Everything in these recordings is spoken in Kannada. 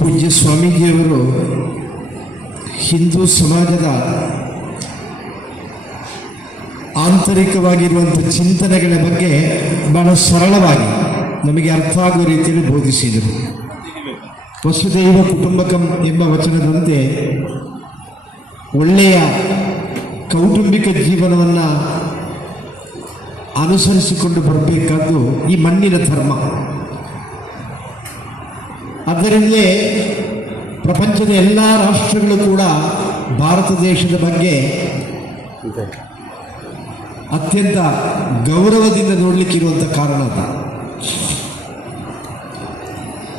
ಪೂಜ್ಯ ಸ್ವಾಮೀಜಿಯವರು ಹಿಂದೂ ಸಮಾಜದ ಆಂತರಿಕವಾಗಿರುವಂಥ ಚಿಂತನೆಗಳ ಬಗ್ಗೆ ಬಹಳ ಸರಳವಾಗಿ ನಮಗೆ ಅರ್ಥ ಆಗುವ ರೀತಿಯಲ್ಲಿ ಬೋಧಿಸಿದರು. ವಸುದೈವ ಕುಟುಂಬಕಂ ಎಂಬ ವಚನದಂತೆ ಒಳ್ಳೆಯ ಕೌಟುಂಬಿಕ ಜೀವನವನ್ನು ಅನುಸರಿಸಿಕೊಂಡು ಬರಬೇಕಾದ್ದು ಈ ಮಣ್ಣಿನ ಧರ್ಮ. ಅದರಿಂದಲೇ ಪ್ರಪಂಚದ ಎಲ್ಲ ರಾಷ್ಟ್ರಗಳು ಕೂಡ ಭಾರತ ದೇಶದ ಬಗ್ಗೆ ಅತ್ಯಂತ ಗೌರವದಿಂದ ನೋಡಲಿಕ್ಕಿರುವಂಥ ಕಾರಣ ಅದು.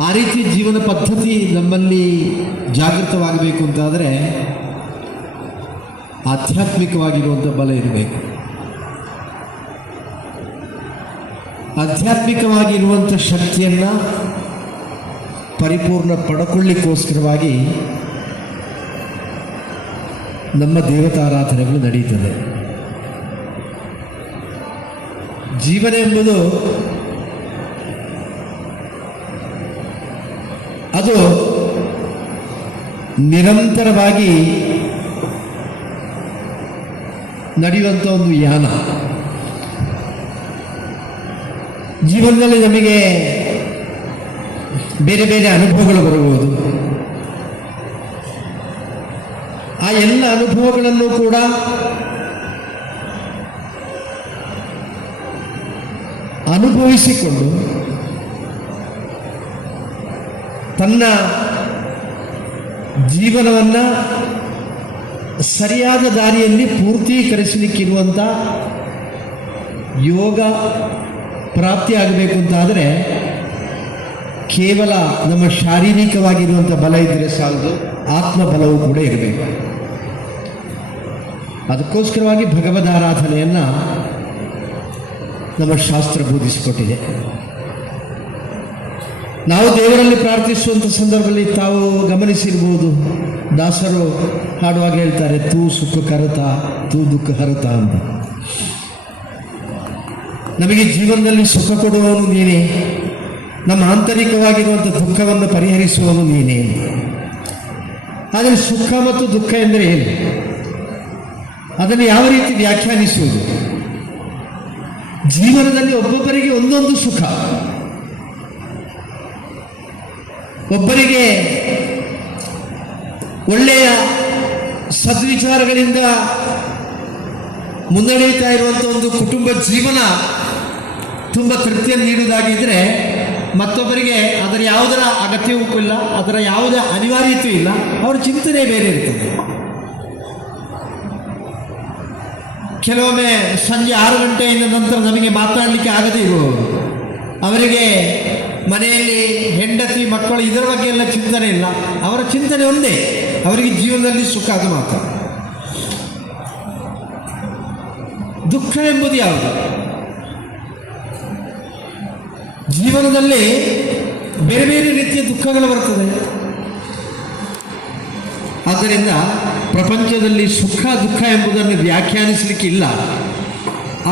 ಆ ರೀತಿ ಜೀವನ ಪದ್ಧತಿ ನಮ್ಮಲ್ಲಿ ಜಾಗೃತವಾಗಬೇಕು ಅಂತಾದರೆ ಆಧ್ಯಾತ್ಮಿಕವಾಗಿರುವಂಥ ಬಲ ಇರಬೇಕು. ಆಧ್ಯಾತ್ಮಿಕವಾಗಿರುವಂಥ ಶಕ್ತಿಯನ್ನು ಪರಿಪೂರ್ಣ ಪಡ್ಕೊಳ್ಳಿಕ್ಕೋಸ್ಕರವಾಗಿ ನಮ್ಮ ದೇವತಾರಾಧನೆಗಳು ನಡೆಯುತ್ತದೆ. ಜೀವನ ಎಂಬುದು ಅದು ನಿರಂತರವಾಗಿ ನಡೆಯುವಂಥ ಒಂದು ಯಾನ. ಜೀವನದಲ್ಲಿ ನಮಗೆ ಬೇರೆ ಬೇರೆ ಅನುಭವಗಳು ಬರಬಹುದು. ಆ ಎಲ್ಲ ಅನುಭವಗಳನ್ನು ಕೂಡ ಅನುಭವಿಸಿಕೊಂಡು ತನ್ನ ಜೀವನವನ್ನು ಸರಿಯಾದ ದಾರಿಯಲ್ಲಿ ಪೂರ್ತೀಕರಿಸಲಿಕ್ಕಿರುವಂಥ ಯೋಗ ಪ್ರಾಪ್ತಿಯಾಗಬೇಕು ಅಂತಾದರೆ ಕೇವಲ ನಮ್ಮ ಶಾರೀರಿಕವಾಗಿರುವಂಥ ಬಲ ಇದ್ದರೆ ಸಾಲದು, ಆತ್ಮಬಲವೂ ಕೂಡ ಇರಬೇಕು. ಅದಕ್ಕೋಸ್ಕರವಾಗಿ ಭಗವದಾರಾಧನೆಯನ್ನು ನಮ್ಮ ಶಾಸ್ತ್ರ ಬೋಧಿಸಿಕೊಟ್ಟಿದೆ. ನಾವು ದೇವರಲ್ಲಿ ಪ್ರಾರ್ಥಿಸುವಂಥ ಸಂದರ್ಭದಲ್ಲಿ ತಾವು ಗಮನಿಸಿರ್ಬೋದು, ದಾಸರು ಹಾಡುವಾಗ ಹೇಳ್ತಾರೆ, ತೂ ಸುಖ ಕರತ ತೂ ದುಃಖ ಹರತ ಅಂತ. ನಮಗೆ ಜೀವನದಲ್ಲಿ ಸುಖ ಕೊಡುವವನು ನೀನೇ, ನಮ್ಮ ಆಂತರಿಕವಾಗಿರುವಂಥ ದುಃಖವನ್ನು ಪರಿಹರಿಸುವವನು ನೀನೇ. ಆದರೆ ಸುಖ ಮತ್ತು ದುಃಖ ಎಂದರೆ ಏನು? ಅದನ್ನು ಯಾವ ರೀತಿ ವ್ಯಾಖ್ಯಾನಿಸುವುದು? ಜೀವನದಲ್ಲಿ ಒಬ್ಬೊಬ್ಬರಿಗೆ ಒಂದೊಂದು ಸುಖ. ಒಬ್ಬರಿಗೆ ಒಳ್ಳೆಯ ಸದ್ವಿಚಾರಗಳಿಂದ ಮುನ್ನಡೆಯುತ್ತಾ ಇರುವಂಥ ಒಂದು ಕುಟುಂಬ ಜೀವನ ತುಂಬ ತೃಪ್ತಿಯನ್ನು ನೀಡುವುದಾಗಿದ್ದರೆ, ಮತ್ತೊಬ್ಬರಿಗೆ ಅದರ ಯಾವುದರ ಅಗತ್ಯವೂ ಇಲ್ಲ, ಅದರ ಯಾವುದೇ ಅನಿವಾರ್ಯತೆಯೂ ಇಲ್ಲ, ಅವರ ಚಿಂತನೆ ಬೇರೆ ಇರ್ತದೆ. ಕೆಲವೊಮ್ಮೆ ಸಂಜೆ 6 ಗಂಟೆಯಿಂದ ನಂತರ ನಮಗೆ ಮಾತನಾಡಲಿಕ್ಕೆ ಆಗದೇ ಇರುವವರು, ಅವರಿಗೆ ಮನೆಯಲ್ಲಿ ಹೆಂಡತಿ ಮಕ್ಕಳು ಇದರ ಬಗ್ಗೆ ಎಲ್ಲ ಚಿಂತನೆ ಇಲ್ಲ, ಅವರ ಚಿಂತನೆ ಒಂದೇ, ಅವರಿಗೆ ಜೀವನದಲ್ಲಿ ಸುಖ, ಅದು ಮಾತ್ರ. ದುಃಖ ಎಂಬುದು ಯಾವುದು? ಜೀವನದಲ್ಲಿ ಬೇರೆ ಬೇರೆ ರೀತಿಯ ದುಃಖಗಳು ಬರ್ತದೆ. ಆದ್ದರಿಂದ ಪ್ರಪಂಚದಲ್ಲಿ ಸುಖ ದುಃಖ ಎಂಬುದನ್ನು ವ್ಯಾಖ್ಯಾನಿಸಲಿಕ್ಕಿಲ್ಲ.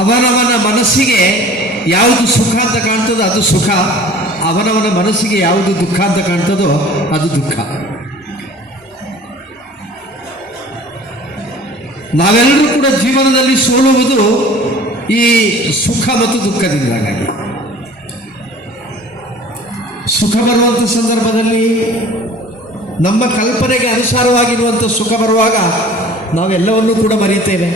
ಅವನವನ ಮನಸ್ಸಿಗೆ ಯಾವುದು ಸುಖ ಅಂತ ಕಾಣ್ತದೋ ಅದು ಸುಖ, ಅವನವನ ಮನಸ್ಸಿಗೆ ಯಾವುದು ದುಃಖ ಅಂತ ಕಾಣ್ತದೋ ಅದು ದುಃಖ. ನಾವೆಲ್ಲರೂ ಕೂಡ ಜೀವನದಲ್ಲಿ ಸೋಲುವುದು ಈ ಸುಖ ಮತ್ತು ದುಃಖದಿಂದಾಗಿ. ಸುಖ ಬರುವಂಥ ಸಂದರ್ಭದಲ್ಲಿ ನಮ್ಮ ಕಲ್ಪನೆಗೆ ಅನುಸಾರವಾಗಿರುವಂಥ ಸುಖ ಬರುವಾಗ ನಾವೆಲ್ಲವನ್ನೂ ಕೂಡ ಮರೀತೇವೆ.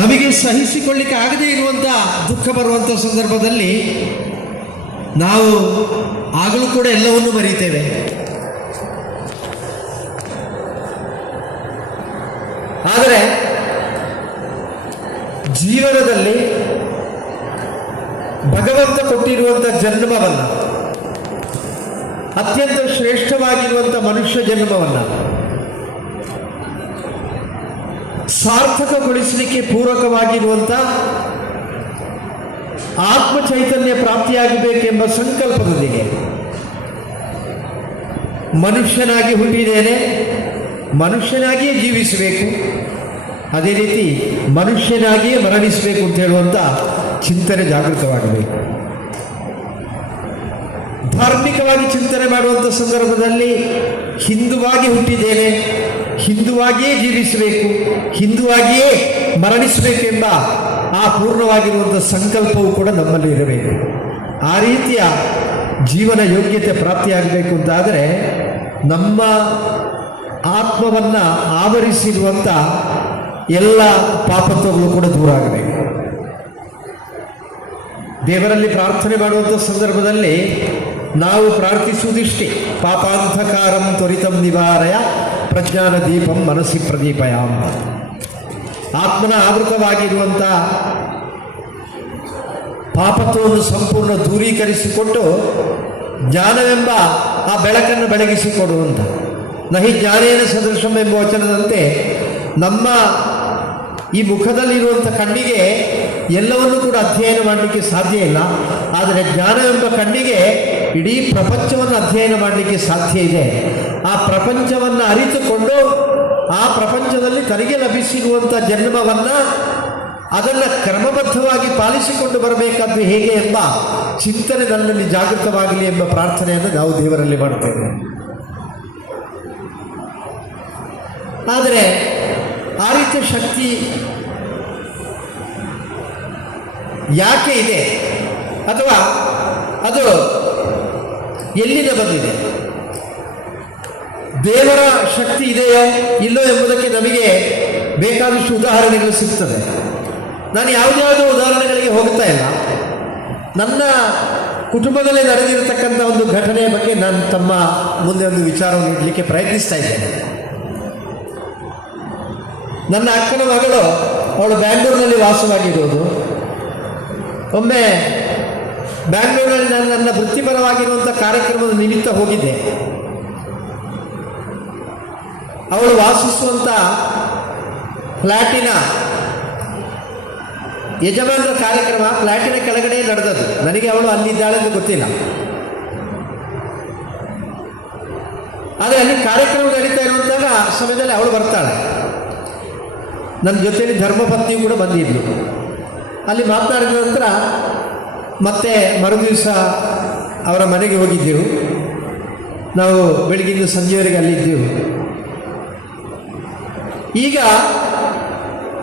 ನಮಗೆ ಸಹಿಸಿಕೊಳ್ಳಿಕ್ಕೆ ಆಗದೇ ಇರುವಂಥ ದುಃಖ ಬರುವಂಥ ಸಂದರ್ಭದಲ್ಲಿ ನಾವು ಆಗಲೂ ಕೂಡ ಎಲ್ಲವನ್ನೂ ಮರೀತೇವೆ. ಆದರೆ ಜೀವನದಲ್ಲಿ ಭಗವಂತ ಕೊಟ್ಟಿರುವಂಥ ಜನ್ಮವನ್ನು, ಅತ್ಯಂತ ಶ್ರೇಷ್ಠವಾಗಿರುವಂಥ ಮನುಷ್ಯ ಜನ್ಮವನ್ನು ಸಾರ್ಥಕಗೊಳಿಸಲಿಕ್ಕೆ ಪೂರಕವಾಗಿರುವಂಥ ಆತ್ಮ ಚೈತನ್ಯ ಪ್ರಾಪ್ತಿಯಾಗಬೇಕೆಂಬ ಸಂಕಲ್ಪದೊಂದಿಗೆ ಮನುಷ್ಯನಾಗಿ ಹುಟ್ಟಿದ್ದೇನೆ, ಮನುಷ್ಯನಾಗಿಯೇ ಜೀವಿಸಬೇಕು, ಅದೇ ರೀತಿ ಮನುಷ್ಯನಾಗಿಯೇ ಮರಣಿಸಬೇಕು ಅಂತ ಹೇಳುವಂಥ ಚಿಂತನೆ ಜಾಗೃತವಾಗಬೇಕು. ಧಾರ್ಮಿಕವಾಗಿ ಚಿಂತನೆ ಮಾಡುವಂಥ ಸಂದರ್ಭದಲ್ಲಿ ಹಿಂದುವಾಗಿ ಹುಟ್ಟಿದ್ದೇನೆ, ಹಿಂದುವಾಗಿಯೇ ಜೀವಿಸಬೇಕು, ಹಿಂದುವಾಗಿಯೇ ಮರಣಿಸಬೇಕೆಂಬ ಆ ಪೂರ್ಣವಾಗಿರುವಂಥ ಸಂಕಲ್ಪವು ಕೂಡ ನಮ್ಮಲ್ಲಿ ಇರಬೇಕು. ಆ ರೀತಿಯ ಜೀವನ ಯೋಗ್ಯತೆ ಪ್ರಾಪ್ತಿಯಾಗಬೇಕು ಅಂತಾದರೆ ನಮ್ಮ ಆತ್ಮವನ್ನು ಆವರಿಸಿರುವಂಥ ಎಲ್ಲ ಪಾಪತ್ವಗಳು ಕೂಡ ದೂರ ಆಗಬೇಕು. ದೇವರಲ್ಲಿ ಪ್ರಾರ್ಥನೆ ಮಾಡುವಂಥ ಸಂದರ್ಭದಲ್ಲಿ ನಾವು ಪ್ರಾರ್ಥಿಸುವುದಿಷ್ಟೇ, ಪಾಪಾಂಧಕಾರಂ ತ್ವರಿತಂ ನಿವಾರಯ ಪ್ರಜ್ಞಾನ ದೀಪಂ ಮನಸ್ಸಿ ಪ್ರದೀಪಯಾಂ. ಆತ್ಮನ ಆವೃತವಾಗಿರುವಂಥ ಪಾಪತ್ವವನ್ನು ಸಂಪೂರ್ಣ ದೂರೀಕರಿಸಿಕೊಟ್ಟು ಜ್ಞಾನವೆಂಬ ಆ ಬೆಳಕನ್ನು ಬೆಳಗಿಸಿಕೊಡುವಂಥ ನಹಿ ಜ್ಞಾನೇನ ಸದೃಶಂ ಎಂಬ ವಚನದಂತೆ ನಮ್ಮ ಈ ಮುಖದಲ್ಲಿರುವಂಥ ಕಣ್ಣಿಗೆ ಎಲ್ಲವನ್ನೂ ಕೂಡ ಅಧ್ಯಯನ ಮಾಡಲಿಕ್ಕೆ ಸಾಧ್ಯ ಇಲ್ಲ. ಆದರೆ ಜ್ಞಾನವೆಂಬ ಕಣ್ಣಿಗೆ ಇಡೀ ಪ್ರಪಂಚವನ್ನು ಅಧ್ಯಯನ ಮಾಡಲಿಕ್ಕೆ ಸಾಧ್ಯ ಇದೆ. ಆ ಪ್ರಪಂಚವನ್ನು ಅರಿತುಕೊಂಡು ಆ ಪ್ರಪಂಚದಲ್ಲಿ ತನಗೆ ಲಭಿಸಿರುವಂಥ ಜನ್ಮವನ್ನು ಅದನ್ನು ಕ್ರಮಬದ್ಧವಾಗಿ ಪಾಲಿಸಿಕೊಂಡು ಬರಬೇಕಾದ್ದು ಹೇಗೆ ಎಂಬ ಚಿಂತನೆ ನನ್ನಲ್ಲಿ ಜಾಗೃತವಾಗಲಿ ಎಂಬ ಪ್ರಾರ್ಥನೆಯನ್ನು ನಾವು ದೇವರಲ್ಲಿ ಮಾಡುತ್ತೇವೆ. ಆದರೆ ಆ ರೀತಿಯ ಶಕ್ತಿ ಯಾಕೆ ಇದೆ ಅಥವಾ ಅದು ಎಲ್ಲಿಂದ ಬಂದಿದೆ, ದೇವರ ಶಕ್ತಿ ಇದೆಯೋ ಇಲ್ಲೋ ಎಂಬುದಕ್ಕೆ ನಮಗೆ ಬೇಕಾದಷ್ಟು ಉದಾಹರಣೆಗಳು ಸಿಗ್ತದೆ. ನಾನು ಯಾವುದ್ಯಾವುದೋ ಉದಾಹರಣೆಗಳಿಗೆ ಹೋಗ್ತಾ ಇಲ್ಲ. ನನ್ನ ಕುಟುಂಬದಲ್ಲಿ ನಡೆದಿರತಕ್ಕಂಥ ಒಂದು ಘಟನೆಯ ಬಗ್ಗೆ ನಾನು ತಮ್ಮ ಮುಂದೆ ಒಂದು ವಿಚಾರವನ್ನು ನೀಡಲಿಕ್ಕೆ ಪ್ರಯತ್ನಿಸ್ತಾ ಇದ್ದೇನೆ. ನನ್ನ ಅಕ್ಕನ ಮಗಳು, ಅವಳು ಬ್ಯಾಂಗ್ಳೂರಿನಲ್ಲಿ ವಾಸವಾಗಿರೋದು. ಒಮ್ಮೆ ಬ್ಯಾಂಗ್ಳೂರಿನಲ್ಲಿ ನಾನು ನನ್ನ ವೃತ್ತಿಪರವಾಗಿರುವಂಥ ಕಾರ್ಯಕ್ರಮದ ನಿಮಿತ್ತ ಹೋಗಿದ್ದೆ. ಅವಳು ವಾಸಿಸುವಂಥ ಫ್ಲ್ಯಾಟಿನ ಯಜಮಾನರ ಕಾರ್ಯಕ್ರಮ ಫ್ಲ್ಯಾಟಿನ ಕೆಳಗಡೆ ನಡೆದದ್ದು. ನನಗೆ ಅವಳು ಅಲ್ಲಿದ್ದಾಳೆ ಅಂತ ಗೊತ್ತಿಲ್ಲ. ಆದರೆ ಅಲ್ಲಿ ಕಾರ್ಯಕ್ರಮ ನಡೀತಾ ಇರುವಂತಾಗ ಸಮಯದಲ್ಲಿ ಅವಳು ಬರ್ತಾಳೆ. ನನ್ನ ಜೊತೆಯಲ್ಲಿ ಧರ್ಮಪತ್ನಿಯು ಕೂಡ ಬಂದಿದ್ಲು. ಅಲ್ಲಿ ಮಾತನಾಡಿದ ನಂತರ ಮತ್ತೆ ಮರುದಿವಸ ಅವರ ಮನೆಗೆ ಹೋಗಿದ್ದೆವು. ನಾವು ಬೆಳಗಿಂದ ಸಂಜೆವರೆಗೆ ಅಲ್ಲಿದ್ದೆವು. ಈಗ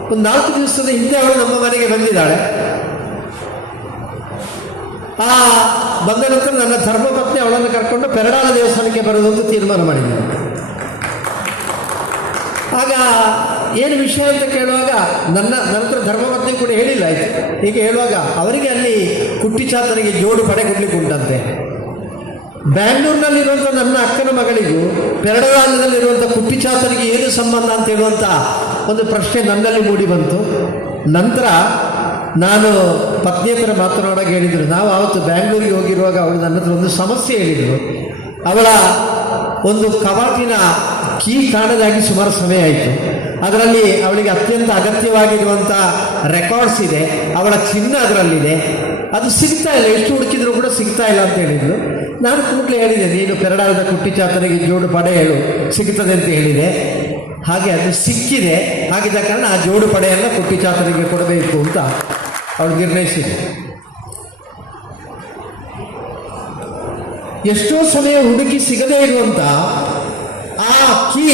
ಒಂದು 4 ದಿವಸದ ಹಿಂದೆ ಅವಳು ನಮ್ಮ ಮನೆಗೆ ಬಂದಿದ್ದಾಳೆ. ಆ ಬಂದ ನಂತರ ನನ್ನ ಧರ್ಮಪತ್ನಿ ಅವಳನ್ನು ಕರ್ಕೊಂಡು ಪೆರಡಾಲ ದೇವಸ್ಥಾನಕ್ಕೆ ಬರೋದಂತ ತೀರ್ಮಾನ ಮಾಡಿದ್ದೆ. ಆಗ ಏನು ವಿಷಯ ಅಂತ ಕೇಳುವಾಗ ನನ್ನ ಹತ್ರ ಧರ್ಮಪತ್ನಿ ಕೂಡ ಹೇಳಿಲ್ಲ. ಆಯಿತು, ಹೀಗೆ ಹೇಳುವಾಗ ಅವರಿಗೆ ಅಲ್ಲಿ ಕುಟ್ಟಿಚಾತನಿಗೆ ಜೋಡು ಪಡೆ ಕೊಡ್ಲಿಕ್ಕೆ ಉಂಟಂತೆ. ಬ್ಯಾಂಗ್ಳೂರಿನಲ್ಲಿರುವಂಥ ನನ್ನ ಅಕ್ಕನ ಮಗಳಿಗೂ ಪೆರಡಾಲದಲ್ಲಿರುವಂಥ ಕುಟ್ಟಿಚಾತನಿಗೆ ಏನು ಸಂಬಂಧ ಅಂತ ಹೇಳುವಂಥ ಒಂದು ಪ್ರಶ್ನೆ ನನ್ನಲ್ಲಿ ಮೂಡಿ ಬಂತು. ನಂತರ ನಾನು ಪತ್ನಿ ಹತ್ರ ಮಾತನಾಡೋಕೆ ಹೇಳಿದರು. ನಾವು ಆವತ್ತು ಬ್ಯಾಂಗ್ಳೂರಿಗೆ ಹೋಗಿರುವಾಗ ಅವಳು ನನ್ನ ಹತ್ರ ಒಂದು ಸಮಸ್ಯೆ ಹೇಳಿದರು. ಅವಳ ಒಂದು ಕವಾಟಿನ ಕೀ ಕಾಣದಾಗಿ ಸುಮಾರು ಸಮಯ ಆಯಿತು. ಅದರಲ್ಲಿ ಅವಳಿಗೆ ಅತ್ಯಂತ ಅಗತ್ಯವಾಗಿರುವಂಥ ರೆಕಾರ್ಡ್ಸ್ ಇದೆ, ಅವಳ ಚಿನ್ನ ಅದರಲ್ಲಿದೆ. ಅದು ಸಿಗ್ತಾ ಇಲ್ಲ, ಎಷ್ಟು ಹುಡುಕಿದ್ರು ಕೂಡ ಸಿಗ್ತಾ ಇಲ್ಲ ಅಂತ ಹೇಳಿದರು. ನಾನು ಕೂಡಲೇ ಹೇಳಿದೆ, ನೀನು ಪೆರಡಾಲದ ಕುಟ್ಟಿಚಾತನಿಗೆ ಜೋಡು ಪಡೆ ಹೇಳು, ಸಿಗ್ತದೆ ಅಂತ ಹೇಳಿದೆ. ಹಾಗೆ ಅದು ಸಿಕ್ಕಿದೆ. ಹಾಗಿದ್ದ ಕಾರಣ ಆ ಜೋಡು ಪಡೆಯನ್ನು ಕುಟ್ಟಿಚಾತನಿಗೆ ಕೊಡಬೇಕು ಅಂತ ಅವಳು ನಿರ್ಣಯಿಸಿದೆ. ಎಷ್ಟೋ ಸಮಯ ಹುಡುಕಿ ಸಿಗದೇ ಇರುವಂಥ ಆ ಕೀ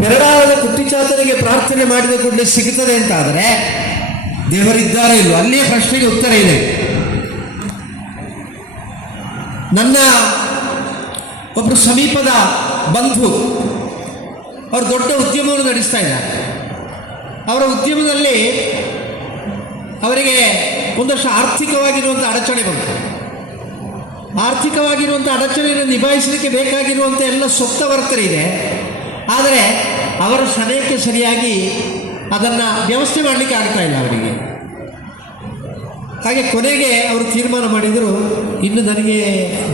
ಪೆರಡಾಲದ ಕುಟ್ಟಿಚಾತನಿಗೆ ಪ್ರಾರ್ಥನೆ ಮಾಡಿದ ಕೂಡಲೇ ಸಿಗುತ್ತದೆ ಅಂತಾದರೆ ದೇವರಿದ್ದಾರೆ ಇಲ್ಲೋ ಅಲ್ಲಿಯೇ ಪ್ರಶ್ನೆಗೆ ಉತ್ತರ ಇದೆ. ನನ್ನ ಒಬ್ಬರು ಸಮೀಪದ ಬಂಧು, ಅವರು ದೊಡ್ಡ ಉದ್ಯಮವನ್ನು ನಡೆಸ್ತಾ ಇದ್ದಾರೆ. ಅವರ ಉದ್ಯಮದಲ್ಲಿ ಅವರಿಗೆ ಒಂದಷ್ಟು ಆರ್ಥಿಕವಾಗಿರುವಂಥ ಅಡಚಣೆ ಬಂತು. ಆರ್ಥಿಕವಾಗಿರುವಂಥ ಅಡಚಣೆಯನ್ನು ನಿಭಾಯಿಸಲಿಕ್ಕೆ ಬೇಕಾಗಿರುವಂಥ ಎಲ್ಲ ಸೊತ್ತವರ್ತನೆ ಇದೆ. ಆದರೆ ಅವರ ಸಮಯಕ್ಕೆ ಸರಿಯಾಗಿ ಅದನ್ನು ವ್ಯವಸ್ಥೆ ಮಾಡಲಿಕ್ಕೆ ಆಗ್ತಾ ಇಲ್ಲ ಅವರಿಗೆ. ಹಾಗೆ ಕೊನೆಗೆ ಅವರು ತೀರ್ಮಾನ ಮಾಡಿದರು, ಇನ್ನು ನನಗೆ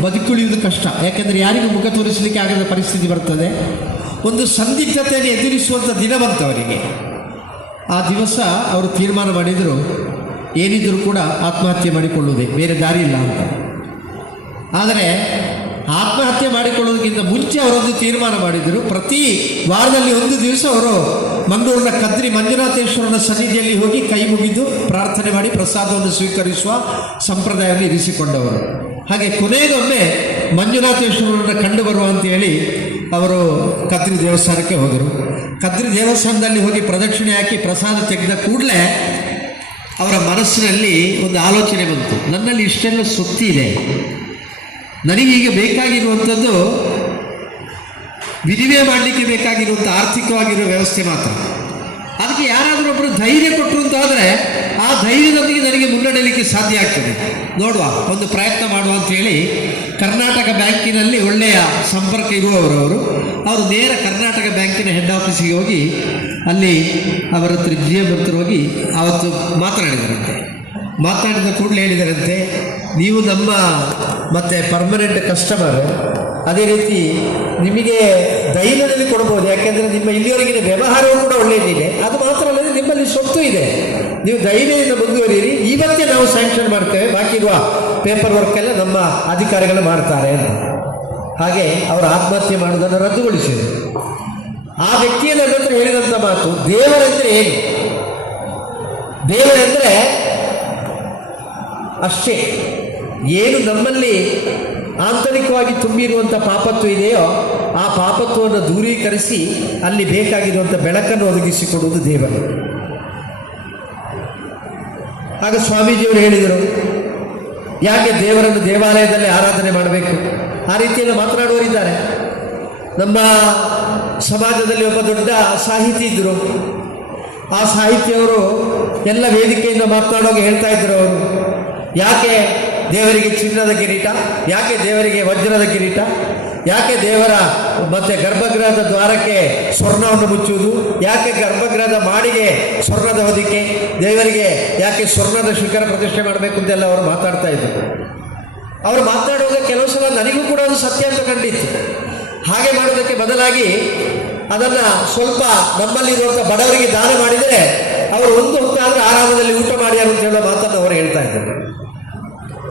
ಬದುಕುಳಿಯುವುದು ಕಷ್ಟ. ಯಾಕೆಂದರೆ ಯಾರಿಗೂ ಮುಖ ತೋರಿಸಲಿಕ್ಕೆ ಆಗದ ಪರಿಸ್ಥಿತಿ ಬರ್ತದೆ. ಒಂದು ಸಂದಿಗ್ಧತೆಯನ್ನು ಎದುರಿಸುವಂಥ ದಿನ ಬಂತು ಅವರಿಗೆ. ಆ ದಿವಸ ಅವರು ತೀರ್ಮಾನ ಮಾಡಿದರು, ಏನಿದ್ದರೂ ಕೂಡ ಆತ್ಮಹತ್ಯೆ ಮಾಡಿಕೊಳ್ಳುವುದೇ, ಬೇರೆ ದಾರಿ ಇಲ್ಲ ಅಂತ. ಆದರೆ ಆತ್ಮಹತ್ಯೆ ಮಾಡಿಕೊಳ್ಳೋದಕ್ಕಿಂತ ಮುಂಚೆ ಅವರೊಂದು ತೀರ್ಮಾನ ಮಾಡಿದರು. ಪ್ರತಿ ವಾರದಲ್ಲಿ ಒಂದು ದಿವಸ ಅವರು ಮಂಗಳೂರಿನ ಕದ್ರಿ ಮಂಜುನಾಥೇಶ್ವರನ ಸನ್ನಿಧಿಯಲ್ಲಿ ಹೋಗಿ ಕೈ ಮುಗಿದು ಪ್ರಾರ್ಥನೆ ಮಾಡಿ ಪ್ರಸಾದವನ್ನು ಸ್ವೀಕರಿಸುವ ಸಂಪ್ರದಾಯವನ್ನು ಇರಿಸಿಕೊಂಡವರು. ಹಾಗೆ ಕೊನೆಗೊಮ್ಮೆ ಮಂಜುನಾಥೇಶ್ವರನ ಕಂಡು ಬರುವ ಅಂತೇಳಿ ಅವರು ಕದ್ರಿ ದೇವಸ್ಥಾನಕ್ಕೆ ಹೋದರು. ಕದ್ರಿ ದೇವಸ್ಥಾನದಲ್ಲಿ ಹೋಗಿ ಪ್ರದಕ್ಷಿಣೆ ಹಾಕಿ ಪ್ರಸಾದ ತೆಗೆದ ಕೂಡಲೇ ಅವರ ಮನಸ್ಸಿನಲ್ಲಿ ಒಂದು ಆಲೋಚನೆ ಬಂತು, ನನ್ನಲ್ಲಿ ಇಷ್ಟೆಲ್ಲ ಸೊತ್ತಿದೆ, ನನಗೀಗ ಬೇಕಾಗಿರುವಂಥದ್ದು ವಿನಿಮಯ ಮಾಡಲಿಕ್ಕೆ ಬೇಕಾಗಿರುವಂಥ ಆರ್ಥಿಕವಾಗಿರುವ ವ್ಯವಸ್ಥೆ ಮಾತ್ರ. ಅದಕ್ಕೆ ಯಾರಾದರೂ ಒಬ್ಬರು ಧೈರ್ಯ ಕೊಟ್ಟರು ಅಂತಾದರೆ ಆ ಧೈರ್ಯದೊಂದಿಗೆ ನನಗೆ ಮುನ್ನಡೆಯಲಿಕ್ಕೆ ಸಾಧ್ಯ ಆಗ್ತದೆ, ನೋಡುವ ಒಂದು ಪ್ರಯತ್ನ ಮಾಡುವ ಅಂತೇಳಿ ಕರ್ನಾಟಕ ಬ್ಯಾಂಕಿನಲ್ಲಿ ಒಳ್ಳೆಯ ಸಂಪರ್ಕ ಇರುವವರು ಅವರು ನೇರ ಕರ್ನಾಟಕ ಬ್ಯಾಂಕಿನ ಹೆಡ್ ಆಫೀಸಿಗೆ ಹೋಗಿ ಅಲ್ಲಿ ಅವರ ಹತ್ರ GM ಹತ್ರ ಹೋಗಿ ಆವತ್ತು ಮಾತನಾಡಿದರಂತೆ. ಮಾತನಾಡಿದ ಕೂಡಲೇ ಹೇಳಿದರಂತೆ, ನೀವು ನಮ್ಮ ಮತ್ತೆ ಪರ್ಮನೆಂಟ್ ಕಸ್ಟಮರ್, ಅದೇ ರೀತಿ ನಿಮಗೆ ಧೈರ್ಯದಲ್ಲಿ ಕೊಡ್ಬೋದು, ಯಾಕೆಂದರೆ ನಿಮ್ಮ ಇಲ್ಲಿವರೆಗಿನ ವ್ಯವಹಾರವೂ ಕೂಡ ಒಳ್ಳೆಯದಿದೆ, ಅದು ಮಾತ್ರ ಅಲ್ಲದೆ ನಿಮ್ಮಲ್ಲಿ ಸೊತ್ತು ಇದೆ, ನೀವು ಧೈರ್ಯದಿಂದ ಮುಂದುವರಿಯಿರಿ, ಇವತ್ತೇ ನಾವು ಸ್ಯಾಂಕ್ಷನ್ ಮಾಡ್ತೇವೆ, ಬಾಕಿ ಇರುವ ಪೇಪರ್ ವರ್ಕ್ ಎಲ್ಲ ನಮ್ಮ ಅಧಿಕಾರಿಗಳು ಮಾಡ್ತಾರೆ ಅಂತ. ಹಾಗೆ ಅವರು ಆತ್ಮಹತ್ಯೆ ಮಾಡುವುದನ್ನು ರದ್ದುಗೊಳಿಸಿದರು. ಆ ವ್ಯಕ್ತಿಯ ನನ್ನ ಹತ್ರ ಹೇಳಿದಂಥ ಮಾತು, ದೇವರೆಂದರೆ ಏನು? ದೇವರೆಂದರೆ ಅಷ್ಟೇ, ಏನು ನಮ್ಮಲ್ಲಿ ಆಂತರಿಕವಾಗಿ ತುಂಬಿರುವಂಥ ಪಾಪತ್ವ ಇದೆಯೋ ಆ ಪಾಪತ್ವವನ್ನು ದೂರೀಕರಿಸಿ ಅಲ್ಲಿ ಬೇಕಾಗಿರುವಂಥ ಬೆಳಕನ್ನು ಒದಗಿಸಿಕೊಡುವುದು ದೇವರು. ಆಗ ಸ್ವಾಮೀಜಿಯವರು ಹೇಳಿದರು, ಯಾಕೆ ದೇವರನ್ನು ದೇವಾಲಯದಲ್ಲಿ ಆರಾಧನೆ ಮಾಡಬೇಕು? ಆ ರೀತಿಯಲ್ಲಿ ಮಾತನಾಡುವರಿದ್ದಾರೆ. ನಮ್ಮ ಸಮಾಜದಲ್ಲಿ ಒಬ್ಬ ದೊಡ್ಡ ಸಾಹಿತಿ ಇದ್ದರು. ಆ ಸಾಹಿತಿಯವರು ಎಲ್ಲ ವೇದಿಕೆಯಿಂದ ಮಾತನಾಡುವಾಗ ಹೇಳ್ತಾ ಇದ್ದರು, ಅವರು ಯಾಕೆ ದೇವರಿಗೆ ಚಿನ್ನದ ಕಿರೀಟ, ಯಾಕೆ ದೇವರಿಗೆ ವಜ್ರದ ಕಿರೀಟ, ಯಾಕೆ ದೇವರ ಮತ್ತೆ ಗರ್ಭಗೃಹದ ದ್ವಾರಕ್ಕೆ ಸ್ವರ್ಣವನ್ನು ಮುಚ್ಚುವುದು, ಯಾಕೆ ಗರ್ಭಗೃಹದ ಮಾಡಿಗೆ ಸ್ವರ್ಣದ ಹೊದಿಕೆ, ದೇವರಿಗೆ ಯಾಕೆ ಸ್ವರ್ಣದ ಶಿಖರ ಪ್ರತಿಷ್ಠೆ ಮಾಡಬೇಕು ಅಂತೆಲ್ಲ ಅವರು ಮಾತಾಡ್ತಾ ಇದ್ದರು. ಅವರು ಮಾತನಾಡುವಾಗ ಕೆಲವು ಸಲ ನನಗೂ ಕೂಡ ಅದು ಸತ್ಯ ಅಂತ ಕಂಡಿತ್ತು. ಹಾಗೆ ಮಾಡೋದಕ್ಕೆ ಬದಲಾಗಿ ಅದನ್ನು ಸ್ವಲ್ಪ ನಮ್ಮಲ್ಲಿರುವಂಥ ಬಡವರಿಗೆ ದಾನ ಮಾಡಿದರೆ ಅವರು ಒಂದು ಹೊತ್ತಾದರೂ ಆರಾಮದಲ್ಲಿ ಊಟ ಮಾಡ್ಯಾರು ಅಂತ ಹೇಳೋ ಮಾತನ್ನು ಅವರು ಹೇಳ್ತಾ ಇದ್ದರು.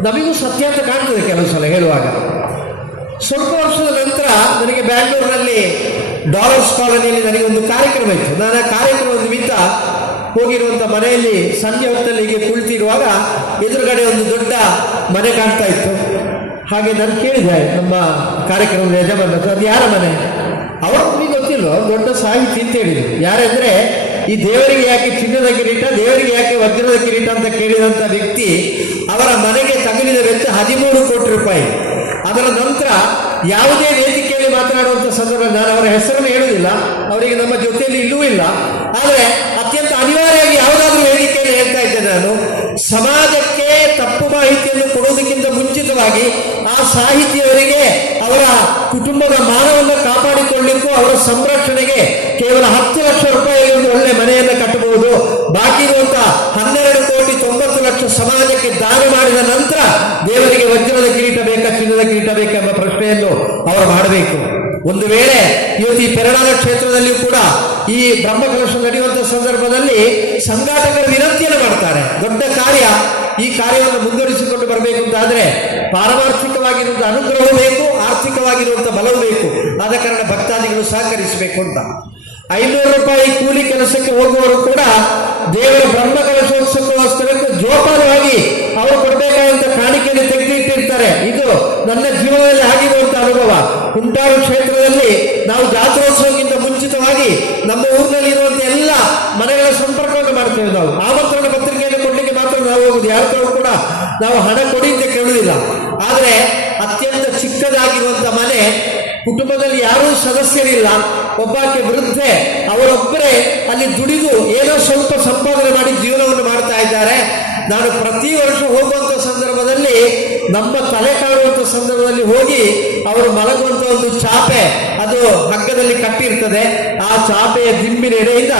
ನಮಗೂ ಸತ್ಯ ಅಂತ ಕಾಣ್ತದೆ ಕೆಲವು ಸಲ ಹೇಳುವಾಗ. ಸ್ವಲ್ಪ ವರ್ಷದ ನಂತರ ನನಗೆ ಬ್ಯಾಂಗ್ಳೂರಿನಲ್ಲಿ ಡಾಲರ್ಸ್ ಕಾಲೋನಿಯಲ್ಲಿ ನನಗೆ ಒಂದು ಕಾರ್ಯಕ್ರಮ ಇತ್ತು. ನಾನು ಆ ಕಾರ್ಯಕ್ರಮದ ನಿಮಿತ್ತ ಹೋಗಿರುವಂಥ ಮನೆಯಲ್ಲಿ ಸಂಜೆ ಹೊತ್ತಲ್ಲಿ ಹೀಗೆ ಕುಳಿತಿರುವಾಗ ಎದುರುಗಡೆ ಒಂದು ದೊಡ್ಡ ಮನೆ ಕಾಣ್ತಾ ಇತ್ತು. ಹಾಗೆ ನಾನು ಕೇಳಿದೆ ನಮ್ಮ ಕಾರ್ಯಕ್ರಮದ ಯಜಮಾನ, ಅದು ಯಾರ ಮನೆ? ಅವರು ನಿಮಗೆ ಗೊತ್ತಿಲ್ಲ, ದೊಡ್ಡ ಸಾಹಿತಿ ಅಂತ ಹೇಳಿದರು. ಯಾರೆಂದರೆ ಈ ದೇವರಿಗೆ ಯಾಕೆ ಚಿನ್ನದ ಕಿರೀಟ, ದೇವರಿಗೆ ಯಾಕೆ ವಜ್ರದ ಕಿರೀಟ ಅಂತ ಕೇಳಿದಂಥ ವ್ಯಕ್ತಿ, ಅವರ ಮನೆಗೆ ತಗುಲಿದ ವೆಚ್ಚ 13 ಕೋಟಿ ರೂಪಾಯಿ. ಅದರ ನಂತರ ಯಾವುದೇ ವೇದಿಕೆಯಲ್ಲಿ ಮಾತನಾಡುವಂಥ ಸಂದರ್ಭ, ನಾನು ಅವರ ಹೆಸರನ್ನು ಹೇಳುವುದಿಲ್ಲ, ಅವರಿಗೆ ನಮ್ಮ ಜೊತೆಯಲ್ಲಿ ಇಲ್ಲೂ ಇಲ್ಲ, ಆದರೆ ಅತ್ಯಂತ ಅನಿವಾರ್ಯವಾಗಿ ಯಾವುದಾದ್ರೂ ವೇದಿಕೆಯಲ್ಲಿ ಹೇಳ್ತಾ ಇದ್ದೇನೆ ನಾನು, ಸಮಾಜಕ್ಕೆ ತಪ್ಪು ಮಾಹಿತಿಯನ್ನು ಕೊಡುವುದಕ್ಕಿಂತ ಮುಂಚಿತವಾಗಿ ಆ ಸಾಹಿತಿಯವರಿಗೆ ಅವರ ಕುಟುಂಬದ ಮಾನವನ್ನು ಕಾಪಾಡಿಕೊಳ್ಳಿಕ್ಕೂ ಅವರ ಸಂರಕ್ಷಣೆಗೆ ಕೇವಲ 10 ಲಕ್ಷ ರೂಪಾಯಿ ಒಂದು ಒಳ್ಳೆ ಮನೆಯನ್ನು ಕಟ್ಟಬಹುದು, ಬಾಕಿ ಇರುವಂಥ 12,90,00,000 ಸಮಾಜಕ್ಕೆ ದಾನ ಮಾಡಿದ ನಂತರ ದೇವರಿಗೆ ವಜ್ರದ ಕಿರೀಟ ಬೇಕಾ, ಚಿನ್ನದ ಕಿರೀಟ ಬೇಕಾ ಎಂಬ ಪ್ರಶ್ನೆಯನ್ನು ಅವರು ಮಾಡಬೇಕು. ಒಂದು ವೇಳೆ ಇವತ್ತು ಈ ಪೆರಡಾಲ ಕ್ಷೇತ್ರದಲ್ಲಿಯೂ ಕೂಡ ಈ ಬ್ರಹ್ಮಕಲಶ ನಡೆಯುವಂಥ ಸಂದರ್ಭದಲ್ಲಿ ಸಂಘಾಟಕರು ವಿನಂತಿಯನ್ನು ಮಾಡ್ತಾರೆ, ದೊಡ್ಡ ಕಾರ್ಯ, ಈ ಕಾರ್ಯವನ್ನು ಮುಂದುವರಿಸಿಕೊಂಡು ಬರಬೇಕು ಅಂತಾದರೆ ಪಾರಮಾರ್ಥಿಕವಾಗಿರುವಂಥ ಅನುಗ್ರಹವೂ ಬೇಕು, ಆರ್ಥಿಕವಾಗಿರುವಂಥ ಬಲವೂ ಬೇಕು. ಆದ ಕಾರಣ ಭಕ್ತಾದಿಗಳು ಸಹಕರಿಸಬೇಕು ಅಂತ 500 ರೂಪಾಯಿ ಕೂಲಿ ಕೆಲಸಕ್ಕೆ ಹೋಗುವವರು ಕೂಡ ದೇವರ ಬ್ರಹ್ಮಕಲಶೋತ್ಸವಕ್ಕೆ ಜೋಪಾನವಾಗಿ ಅವರು ಕೊಡಬೇಕಾದಂಥ ಕಾಣಿಕೆಯನ್ನು ತೆಗೆದಿಟ್ಟಿರ್ತಾರೆ. ಇದು ನನ್ನ ಜೀವನದಲ್ಲಿ ಆಗಿರುವಂಥ ಅನುಭವ. ಕುಂಟಾರು ಕ್ಷೇತ್ರದಲ್ಲಿ ನಾವು ಜಾತ್ರೋತ್ಸವಕ್ಕಿಂತ ಮುಂಚಿತವಾಗಿ ನಮ್ಮ ಊರಿನಲ್ಲಿ ಇರುವಂಥ ಎಲ್ಲ ಮನೆಗಳ ಸಂಪರ್ಕವನ್ನು ಮಾಡ್ತೇವೆ. ನಾವು ಆಮಂತ್ರಣ ಪತ್ರಿಕೆಯನ್ನು ಕೊಡಲಿಕ್ಕೆ ಮಾತ್ರ ನಾವು ಹೋಗುದು, ಯಾರು ಕೂಡ ನಾವು ಹಣ ಕೊಡಿ ಅಂತ ಕೇಳುವುದಿಲ್ಲ. ಆದರೆ ಅತ್ಯಂತ ಚಿಕ್ಕದಾಗಿರುವಂಥ ಮನೆ, ಕುಟುಂಬದಲ್ಲಿ ಯಾರೂ ಸದಸ್ಯರಿಲ್ಲ, ಒಬ್ಬಾಕೆ ವೃದ್ಧೆ, ಅವರೊಬ್ಬರೇ ಅಲ್ಲಿ ದುಡಿದು ಏನೋ ಸ್ವಲ್ಪ ಸಂಪಾದನೆ ಮಾಡಿ ಜೀವನವನ್ನು ಮಾಡ್ತಾ ಇದ್ದಾರೆ. ನಾನು ಪ್ರತಿ ವರ್ಷ ಹೋಗುವಂಥ ಸಂದರ್ಭದಲ್ಲಿ ನಮ್ಮ ತಲೆ ಕಾಣುವಂಥ ಸಂದರ್ಭದಲ್ಲಿ ಹೋಗಿ ಅವರು ಮಲಗುವಂಥ ಒಂದು ಚಾಪೆ, ಅದು ಹಗ್ಗದಲ್ಲಿ ಕಟ್ಟಿರ್ತದೆ, ಆ ಚಾಪೆಯ ದಿಂಬಿನ ಎಡೆಯಿಂದ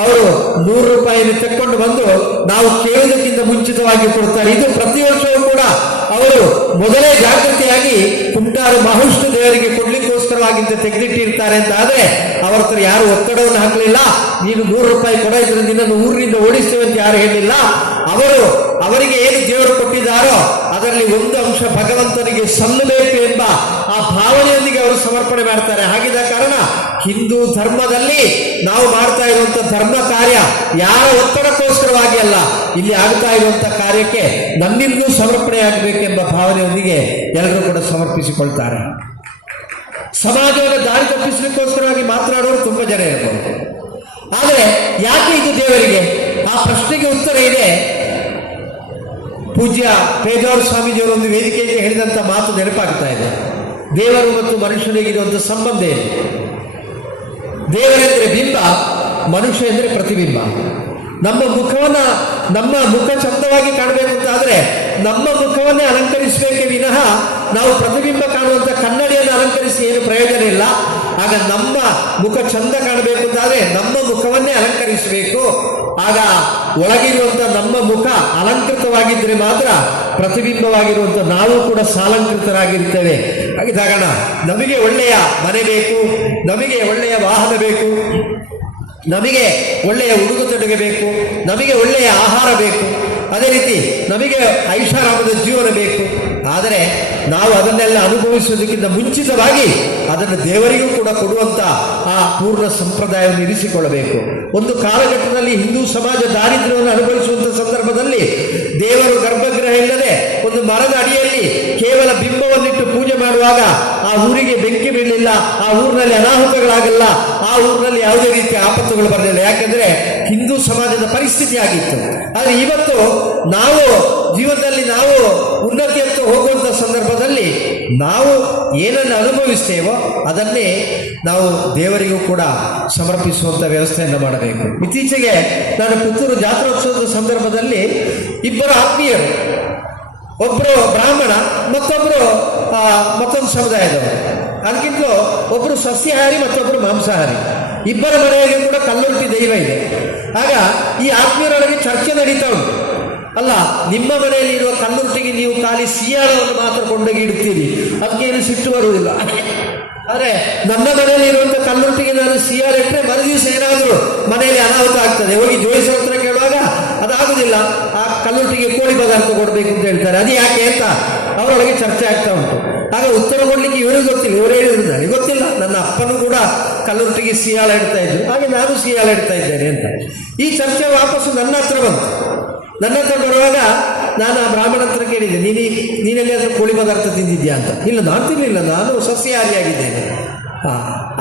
ಅವರು 100 ರೂಪಾಯಿಯನ್ನು ತೆಕ್ಕೊಂಡು ಬಂದು ನಾವು ಕೇಳುವುದಕ್ಕಿಂತ ಮುಂಚಿತವಾಗಿ ಕೊಡ್ತಾರೆ. ಇದು ಪ್ರತಿ ವರ್ಷವೂ ಕೂಡ ಅವರು ಮೊದಲೇ ಜಾಗೃತಿಯಾಗಿ ಕುಂಟಾರು ಮಹಾವಿಷ್ಣು ದೇವರಿಗೆ ಕೊಡ್ಲಿಕ್ಕೋಸ್ಕರವಾಗಿಂತ ತೆಗೆದಿಟ್ಟಿರ್ತಾರೆ ಅಂತ ಆದರೆ ಅವರ ಹತ್ರ ಯಾರು ಒತ್ತಡವನ್ನು ಹಾಕಲಿಲ್ಲ. ನೀನು 100 ರೂಪಾಯಿ ಕೊಡ, ಇದ್ರೆ ನಿನ್ನನ್ನು ಊರಿನಿಂದ ಓಡಿಸ್ತೇವೆ ಅಂತ ಯಾರು ಹೇಳಿಲ್ಲ. ಅವರಿಗೆ ಏನು ದೇವರು ಕೊಟ್ಟಿದ್ದಾರೋ ಅದರಲ್ಲಿ ಒಂದು ಅಂಶ ಭಗವಂತನಿಗೆ ಸಲ್ಲಬೇಕು ಎಂಬ ಆ ಭಾವನೆಯೊಂದಿಗೆ ಅವರು ಸಮರ್ಪಣೆ ಮಾಡ್ತಾರೆ. ಹಾಗಿದ್ದ ಕಾರಣ ಹಿಂದೂ ಧರ್ಮದಲ್ಲಿ ನಾವು ಮಾಡ್ತಾ ಇರುವಂತ ಧರ್ಮ ಕಾರ್ಯ ಯಾರ ಒತ್ತಡಕ್ಕೋಸ್ಕರವಾಗಿ ಅಲ್ಲ, ಇಲ್ಲಿ ಆಗ್ತಾ ಇರುವಂತ ಕಾರ್ಯಕ್ಕೆ ನಮ್ಮಿಂದೂ ಸಮರ್ಪಣೆ ಆಗಬೇಕೆಂಬ ಭಾವನೆಯೊಂದಿಗೆ ಎಲ್ಲರೂ ಕೂಡ ಸಮರ್ಪಿಸಿಕೊಳ್ತಾರೆ. ಸಮಾಜವನ್ನು ದಾರಿ ತಪ್ಪಿಸಲಿಕ್ಕೋಸ್ಕರವಾಗಿ ಮಾತನಾಡೋರು ತುಂಬಾ ಜನ ಇರ್ಬೋದು. ಆದರೆ ಯಾಕೆ ಇದು ದೇವರಿಗೆ? ಆ ಪ್ರಶ್ನೆಗೆ ಉತ್ತರ ಇದೆ. ಪೂಜ್ಯ ಪೇಜಾವರ ಸ್ವಾಮೀಜಿಯವರು ಒಂದು ವೇದಿಕೆಯಲ್ಲಿ ಹೇಳಿದಂಥ ಮಾತು ನೆನಪಾಗ್ತಾ ಇದೆ. ದೇವರು ಮತ್ತು ಮನುಷ್ಯನಿಗೆ ಇರುವಂಥ ಸಂಬಂಧ ಏನು? ದೇವರೆಂದರೆ ಬಿಂಬ, ಮನುಷ್ಯ ಎಂದರೆ ಪ್ರತಿಬಿಂಬ. ನಮ್ಮ ಮುಖ ಚಂದವಾಗಿ ಕಾಣಬೇಕು ಅಂತಾದರೆ ನಮ್ಮ ಮುಖವನ್ನೇ ಅಲಂಕರಿಸಬೇಕೇ ವಿನಃ ನಾವು ಪ್ರತಿಬಿಂಬ ಕಾಣುವಂಥ ಕನ್ನಡಿಯನ್ನು ಅಲಂಕರಿಸಿ ಏನು ಪ್ರಯೋಜನ ಇಲ್ಲ. ಆಗ ನಮ್ಮ ಮುಖ ಚಂದ ಕಾಣಬೇಕು ಅಂತಾದರೆ ನಮ್ಮ ಮುಖವನ್ನೇ ಅಲಂಕರಿಸಬೇಕು. ಆಗ ಒಳಗಿರುವಂಥ ನಮ್ಮ ಮುಖ ಅಲಂಕೃತವಾಗಿದ್ದರೆ ಮಾತ್ರ ಪ್ರತಿಬಿಂಬವಾಗಿರುವಂಥ ನಾವು ಕೂಡ ಸಾಲಂಕೃತರಾಗಿರ್ತೇವೆ. ಹಾಗಿದ್ದಾಗಣ ನಮಗೆ ಒಳ್ಳೆಯ ಮನೆ ಬೇಕು, ನಮಗೆ ಒಳ್ಳೆಯ ವಾಹನ ಬೇಕು, ನಮಗೆ ಒಳ್ಳೆಯ ಉಡುಗೊತೊಡುಗೆ ಬೇಕು, ನಮಗೆ ಒಳ್ಳೆಯ ಆಹಾರ ಬೇಕು, ಅದೇ ರೀತಿ ನಮಗೆ ಐಷಾರಾಮದ ಜೀವನ ಬೇಕು. ಆದರೆ ನಾವು ಅದನ್ನೆಲ್ಲ ಅನುಭವಿಸುವುದಕ್ಕಿಂತ ಮುಂಚಿತವಾಗಿ ಅದನ್ನು ದೇವರಿಗೂ ಕೂಡ ಕೊಡುವಂಥ ಆ ಪೂರ್ಣ ಸಂಪ್ರದಾಯವನ್ನು ಇರಿಸಿಕೊಳ್ಳಬೇಕು. ಒಂದು ಕಾಲಘಟ್ಟದಲ್ಲಿ ಹಿಂದೂ ಸಮಾಜ ದಾರಿದ್ರ್ಯವನ್ನು ಅನುಭವಿಸುವಂಥ ಸಂದರ್ಭದಲ್ಲಿ ದೇವರು ಗರ್ಭಗೃಹ ಇಲ್ಲದೆ ಒಂದು ಮರದ ಅಡಿಯಲ್ಲಿ ಕೇವಲ ಬಿಂಬವನ್ನಿಟ್ಟು ಪೂಜೆ ಮಾಡುವಾಗ ಆ ಊರಿಗೆ ಬೆಂಕಿ ಬೀಳಲಿಲ್ಲ, ಆ ಊರಿನಲ್ಲಿ ಅನಾಹುತಗಳಾಗಲ್ಲ, ಆ ಊರಿನಲ್ಲಿ ಯಾವುದೇ ರೀತಿಯ ಆಪತ್ತುಗಳು ಬರಲಿಲ್ಲ. ಯಾಕೆಂದ್ರೆ ಹಿಂದೂ ಸಮಾಜದ ಪರಿಸ್ಥಿತಿ ಆಗಿತ್ತು. ಆದರೆ ಇವತ್ತು ನಾವು ಜೀವನದಲ್ಲಿ ನಾವು ಉನ್ನತಿಯತ್ತ ಹೋಗುವಂಥ ಸಂದರ್ಭದಲ್ಲಿ ನಾವು ಏನನ್ನು ಅನುಭವಿಸ್ತೇವೋ ಅದನ್ನೇ ನಾವು ದೇವರಿಗೂ ಕೂಡ ಸಮರ್ಪಿಸುವಂಥ ವ್ಯವಸ್ಥೆಯನ್ನು ಮಾಡಬೇಕು. ಇತ್ತೀಚೆಗೆ ನಾನು ಪುತ್ತೂರು ಜಾತ್ರೋತ್ಸವದ ಸಂದರ್ಭದಲ್ಲಿ ಇಬ್ಬರು ಆತ್ಮೀಯರು, ಒಬ್ಬರು ಬ್ರಾಹ್ಮಣ, ಮತ್ತೊಂದು ಸಮುದಾಯದವರು, ಅದಕ್ಕಿಂತಲೂ ಒಬ್ಬರು ಸಸ್ಯಾಹಾರಿ ಮತ್ತೊಬ್ಬರು ಮಾಂಸಾಹಾರಿ, ಇಬ್ಬರ ಮನೆಯಲ್ಲಿ ಕೂಡ ಕಲ್ಲುರುಟಿ ದೈವ ಇದೆ. ಆಗ ಈ ಆತ್ಮೀಯರೊಳಗೆ ಚರ್ಚೆ ನಡೀತಾ ಉಂಟು. ಅಲ್ಲ, ನಿಮ್ಮ ಮನೆಯಲ್ಲಿ ಇರುವ ಕಲ್ಲುರುಟಿಗೆ ನೀವು ಖಾಲಿ ಸಿಯಾಳವನ್ನು ಮಾತ್ರ ಕೊಂಡೋಗಿ ಇಡ್ತೀರಿ, ಅದಕ್ಕೇನು ಸಿಟ್ಟು ಬರುವುದಿಲ್ಲ. ಆದರೆ ನನ್ನ ಮನೆಯಲ್ಲಿ ಇರುವಂಥ ಕಲ್ಲುರುಟಿಗೆ ನಾನು ಸಿಯಾಳ ಇಟ್ಟರೆ ಮರುದಿವಸ ಏನಾದರೂ ಮನೆಯಲ್ಲಿ ಅನಾಹುತ ಆಗ್ತದೆ. ಹೋಗಿ ಜೋಯಿಸರ ಹತ್ರ ಕೇಳುವಾಗ ಅದಾಗುದಿಲ್ಲ, ಆ ಕಲ್ಲುರುಟಿಗೆ ಕೋಳಿ ಪದಾರ್ಥ ಕೊಡಬೇಕು ಅಂತ ಹೇಳ್ತಾರೆ. ಅದು ಯಾಕೆ ಅಂತ ಅವರೊಳಗೆ ಚರ್ಚೆ ಆಗ್ತಾ ಉಂಟು. ಆಗ ಉತ್ತರ ಕೊಡ್ಲಿಕ್ಕೆ ಇವರಿಗೆ ಗೊತ್ತಿಲ್ಲ. ಇವರು ಹೇಳಿದ್ರು ನನಗೆ ಗೊತ್ತಿಲ್ಲ, ನನ್ನ ಅಪ್ಪನೂ ಕೂಡ ಕಲ್ಲುರುಟಿಗೆ ಸಿಯಾಳ ಇಡ್ತಾ ಇದ್ರು, ಹಾಗೆ ನಾನು ಸಿಯಾಳ ಇಡ್ತಾ ಇದ್ದೇನೆ ಅಂತ. ಈ ಚರ್ಚೆ ವಾಪಸ್ಸು ನನ್ನ ಹತ್ರ ಬಂತು. ನನ್ನ ಹತ್ರ ಬರುವಾಗ ನಾನು ಆ ಬ್ರಾಹ್ಮಣ ಹತ್ರ ಕೇಳಿದ್ದೆ, ನೀನೆಲ್ಲಿ ಆದರೂ ಕೋಳಿ ಪದಾರ್ಥ ತಿಂದಿದ್ಯಾ ಅಂತ. ಇಲ್ಲ, ನಾನು ತಿನ್ನಲಿಲ್ಲ, ನಾನು ಸಸ್ಯಾಹಾರಿಯಾಗಿದ್ದೇನೆ.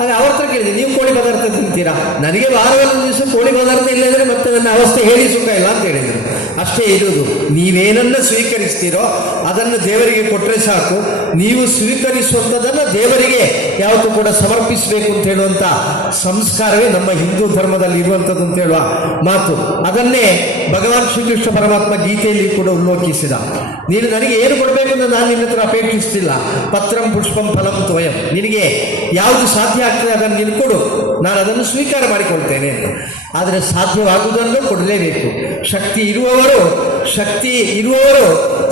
ಆಗ ಅವ್ರ ಹತ್ರ ಕೇಳಿದೆ, ನೀವು ಕೋಳಿ ಪದಾರ್ಥ ತಿಂತೀರಾ? ನನಗೆ ವಾರದಲ್ಲಿ ದಿವಸ ಕೋಳಿ ಪದಾರ್ಥ ಇಲ್ಲದ್ರೆ ಮತ್ತೆ ನನ್ನ ಅವಸ್ಥೆ ಹೇಳಿ ಸುಖ ಇಲ್ಲ ಅಂತ ಹೇಳಿದರು. ಅಷ್ಟೇ ಇರುವುದು, ನೀವೇನನ್ನ ಸ್ವೀಕರಿಸ್ತೀರೋ ಅದನ್ನು ದೇವರಿಗೆ ಕೊಟ್ಟರೆ ಸಾಕು. ನೀವು ಸ್ವೀಕರಿಸುವಂಥದ್ದನ್ನು ದೇವರಿಗೆ ಯಾವತ್ತೂ ಕೂಡ ಸಮರ್ಪಿಸಬೇಕು ಅಂತ ಹೇಳುವಂಥ ಸಂಸ್ಕಾರವೇ ನಮ್ಮ ಹಿಂದೂ ಧರ್ಮದಲ್ಲಿ ಇರುವಂಥದ್ದು ಅಂತ ಹೇಳುವ ಮಾತು. ಅದನ್ನೇ ಭಗವಾನ್ ಶ್ರೀಕೃಷ್ಣ ಪರಮಾತ್ಮ ಗೀತೆಯಲ್ಲಿ ಕೂಡ ಉಲ್ಲೇಖಿಸಿದ. ನೀನು ನನಗೆ ಏನು ಕೊಡಬೇಕು ಅಂತ ನಾನು ನಿನ್ನ ಹತ್ರ ಅಪೇಕ್ಷಿಸ್ತಿಲ್ಲ. ಪತ್ರಂ ಪುಷ್ಪಂ ಫಲಂ ತ್ವಯಂ, ನಿನಗೆ ಯಾವುದು ಸಾಧ್ಯ ಆಗ್ತದೆ ಅದನ್ನು ನೀನು ಕೊಡು, ನಾನು ಅದನ್ನು ಸ್ವೀಕಾರ ಮಾಡಿಕೊಳ್ತೇನೆ ಅಂತ. ಆದರೆ ಸಾಧ್ಯವಾಗುವುದನ್ನು ಕೊಡಲೇಬೇಕು. ಶಕ್ತಿ ಇರುವವರು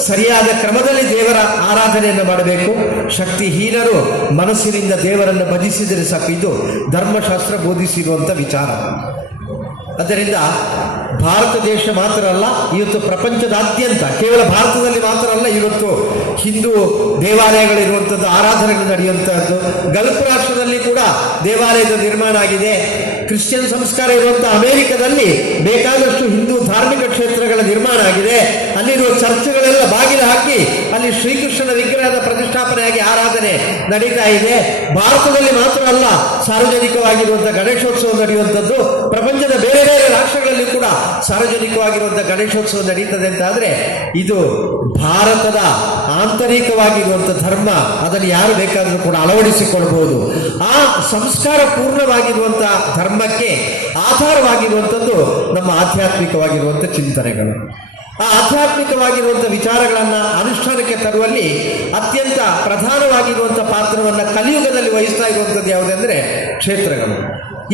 ಸರಿಯಾದ ಕ್ರಮದಲ್ಲಿ ದೇವರ ಆರಾಧನೆಯನ್ನು ಮಾಡಬೇಕು. ಶಕ್ತಿಹೀನರು ಮನಸ್ಸಿನಿಂದ ದೇವರನ್ನು ಭಜಿಸಿದರೆ ಸಾಕು. ಇದು ಧರ್ಮಶಾಸ್ತ್ರ ಬೋಧಿಸಿರುವಂಥ ವಿಚಾರ. ಆದ್ದರಿಂದ ಭಾರತ ದೇಶ ಮಾತ್ರ ಅಲ್ಲ, ಇವತ್ತು ಪ್ರಪಂಚದಾದ್ಯಂತ, ಕೇವಲ ಭಾರತದಲ್ಲಿ ಮಾತ್ರ ಅಲ್ಲ, ಇವತ್ತು ಹಿಂದೂ ದೇವಾಲಯಗಳಿರುವಂಥದ್ದು, ಆರಾಧನೆಗಳು ನಡೆಯುವಂಥದ್ದು. ಗಲ್ಫ್ ರಾಷ್ಟ್ರದಲ್ಲಿ ಕೂಡ ದೇವಾಲಯದ ನಿರ್ಮಾಣ ಆಗಿದೆ. ಕ್ರಿಶ್ಚಿಯನ್ ಸಂಸ್ಕಾರ ಇರುವಂಥ ಅಮೆರಿಕದಲ್ಲಿ ಬೇಕಾದಷ್ಟು ಹಿಂದೂ ಧಾರ್ಮಿಕ ಕ್ಷೇತ್ರಗಳ ನಿರ್ಮಾಣ ಆಗಿದೆ. ಅಲ್ಲಿರುವ ಚರ್ಚ್ಗಳೆಲ್ಲ ಬಾಗಿಲು ಹಾಕಿ ಅಲ್ಲಿ ಶ್ರೀಕೃಷ್ಣನ ವಿಗ್ರಹದ ಪ್ರತಿಷ್ಠಾಪನೆಯಾಗಿ ಆರಾಧನೆ ನಡೀತಾ ಇದೆ. ಭಾರತದಲ್ಲಿ ಮಾತ್ರ ಅಲ್ಲ, ಸಾರ್ವಜನಿಕವಾಗಿರುವಂಥ ಗಣೇಶೋತ್ಸವ ನಡೆಯುವಂಥದ್ದು. ಪ್ರಪಂಚದ ಬೇರೆ ಬೇರೆ ರಾಷ್ಟ್ರಗಳಲ್ಲಿ ಕೂಡ ಸಾರ್ವಜನಿಕವಾಗಿರುವಂಥ ಗಣೇಶೋತ್ಸವ ನಡೀತದೆ ಅಂತಾದರೆ ಇದು ಭಾರತದ ಆಂತರಿಕವಾಗಿರುವಂಥ ಧರ್ಮ. ಅದನ್ನು ಯಾರು ಬೇಕಾದರೂ ಕೂಡ ಅಳವಡಿಸಿಕೊಳ್ಬಹುದು. ಆ ಸಂಸ್ಕಾರ ಪೂರ್ಣವಾಗಿರುವಂಥ ಧರ್ಮಕ್ಕೆ ಆಧಾರವಾಗಿರುವಂಥದ್ದು ನಮ್ಮ ಆಧ್ಯಾತ್ಮಿಕವಾಗಿರುವಂಥ ಚಿಂತನೆಗಳು. ಆ ಆಧ್ಯಾತ್ಮಿಕವಾಗಿರುವಂಥ ವಿಚಾರಗಳನ್ನು ಅನುಷ್ಠಾನಕ್ಕೆ ತರುವಲ್ಲಿ ಅತ್ಯಂತ ಪ್ರಧಾನವಾಗಿರುವಂಥ ಪಾತ್ರವನ್ನು ಕಲಿಯುಗದಲ್ಲಿ ವಹಿಸ್ತಾ ಇರುವಂಥದ್ದು ಯಾವುದೆಂದರೆ ಕ್ಷೇತ್ರಗಳು.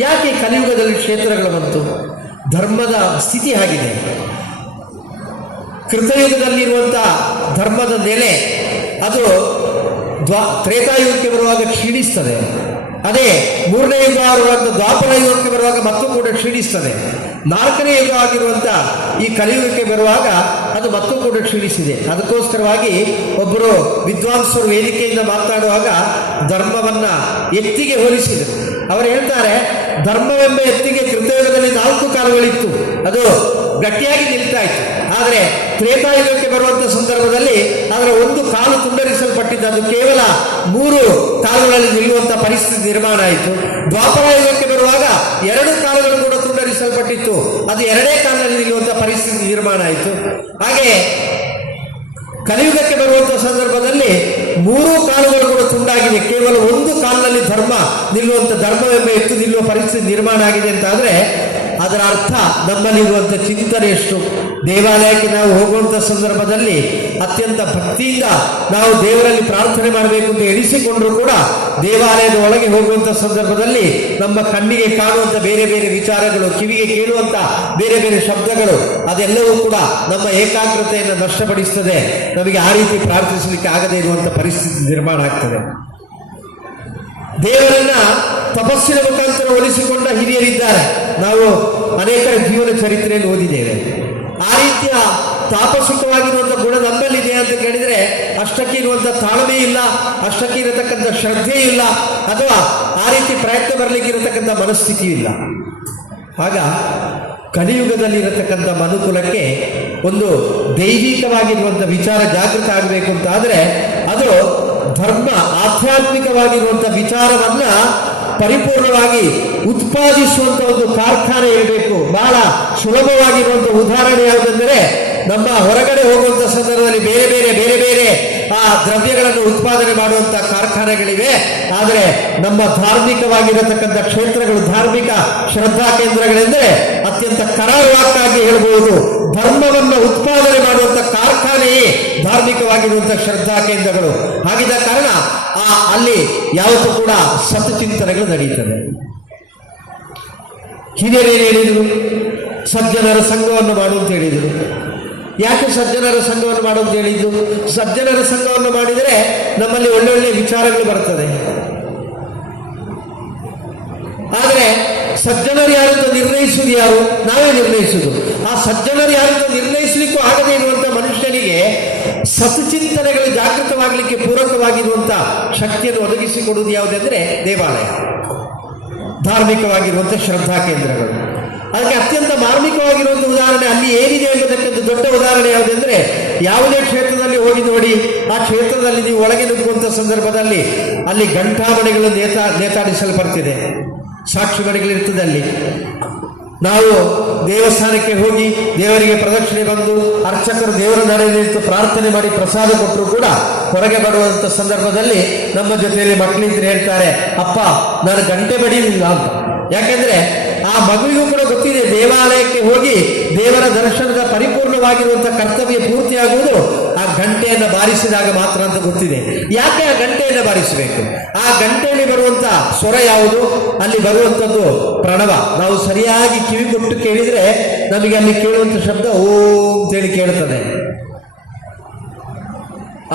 ಯಾಕೆ ಕಲಿಯುಗದಲ್ಲಿ ಕ್ಷೇತ್ರಗಳು ಬಂತು? ಧರ್ಮದ ಸ್ಥಿತಿ ಆಗಿದೆ. ಕೃತಯುಗದಲ್ಲಿರುವಂಥ ಧರ್ಮದ ನೆಲೆ ಅದು ತ್ರೇತಾಯುಗಕ್ಕೆ ಬರುವಾಗ ಕ್ಷೀಣಿಸ್ತದೆ. ಅದೇ ಮೂರನೇ ಯುಗ ಬರುವಾಗ, ದ್ವಾಪರ ಯುಗಕ್ಕೆ ಬರುವಾಗ ಮತ್ತೂ ಕೂಡ ಕ್ಷೀಣಿಸ್ತದೆ. 4ನೇ ಯುಗ ಆಗಿರುವಂಥ ಈ ಕಲಿಯುಗಕ್ಕೆ ಬರುವಾಗ ಅದು ಮತ್ತೂ ಕೂಡ ಕ್ಷೀಣಿಸಿದೆ. ಅದಕ್ಕೋಸ್ಕರವಾಗಿ ಒಬ್ಬರು ವಿದ್ವಾಂಸರು ವೇದಿಕೆಯಿಂದ ಮಾತನಾಡುವಾಗ ಧರ್ಮವನ್ನ ಎತ್ತಿಗೆ ಹೋಲಿಸಿದರು. ಅವರು ಹೇಳ್ತಾರೆ, ಧರ್ಮವೆಂಬ ಎತ್ತಿಗೆ ಕೃತಯುಗದಲ್ಲಿ 4 ಕಾಲುಗಳಿತ್ತು, ಅದು ಗಟ್ಟಿಯಾಗಿ ನಿಲ್ತಾ ಇತ್ತು. ಆದರೆ ತ್ರೇತಾಯುಗಕ್ಕೆ ಬರುವಂಥ ಸಂದರ್ಭದಲ್ಲಿ ಅದರ 1 ಕಾಲು ತುಂಡರಿಸಲ್ಪಟ್ಟಿದ್ದು, ಅದು ಕೇವಲ 3 ಕಾಲುಗಳಲ್ಲಿ ನಿಲ್ಲುವಂಥ ಪರಿಸ್ಥಿತಿ ನಿರ್ಮಾಣ ಆಯಿತು. ದ್ವಾಪರ ಯುಗಕ್ಕೆ ಬರುವಾಗ 2 ಕಾಲುಗಳು ಕೂಡ ತುಂಡರಿಸಲ್ಪಟ್ಟಿತ್ತು, ಅದು 2 ಕಾಲದಲ್ಲಿ ನಿಲ್ಲುವಂಥ ಪರಿಸ್ಥಿತಿ ನಿರ್ಮಾಣ ಆಯಿತು. ಹಾಗೆ ಕಲಿಯುಗಕ್ಕೆ ಬರುವಂಥ ಸಂದರ್ಭದಲ್ಲಿ 3 ಕಾಲುಗಳು ಕೂಡ ತುಂಡಾಗಿದೆ, ಕೇವಲ 1 ಕಾಲಿನಲ್ಲಿ ಧರ್ಮ ನಿಲ್ಲುವಂಥ, ಧರ್ಮವೆಂಬ ಎತ್ತು ನಿಲ್ಲುವ ಪರಿಸ್ಥಿತಿ ನಿರ್ಮಾಣ ಆಗಿದೆ ಅಂತಾದರೆ ಅದರ ಅರ್ಥ ನಮ್ಮಲ್ಲಿರುವಂಥ ಚಿಂತನೆ ಎಷ್ಟು. ದೇವಾಲಯಕ್ಕೆ ನಾವು ಹೋಗುವಂಥ ಸಂದರ್ಭದಲ್ಲಿ ಅತ್ಯಂತ ಭಕ್ತಿಯಿಂದ ನಾವು ದೇವರಲ್ಲಿ ಪ್ರಾರ್ಥನೆ ಮಾಡಬೇಕು ಅಂತ ಎಣಿಸಿಕೊಂಡ್ರೂ ಕೂಡ ದೇವಾಲಯದ ಒಳಗೆ ಹೋಗುವಂಥ ಸಂದರ್ಭದಲ್ಲಿ ನಮ್ಮ ಕಣ್ಣಿಗೆ ಕಾಣುವಂಥ ಬೇರೆ ಬೇರೆ ವಿಚಾರಗಳು, ಕಿವಿಗೆ ಕೇಳುವಂಥ ಬೇರೆ ಬೇರೆ ಶಬ್ದಗಳು, ಅದೆಲ್ಲವೂ ಕೂಡ ನಮ್ಮ ಏಕಾಗ್ರತೆಯನ್ನು ನಷ್ಟಪಡಿಸ್ತದೆ. ನಮಗೆ ಆ ರೀತಿ ಪ್ರಾರ್ಥಿಸಲಿಕ್ಕೆ ಆಗದೇ ಇರುವಂಥ ಪರಿಸ್ಥಿತಿ ನಿರ್ಮಾಣ ಆಗ್ತದೆ. ದೇವರನ್ನ ತಪಸ್ಸಿನ ಮುಖಾಂತರ ಒಲಿಸಿಕೊಂಡ ಹಿರಿಯರಿದ್ದಾರೆ, ನಾವು ಅನೇಕರ ಜೀವನ ಚರಿತ್ರೆಯನ್ನು ಓದಿದ್ದೇವೆ. ಆ ರೀತಿಯ ತಾಪಸಿಕವಾಗಿರುವಂಥ ಗುಣ ನಮ್ಮಲ್ಲಿದೆ ಅಂತ ಕೇಳಿದರೆ ಅಷ್ಟಕ್ಕೆ ಇರುವಂಥ ತಾಳ್ಮೆ ಇಲ್ಲ, ಅಷ್ಟಕ್ಕೆ ಇರತಕ್ಕಂಥ ಶ್ರದ್ಧೆ ಇಲ್ಲ, ಅಥವಾ ಆ ರೀತಿ ಪ್ರಯತ್ನ ಬರಲಿಕ್ಕೆ ಇರತಕ್ಕಂಥ ಮನಸ್ಥಿತಿಯೂ ಇಲ್ಲ. ಆಗ ಕಲಿಯುಗದಲ್ಲಿ ಇರತಕ್ಕಂಥ ಮನುಕುಲಕ್ಕೆ ಒಂದು ದೈವಿಕವಾಗಿರುವಂಥ ವಿಚಾರ ಜಾಗೃತ ಆಗಬೇಕು ಅಂತ ಆದರೆ ಅದು ಧರ್ಮ ಆಧ್ಯಾತ್ಮಿಕವಾಗಿರುವಂಥ ವಿಚಾರವನ್ನ ಪರಿಪೂರ್ಣವಾಗಿ ಉತ್ಪಾದಿಸುವಂಥ ಒಂದು ಕಾರ್ಖಾನೆ ಇರಬೇಕು. ಬಹಳ ಸುಲಭವಾಗಿರುವಂಥ ಉದಾಹರಣೆ ಯಾವುದೆಂದರೆ, ನಮ್ಮ ಹೊರಗಡೆ ಹೋಗುವಂಥ ಸಂದರ್ಭದಲ್ಲಿ ಬೇರೆ ಬೇರೆ ಬೇರೆ ಬೇರೆ ಆ ದ್ರವ್ಯಗಳನ್ನು ಉತ್ಪಾದನೆ ಮಾಡುವಂಥ ಕಾರ್ಖಾನೆಗಳಿವೆ. ಆದರೆ ನಮ್ಮ ಧಾರ್ಮಿಕವಾಗಿರತಕ್ಕಂಥ ಕ್ಷೇತ್ರಗಳು, ಧಾರ್ಮಿಕ ಶ್ರದ್ಧಾ ಕೇಂದ್ರಗಳೆಂದರೆ ಅತ್ಯಂತ ಕರಾರುವಾಕ್ಕಾಗಿ ಹೇಳಬಹುದು, ಧರ್ಮವನ್ನು ಉತ್ಪಾದನೆ ಮಾಡುವಂಥ ಕಾರ್ಖಾನೆಯೇ ಧಾರ್ಮಿಕವಾಗಿರುವಂಥ ಶ್ರದ್ಧಾ ಕೇಂದ್ರಗಳು. ಹಾಗಿದ್ದ ಕಾರಣ ಅಲ್ಲಿ ಯಾವತ್ತೂ ಕೂಡ ಸತ್ಚಿಂತನೆಗಳು ನಡೆಯುತ್ತದೆ. ಹಿರಿಯರೇನು ಹೇಳಿದರು? ಸಜ್ಜನರ ಸಂಘವನ್ನು ಮಾಡು ಅಂತ ಹೇಳಿದರು. ಯಾಕೆ ಸಜ್ಜನರ ಸಂಘವನ್ನು ಮಾಡು ಅಂತ ಹೇಳಿದ್ದು? ಸಜ್ಜನರ ಸಂಘವನ್ನು ಮಾಡಿದರೆ ನಮ್ಮಲ್ಲಿ ಒಳ್ಳೊಳ್ಳೆ ವಿಚಾರಗಳು ಬರ್ತದೆ. ಆದರೆ ಸಜ್ಜನರು ಯಾರಂತ ನಿರ್ಣಯಿಸುವುದು ಯಾರು? ನಾವೇ ನಿರ್ಣಯಿಸುವುದು. ಆ ಸಜ್ಜನರು ಯಾರಂತ ನಿರ್ಣಯಿಸಲಿಕ್ಕೂ ಆಗದೇ ಇರುವಂಥ ಮನುಷ್ಯನಿಗೆ ಸತ್ಚಿಂತನೆಗಳು ಜಾಗೃತವಾಗಲಿಕ್ಕೆ ಪೂರಕವಾಗಿರುವಂಥ ಶಕ್ತಿಯನ್ನು ಒದಗಿಸಿಕೊಡುವುದು ಯಾವುದೆಂದರೆ ದೇವಾಲಯ, ಧಾರ್ಮಿಕವಾಗಿರುವಂಥ ಶ್ರದ್ಧಾ ಕೇಂದ್ರಗಳು. ಅದಕ್ಕೆ ಅತ್ಯಂತ ಮಾರ್ಮಿಕವಾಗಿರುವಂಥ ಉದಾಹರಣೆ ಅಲ್ಲಿ ಏನಿದೆ ಎಂಬುದಕ್ಕಿಂತ ದೊಡ್ಡ ಉದಾಹರಣೆ ಯಾವುದೆಂದರೆ, ಯಾವುದೇ ಕ್ಷೇತ್ರದಲ್ಲಿ ಹೋಗಿ ನೋಡಿ, ಆ ಕ್ಷೇತ್ರದಲ್ಲಿ ನೀವು ಒಳಗೆ ನುಗ್ಗುವಂಥ ಸಂದರ್ಭದಲ್ಲಿ ಅಲ್ಲಿ ಘಂಟಾಮಣಿಗಳು ನೇತಾಡಿಸಲ್ಪಡ್ತಿದೆ, ಸಾಕ್ಷಿ ಮಣಿಗಳಿರ್ತದೆ. ಅಲ್ಲಿ ನಾವು ದೇವಸ್ಥಾನಕ್ಕೆ ಹೋಗಿ ದೇವರಿಗೆ ಪ್ರದಕ್ಷಿಣೆ ಬಂದು ಅರ್ಚಕರು ದೇವರ ನಡೆಯಲ್ಲಿ ನಿಂತು ಪ್ರಾರ್ಥನೆ ಮಾಡಿ ಪ್ರಸಾದ ಕೊಟ್ಟರು ಕೂಡ ಹೊರಗೆ ಬರುವಂಥ ಸಂದರ್ಭದಲ್ಲಿ ನಮ್ಮ ಜೊತೆಯಲ್ಲಿ ಮಕ್ಕಳಿದ್ರೆ ಹೇಳ್ತಾರೆ, ಅಪ್ಪ ನಾನು ಗಂಟೆ ಬಡಿಲಿಲ್ಲ ಅಂತ. ಯಾಕೆಂದ್ರೆ ಆ ಮಗುವಿಗೂ ಕೂಡ ಗೊತ್ತಿದೆ, ದೇವಾಲಯಕ್ಕೆ ಹೋಗಿ ದೇವರ ದರ್ಶನದ ಪರಿಪೂರ್ಣವಾಗಿರುವಂಥ ಕರ್ತವ್ಯ ಪೂರ್ತಿಯಾಗುವುದು ಆ ಗಂಟೆಯನ್ನು ಬಾರಿಸಿದಾಗ ಮಾತ್ರ ಅಂತ ಗೊತ್ತಿದೆ. ಯಾಕೆ ಆ ಗಂಟೆಯನ್ನು ಬಾರಿಸಬೇಕು? ಆ ಗಂಟೆಯಲ್ಲಿ ಬರುವಂಥ ಸ್ವರ ಯಾವುದು? ಅಲ್ಲಿ ಬರುವಂಥದ್ದು ಪ್ರಣವ. ನಾವು ಸರಿಯಾಗಿ ಕಿವಿ ಕೊಟ್ಟು ಕೇಳಿದರೆ ನಮಗೆ ಅಲ್ಲಿ ಕೇಳುವಂಥ ಶಬ್ದ ಓಂ ಅಂತೇಳಿ ಕೇಳುತ್ತದೆ.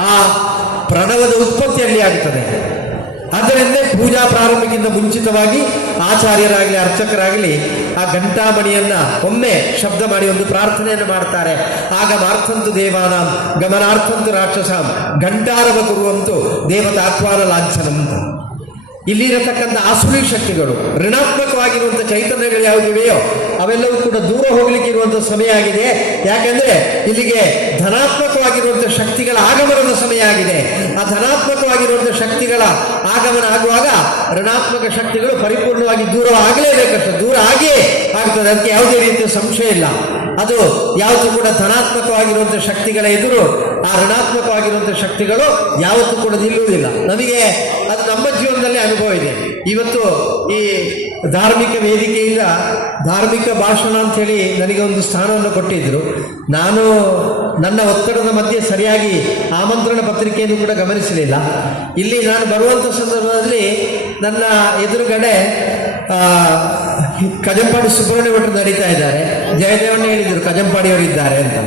ಆ ಪ್ರಣವದ ಉತ್ಪತ್ತಿ ಅಲ್ಲಿ ಆಗುತ್ತದೆ. ಆದ್ದರಿಂದ ಪೂಜಾ ಪ್ರಾರಂಭಕ್ಕಿಂತ ಮುಂಚಿತವಾಗಿ ಆಚಾರ್ಯರಾಗಲಿ ಅರ್ಚಕರಾಗಲಿ ಆ ಘಂಟಾಮಣಿಯನ್ನ ಒಮ್ಮೆ ಶಬ್ದ ಮಾಡಿ ಒಂದು ಪ್ರಾರ್ಥನೆಯನ್ನು ಮಾಡ್ತಾರೆ. ಆಗ ಮಾರ್ಥಂತು ದೇವಾನಾಂ ಗಮನಾರ್ಥಂತು ರಾಕ್ಷಸಾಂ ಘಂಟಾರವ ಕುರುವಂತು ದೇವತಾತ್ವಾನ ಲಾಂಛನಂ. ಇಲ್ಲಿರತಕ್ಕಂಥ ಆಸುರಿ ಶಕ್ತಿಗಳು, ಋಣಾತ್ಮಕವಾಗಿರುವಂಥ ಚೈತನ್ಯಗಳು ಯಾವುದಿವೆಯೋ ಅವೆಲ್ಲವೂ ಕೂಡ ದೂರ ಹೋಗ್ಲಿಕ್ಕೆ ಇರುವಂಥ ಸಮಯ ಆಗಿದೆ. ಯಾಕೆಂದ್ರೆ ಇಲ್ಲಿಗೆ ಧನಾತ್ಮಕವಾಗಿರುವಂಥ ಶಕ್ತಿಗಳ ಆಗಮನದ ಸಮಯ ಆಗಿದೆ. ಆ ಧನಾತ್ಮಕವಾಗಿರುವಂಥ ಶಕ್ತಿಗಳ ಆಗಮನ ಆಗುವಾಗ ಋಣಾತ್ಮಕ ಶಕ್ತಿಗಳು ಪರಿಪೂರ್ಣವಾಗಿ ದೂರ ಆಗಲೇಬೇಕಷ್ಟು, ದೂರ ಆಗಿಯೇ ಆಗ್ತದೆ. ಅದಕ್ಕೆ ಯಾವುದೇ ರೀತಿಯ ಸಂಶಯ ಇಲ್ಲ. ಅದು ಯಾವತ್ತೂ ಕೂಡ ಧನಾತ್ಮಕವಾಗಿರುವಂಥ ಶಕ್ತಿಗಳ ಎದುರು ಆ ಋಣಾತ್ಮಕವಾಗಿರುವಂಥ ಶಕ್ತಿಗಳು ಯಾವತ್ತೂ ಕೂಡ ನಿಲ್ಲುವುದಿಲ್ಲ. ನಮಗೆ ಅದು ನಮ್ಮ ಜೀವನದಲ್ಲಿ ಅನುಭವ ಇದೆ. ಇವತ್ತು ಈ ಧಾರ್ಮಿಕ ವೇದಿಕೆಯಿಂದ ಧಾರ್ಮಿಕ ಭಾಷಣ ಅಂಥೇಳಿ ನನಗೆ ಒಂದು ಸ್ಥಾನವನ್ನು ಕೊಟ್ಟಿದ್ದರು. ನಾನು ನನ್ನ ಒತ್ತಡದ ಮಧ್ಯೆ ಸರಿಯಾಗಿ ಆಮಂತ್ರಣ ಪತ್ರಿಕೆಯನ್ನು ಕೂಡ ಗಮನಿಸಲಿಲ್ಲ. ಇಲ್ಲಿ ನಾನು ಬರುವಂಥ ಸಂದರ್ಭದಲ್ಲಿ ನನ್ನ ಎದುರುಗಡೆ ಕಜಂಪಾಡಿ ಸುಬ್ರಹ್ಮಣ್ಯ ಭಟ್ರು ನಡೀತಾ ಇದ್ದಾರೆ. ಜಯದೇವಣ್ಣ ಹೇಳಿದರು ಕಜಂಪಾಡಿಯವರಿದ್ದಾರೆ ಅಂತ.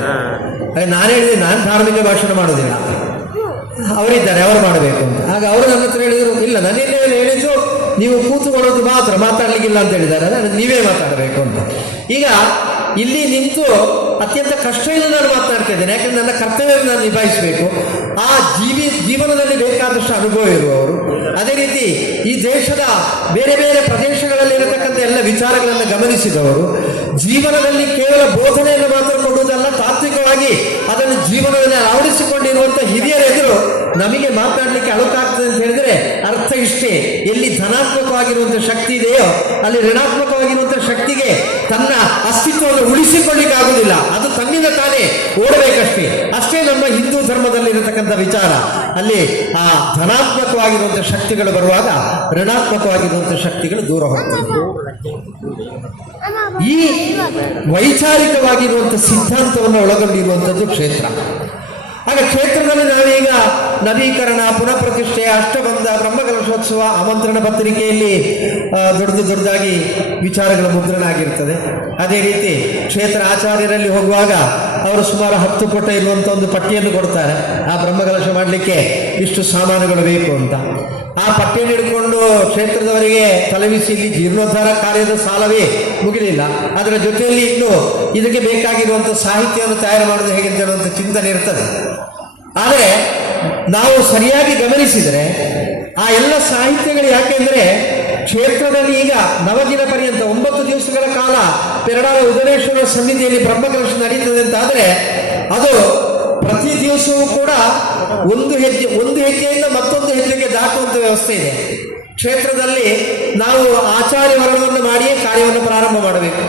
ನಾನು ಹೇಳಿದೆ ನಾನು ಧಾರ್ಮಿಕ ಭಾಷಣ ಮಾಡೋದಿಲ್ಲ, ಅವರಿದ್ದಾರೆ ಅವರು ಮಾಡಬೇಕು ಅಂತ. ಆಗ ಅವರು ನನ್ನ ಹತ್ರ ಹೇಳಿದರು, ಇಲ್ಲ ನನ್ನೇನು ಹೇಳಿದ್ದು ನೀವು ಕೂತುಕೊಳ್ಳೋದು ಮಾತ್ರ, ಮಾತಾಡ್ಲಿಕ್ಕಿಲ್ಲ ಅಂತ ಹೇಳಿದ್ದಾರೆ, ನೀವೇ ಮಾತಾಡಬೇಕು ಅಂತ. ಈಗ ಇಲ್ಲಿ ನಿಂತು ಅತ್ಯಂತ ಕಷ್ಟದಿಂದ ನಾನು ಮಾತನಾಡ್ತಾ ಇದ್ದೇನೆ, ಯಾಕಂದ್ರೆ ನನ್ನ ಕರ್ತವ್ಯವನ್ನು ನಾನು ನಿಭಾಯಿಸಬೇಕು. ಆ ಜೀವನದಲ್ಲಿ ಬೇಕಾದಷ್ಟು ಅನುಭವ ಇರುವವರು, ಅದೇ ರೀತಿ ಈ ದೇಶದ ಬೇರೆ ಬೇರೆ ಪ್ರದೇಶಗಳಲ್ಲಿ ಇರತಕ್ಕಂಥ ಎಲ್ಲ ವಿಚಾರಗಳನ್ನು ಗಮನಿಸಿದವರು, ಜೀವನದಲ್ಲಿ ಕೇವಲ ಬೋಧನೆಯನ್ನು ಮಾತ್ರ ಕೊಡುವುದಲ್ಲ, ತಾತ್ವಿಕವಾಗಿ ಅದನ್ನು ಜೀವನದಲ್ಲಿ ಅಳವಡಿಸಿಕೊಂಡಿರುವಂಥ ಹಿರಿಯರೆದುರು ನಮಗೆ ಮಾತನಾಡಲಿಕ್ಕೆ ಅಳುಕಾಗ್ತದೆ ಅಂತ ಹೇಳಿದ್ರೆ ಅರ್ಥ ಇಷ್ಟೇ: ಎಲ್ಲಿ ಧನಾತ್ಮಕವಾಗಿರುವಂಥ ಶಕ್ತಿ ಇದೆಯೋ ಅಲ್ಲಿ ಋಣಾತ್ಮಕವಾಗಿರುವಂಥ ಶಕ್ತಿಗೆ ತನ್ನ ಅಸ್ತಿತ್ವವನ್ನು ಉಳಿಸಿಕೊಳ್ಳಿಕ್ಕೆ ಆಗುವುದಿಲ್ಲ, ಅದು ತನ್ನಿಂದ ತಾನೇ ಓಡಬೇಕಷ್ಟೇ. ಅಷ್ಟೇ ನಮ್ಮ ಹಿಂದೂ ಧರ್ಮದಲ್ಲಿ ಇರತಕ್ಕಂಥ ವಿಚಾರ. ಅಲ್ಲಿ ಆ ಧನಾತ್ಮಕವಾಗಿರುವಂಥ ಶಕ್ತಿಗಳು ಬರುವಾಗ ಋಣಾತ್ಮಕವಾಗಿರುವಂಥ ಶಕ್ತಿಗಳು ದೂರ ಹೋಗ್ತವೆ. ಈ ವೈಚಾರಿಕವಾಗಿರುವಂಥ ಸಿದ್ಧಾಂತವನ್ನು ಒಳಗೊಂಡಿರುವಂಥದ್ದು ಕ್ಷೇತ್ರ. ಆಗ ಕ್ಷೇತ್ರದಲ್ಲಿ ನಾವೀಗ ನವೀಕರಣ, ಪುನಃ ಪ್ರತಿಷ್ಠೆ, ಅಷ್ಟಬಂಧ, ಬ್ರಹ್ಮಕಲಶೋತ್ಸವ, ಆಮಂತ್ರಣ ಪತ್ರಿಕೆಯಲ್ಲಿ ದೊಡ್ಡದಾಗಿ ವಿಚಾರಗಳ ಮುದ್ರಣ ಆಗಿರ್ತದೆ. ಅದೇ ರೀತಿ ಕ್ಷೇತ್ರ ಆಚಾರ್ಯರಲ್ಲಿ ಹೋಗುವಾಗ ಅವರು ಸುಮಾರು 10 ಪುಟ ಇರುವಂಥ ಒಂದು ಪಟ್ಟಿಯನ್ನು ಕೊಡ್ತಾರೆ. ಆ ಬ್ರಹ್ಮಕಲಶ ಮಾಡಲಿಕ್ಕೆ ಇಷ್ಟು ಸಾಮಾನುಗಳು ಬೇಕು ಅಂತ. ಆ ಪಟ್ಟಿಯನ್ನು ಹಿಡ್ಕೊಂಡು ಕ್ಷೇತ್ರದವರಿಗೆ ತಲೆಬಿಸಿ ಇಲ್ಲಿ ಜೀರ್ಣೋದ್ಧಾರ ಕಾರ್ಯದ ಸಾಲವೇ ಮುಗಿಲಿಲ್ಲ. ಅದರ ಜೊತೆಯಲ್ಲಿ ಇನ್ನು ಇದಕ್ಕೆ ಬೇಕಾಗಿರುವಂಥ ಸಾಹಿತ್ಯವನ್ನು ತಯಾರು ಮಾಡೋದು ಹೇಗೆ ಅಂತ ಹೇಳುವಂಥ ಚಿಂತನೆ ಇರ್ತದೆ. ಆದರೆ ನಾವು ಸರಿಯಾಗಿ ಗಮನಿಸಿದರೆ ಆ ಎಲ್ಲ ಸಾಹಿತ್ಯಗಳು ಯಾಕೆಂದರೆ ಕ್ಷೇತ್ರದಲ್ಲಿ ಈಗ ನವದಿನ ಪರ್ಯಂತ 9 ದಿವಸಗಳ ಕಾಲ ಪೆರಡಾಲ ಉದರೇಶ್ವರ ಸನ್ನಿಧಿಯಲ್ಲಿ ಬ್ರಹ್ಮಕಲಶ ನಡೀತದೆ ಅಂತಾದರೆ ಅದು ಪ್ರತಿ ದಿವಸವೂ ಕೂಡ ಒಂದು ಹೆಜ್ಜೆಯಿಂದ ಮತ್ತೊಂದು ಹೆಜ್ಜೆಗೆ ದಾಟುವಂಥ ವ್ಯವಸ್ಥೆ ಇದೆ. ಕ್ಷೇತ್ರದಲ್ಲಿ ನಾವು ಆಚಾರ್ಯ ವರ್ಣವನ್ನು ಮಾಡಿಯೇ ಕಾರ್ಯವನ್ನು ಪ್ರಾರಂಭ ಮಾಡಬೇಕು.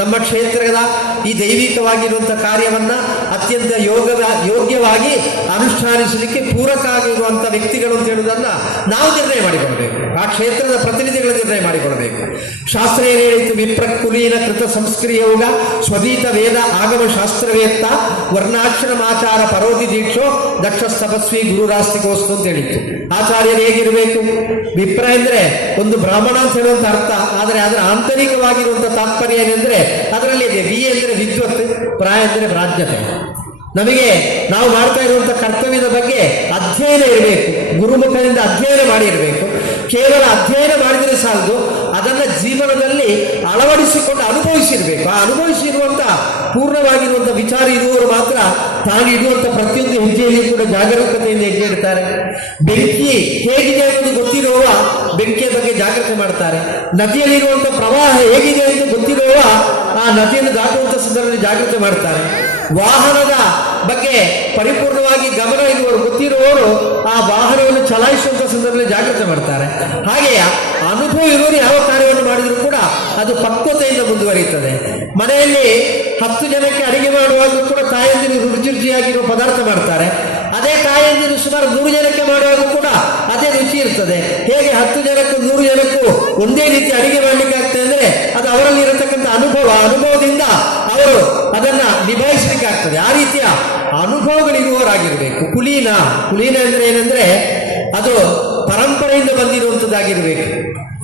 ನಮ್ಮ ಕ್ಷೇತ್ರದ ಈ ದೈವಿಕವಾಗಿರುವಂಥ ಕಾರ್ಯವನ್ನು ಅತ್ಯಂತ ಯೋಗ್ಯವಾಗಿ ಅನುಷ್ಠಾನಿಸಲಿಕ್ಕೆ ಪೂರಕ ಆಗಿರುವಂಥ ವ್ಯಕ್ತಿಗಳು ಅಂತ ಹೇಳುವುದನ್ನು ನಾವು ನಿರ್ಣಯ ಮಾಡಿಕೊಳ್ಬೇಕು. ಆ ಕ್ಷೇತ್ರದ ಪ್ರತಿನಿಧಿಗಳು ನಿರ್ಣಯ ಮಾಡಿಕೊಳ್ಬೇಕು. ಶಾಸ್ತ್ರ ಏನು ಹೇಳಿತ್ತು? ವಿಪ್ರಕುಲೀನ ಕೃತ ಸಂಸ್ಕ್ರಿಯೋಗ ಸ್ವದೀತ ವೇದ ಆಗಮ ಶಾಸ್ತ್ರವೇತ್ತ ವರ್ಣಾಶ್ರಮಾಚಾರ ಪರೋಧಿ ದೀಕ್ಷೋ ದಕ್ಷ ತಪಸ್ವಿ ಗುರುರಾಸ್ತಿಕೋಸ್ತು ಅಂತ ಹೇಳಿತ್ತು. ಆಚಾರ್ಯರು ಹೇಗಿರಬೇಕು? ವಿಪ್ರ ಎಂದರೆ ಒಂದು ಬ್ರಾಹ್ಮಣ ಅಂತ ಹೇಳುವಂಥ ಅರ್ಥ, ಆದರೆ ಅದರ ಆಂತರಿಕವಾಗಿರುವಂಥ ತಾತ್ಪರ್ಯ ಏನೆಂದರೆ ಅದರಲ್ಲಿ ಇದೆ. ವಿ ಅಂದರೆ ವಿದ್ವತ್, ಪ್ರಾಯ ಅಂದರೆ ಪ್ರಾಜ್ಞತೆ. ನಮಗೆ ನಾವು ಮಾಡ್ತಾ ಇರುವಂಥ ಕರ್ತವ್ಯದ ಬಗ್ಗೆ ಅಧ್ಯಯನ ಇರಬೇಕು. ಗುರುಮುಖದಿಂದ ಅಧ್ಯಯನ ಮಾಡಿರಬೇಕು. ಕೇವಲ ಅಧ್ಯಯನ ಮಾಡಿದರೆ ಸಾಲದು, ಅದನ್ನು ಜೀವನದಲ್ಲಿ ಅಳವಡಿಸಿಕೊಂಡು ಅನುಭವಿಸಿರಬೇಕು. ಆ ಅನುಭವಿಸಿರುವಂಥ ಪೂರ್ಣವಾಗಿರುವಂಥ ವಿಚಾರ ಇರುವವರು ಮಾತ್ರ ತಾನು ಇಡುವಂಥ ಪ್ರತಿಯೊಂದು ಹೆಜ್ಜೆಯಲ್ಲಿ ಕೂಡ ಜಾಗರೂಕತೆಯಿಂದ ಹೆಜ್ಜೆ ಇಡ್ತಾರೆ. ಬೆಂಕಿ ಹೇಗಿದೆ ಅನ್ನೋದು ಗೊತ್ತಿರುವ ಬೆಂಕಿಯ ಬಗ್ಗೆ ಜಾಗ್ರತೆ ಮಾಡ್ತಾರೆ. ನದಿಯಲ್ಲಿರುವಂಥ ಪ್ರವಾಹ ಹೇಗಿದೆ ಅಂತ ಗೊತ್ತಿರುವ ಆ ನದಿಯನ್ನು ದಾಟುವಂಥ ಸಂದರ್ಭದಲ್ಲಿ ಜಾಗ್ರತೆ ಮಾಡ್ತಾರೆ. ವಾಹನದ ಬಗ್ಗೆ ಪರಿಪೂರ್ಣವಾಗಿ ಗಮನ ಇರುವವರು, ಗೊತ್ತಿರುವವರು ಆ ವಾಹನವನ್ನು ಚಲಾಯಿಸುವಂಥ ಸಂದರ್ಭದಲ್ಲಿ ಜಾಗ್ರತೆ ಮಾಡ್ತಾರೆ. ಹಾಗೆಯೇ ಅನುಭವ ಇರುವವರು ಯಾವ ಕಾರ್ಯವನ್ನು ಮಾಡಿದರೂ ಕೂಡ ಅದು ಪಕ್ವತೆಯಿಂದ ಮುಂದುವರಿಯುತ್ತದೆ. ಮನೆಯಲ್ಲಿ 10 ಜನಕ್ಕೆ ಅಡಿಗೆ ಮಾಡುವಾಗ ಕೂಡ ತಾಯಂದಿರು ರುಚಿಯಾಗಿರುವ ಪದಾರ್ಥ ಮಾಡ್ತಾರೆ. ಅದೇ ತಾಯಂದಿರು ಸುಮಾರು 100 ಜನಕ್ಕೆ ಮಾಡುವಾಗ ಕೂಡ ಅದೇ ರುಚಿ ಇರ್ತದೆ. ಹೇಗೆ 10 ಜನಕ್ಕೂ 100 ಜನಕ್ಕೂ ಒಂದೇ ರೀತಿ ಅಡಿಗೆ ಮಾಡಲಿಕ್ಕೆ ಆಗ್ತದೆ ಅಂದರೆ ಅದು ಅವರಲ್ಲಿ ಇರತಕ್ಕಂಥ ಅನುಭವದಿಂದ ಅವರು ಅದನ್ನು ನಿಭಾಯಿಸಲಿಕ್ಕೆ ಆಗ್ತದೆ. ಆ ರೀತಿಯ ಅನುಭವಗಳಿರುವವರಾಗಿರಬೇಕು. ಕುಲೀನ ಅಂದರೆ ಏನಂದರೆ ಅದು ಪರಂಪರೆಯಿಂದ ಬಂದಿರುವಂಥದ್ದಾಗಿರಬೇಕು.